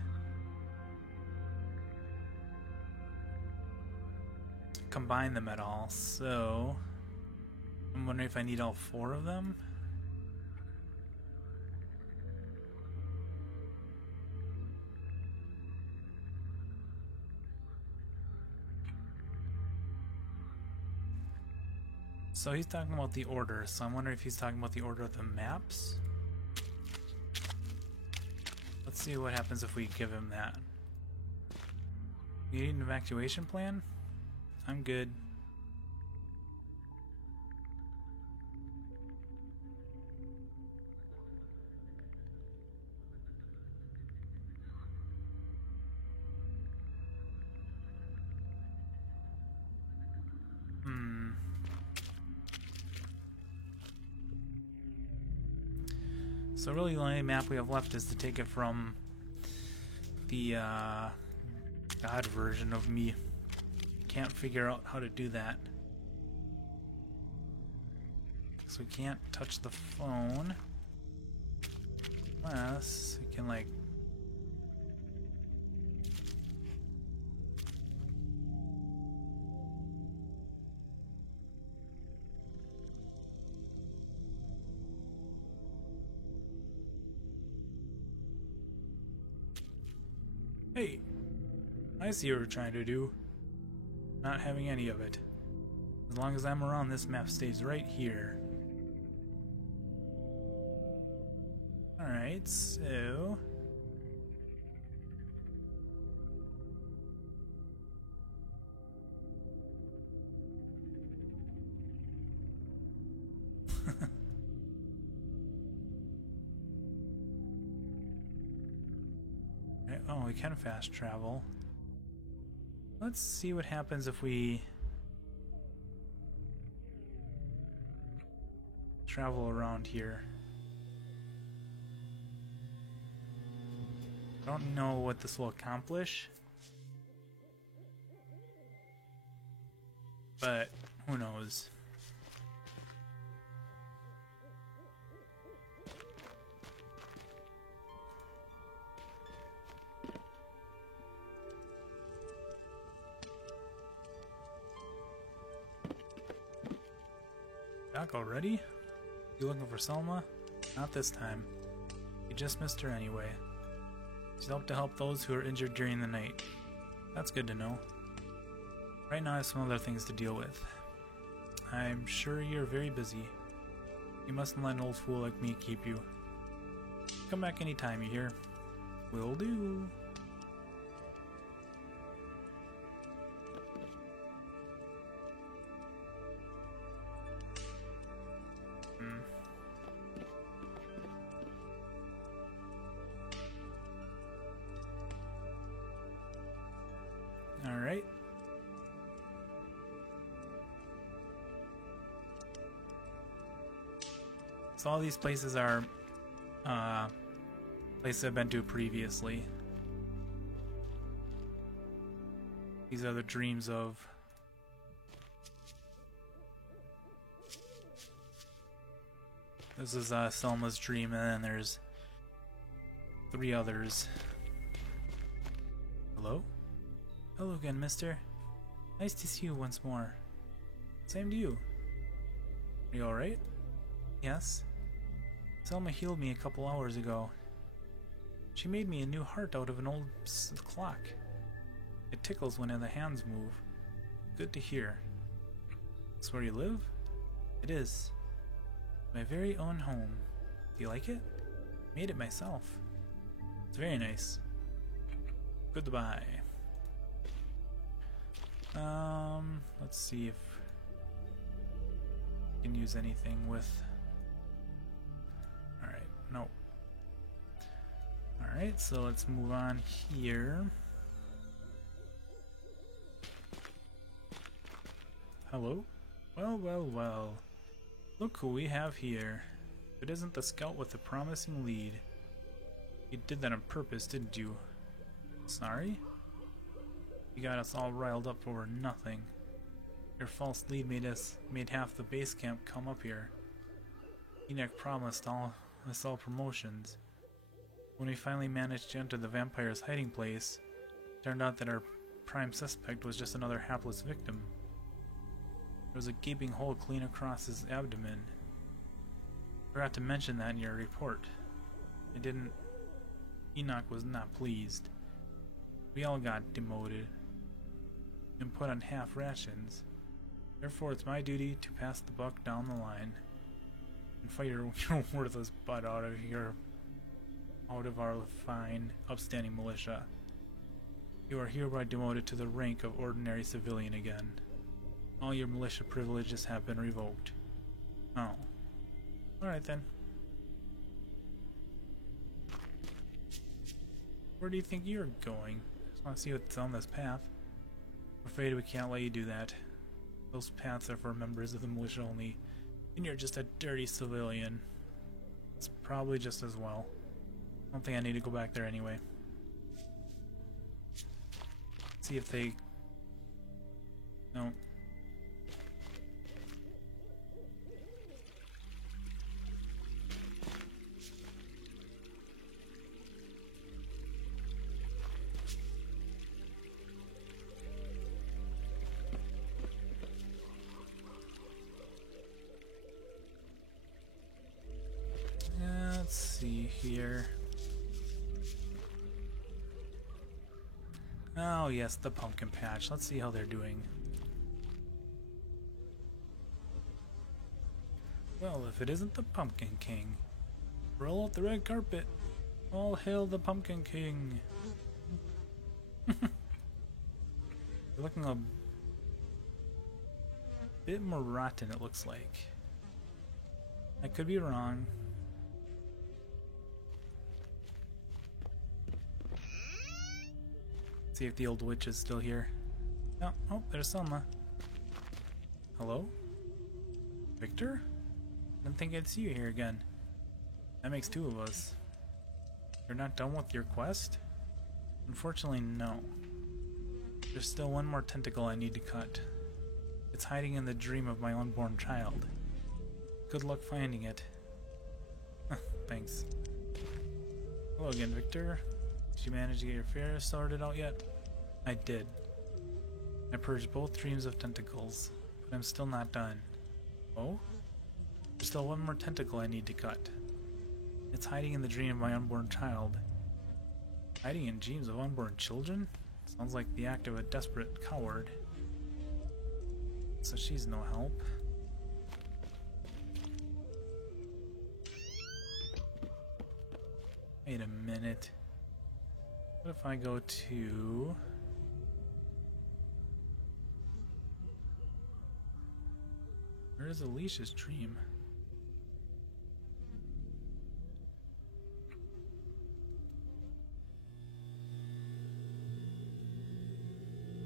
combine them at all, so I'm wondering if I need all 4 of them. So he's talking about the order, so I'm wondering if he's talking about the order of the maps. Let's see what happens if we give him that. You need an evacuation plan? I'm good. So really the only map we have left is to take it from the God version of me. Can't figure out how to do that. So we can't touch the phone. Unless we can like... Hey, I see what you're trying to do. Not having any of it. As long as I'm around, this map stays right here. Alright, so... Oh, we can fast travel. Let's see what happens if we travel around here. I don't know what this will accomplish, but who knows. Back already? You looking for Selma? Not this time. You just missed her anyway. She's helped to help those who are injured during the night. That's good to know. Right now I have some other things to deal with. I'm sure you're very busy. You mustn't let an old fool like me keep you. Come back anytime, you hear? Will do. Alright. So all these places are places I've been to previously. These are the dreams of. This is Selma's dream, and then there's 3 others. Hello? Hello again, mister. Nice to see you once more. Same to you. Are you alright? Yes. Selma healed me a couple hours ago. She made me a new heart out of an old clock. It tickles when the hands move. Good to hear. That's where you live? It is. My very own home. Do you like it? Made it myself. It's very nice. Goodbye. Let's see if we can use anything with... Alright, no. Alright, so let's move on here. Hello? Well, well, well. Look who we have here. If it isn't the scout with the promising lead. You did that on purpose, didn't you? Sorry? You got us all riled up over nothing. Your false lead made half the base camp come up here. Enoch promised us all promotions. When we finally managed to enter the vampire's hiding place, it turned out that our prime suspect was just another hapless victim. There was a gaping hole clean across his abdomen. Forgot to mention that in your report. I didn't. Enoch was not pleased. We all got demoted and put on half rations. Therefore, it's my duty to pass the buck down the line and fight your worthless butt out of our fine, upstanding militia. You are hereby demoted to the rank of ordinary civilian again. All your militia privileges have been revoked. Oh. Alright then. Where do you think you're going? Just want to see what's on this path. I'm afraid we can't let you do that. Those paths are for members of the militia only, and you're just a dirty civilian. It's probably just as well. I don't think I need to go back there anyway. See if they... No. Let's see here. Oh yes, the pumpkin patch. Let's see how they're doing. Well, if it isn't the Pumpkin King. Roll out the red carpet. All hail the Pumpkin King. They're looking a bit more rotten, it looks like. I could be wrong. See if the old witch is still here. Oh, oh, there's Selma. Hello? Victor? Didn't think I'd see you here again. That makes two of us. You're not done with your quest? Unfortunately, no. There's still one more tentacle I need to cut. It's hiding in the dream of my unborn child. Good luck finding it. Thanks. Hello again, Victor. Did you manage to get your affairs sorted out yet? I did. I purged both dreams of tentacles, but I'm still not done. Oh? There's still one more tentacle I need to cut. It's hiding in the dream of my unborn child. Hiding in dreams of unborn children? Sounds like the act of a desperate coward. So she's no help. Wait a minute. What if I go to... Where is Alicia's dream?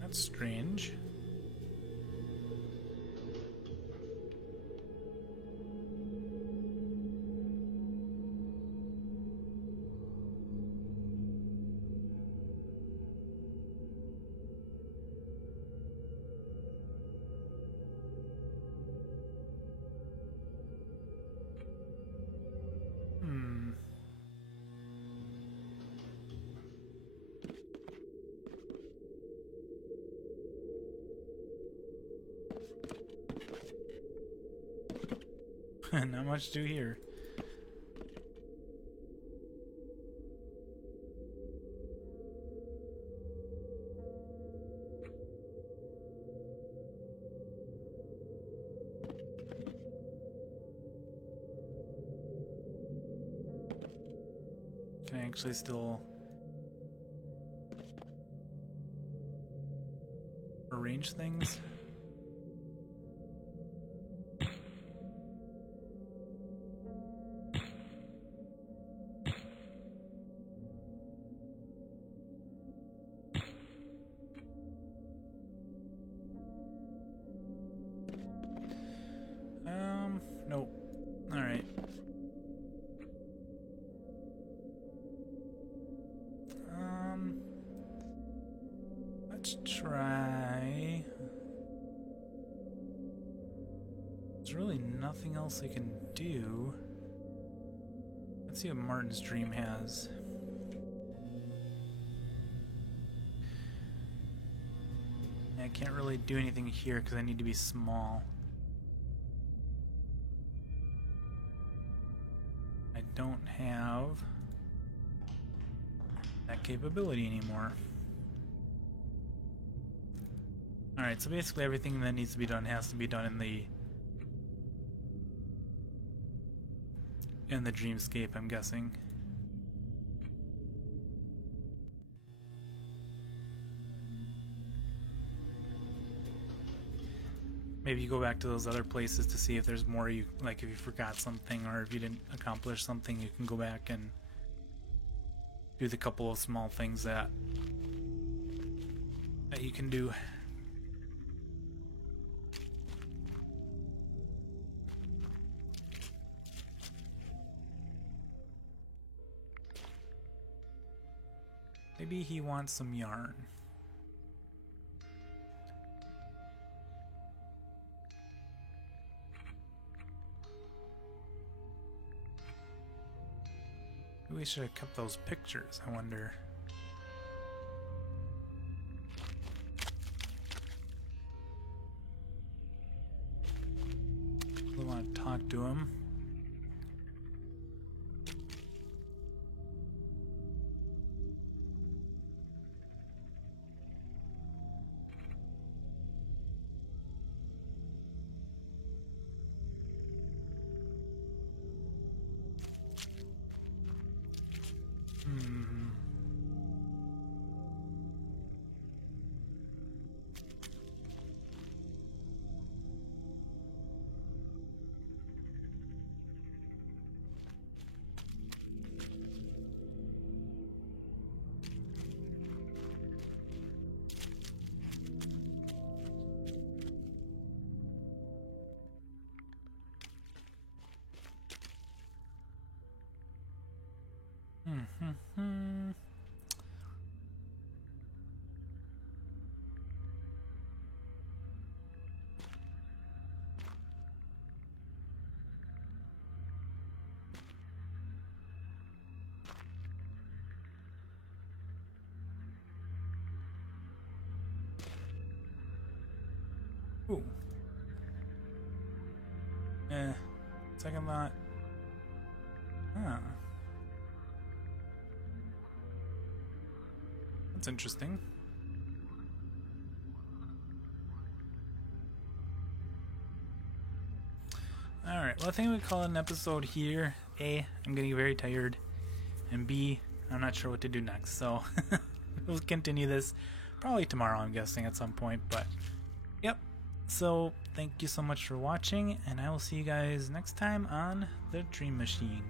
That's strange. Not much to do here. Can I actually still arrange things? Nope. Alright. Let's try... There's really nothing else I can do. Let's see what Martin's dream has. I can't really do anything here because I need to be small. don't have that capability anymore. Alright, so basically everything that needs to be done has to be done in the dreamscape, I'm guessing. Maybe you go back to those other places to see if there's more you, like if you forgot something or if you didn't accomplish something, you can go back and do the couple of small things that you can do. Maybe he wants some yarn. We should have kept those pictures, I wonder. I want to talk to him. Ooh. Second thought. Huh. That's interesting. Alright, well I think we call it an episode here. A, I'm getting very tired. And B, I'm not sure what to do next. So we'll continue this probably tomorrow, I'm guessing, at some point. But yep. So thank you so much for watching, and I will see you guys next time on The Dream Machine.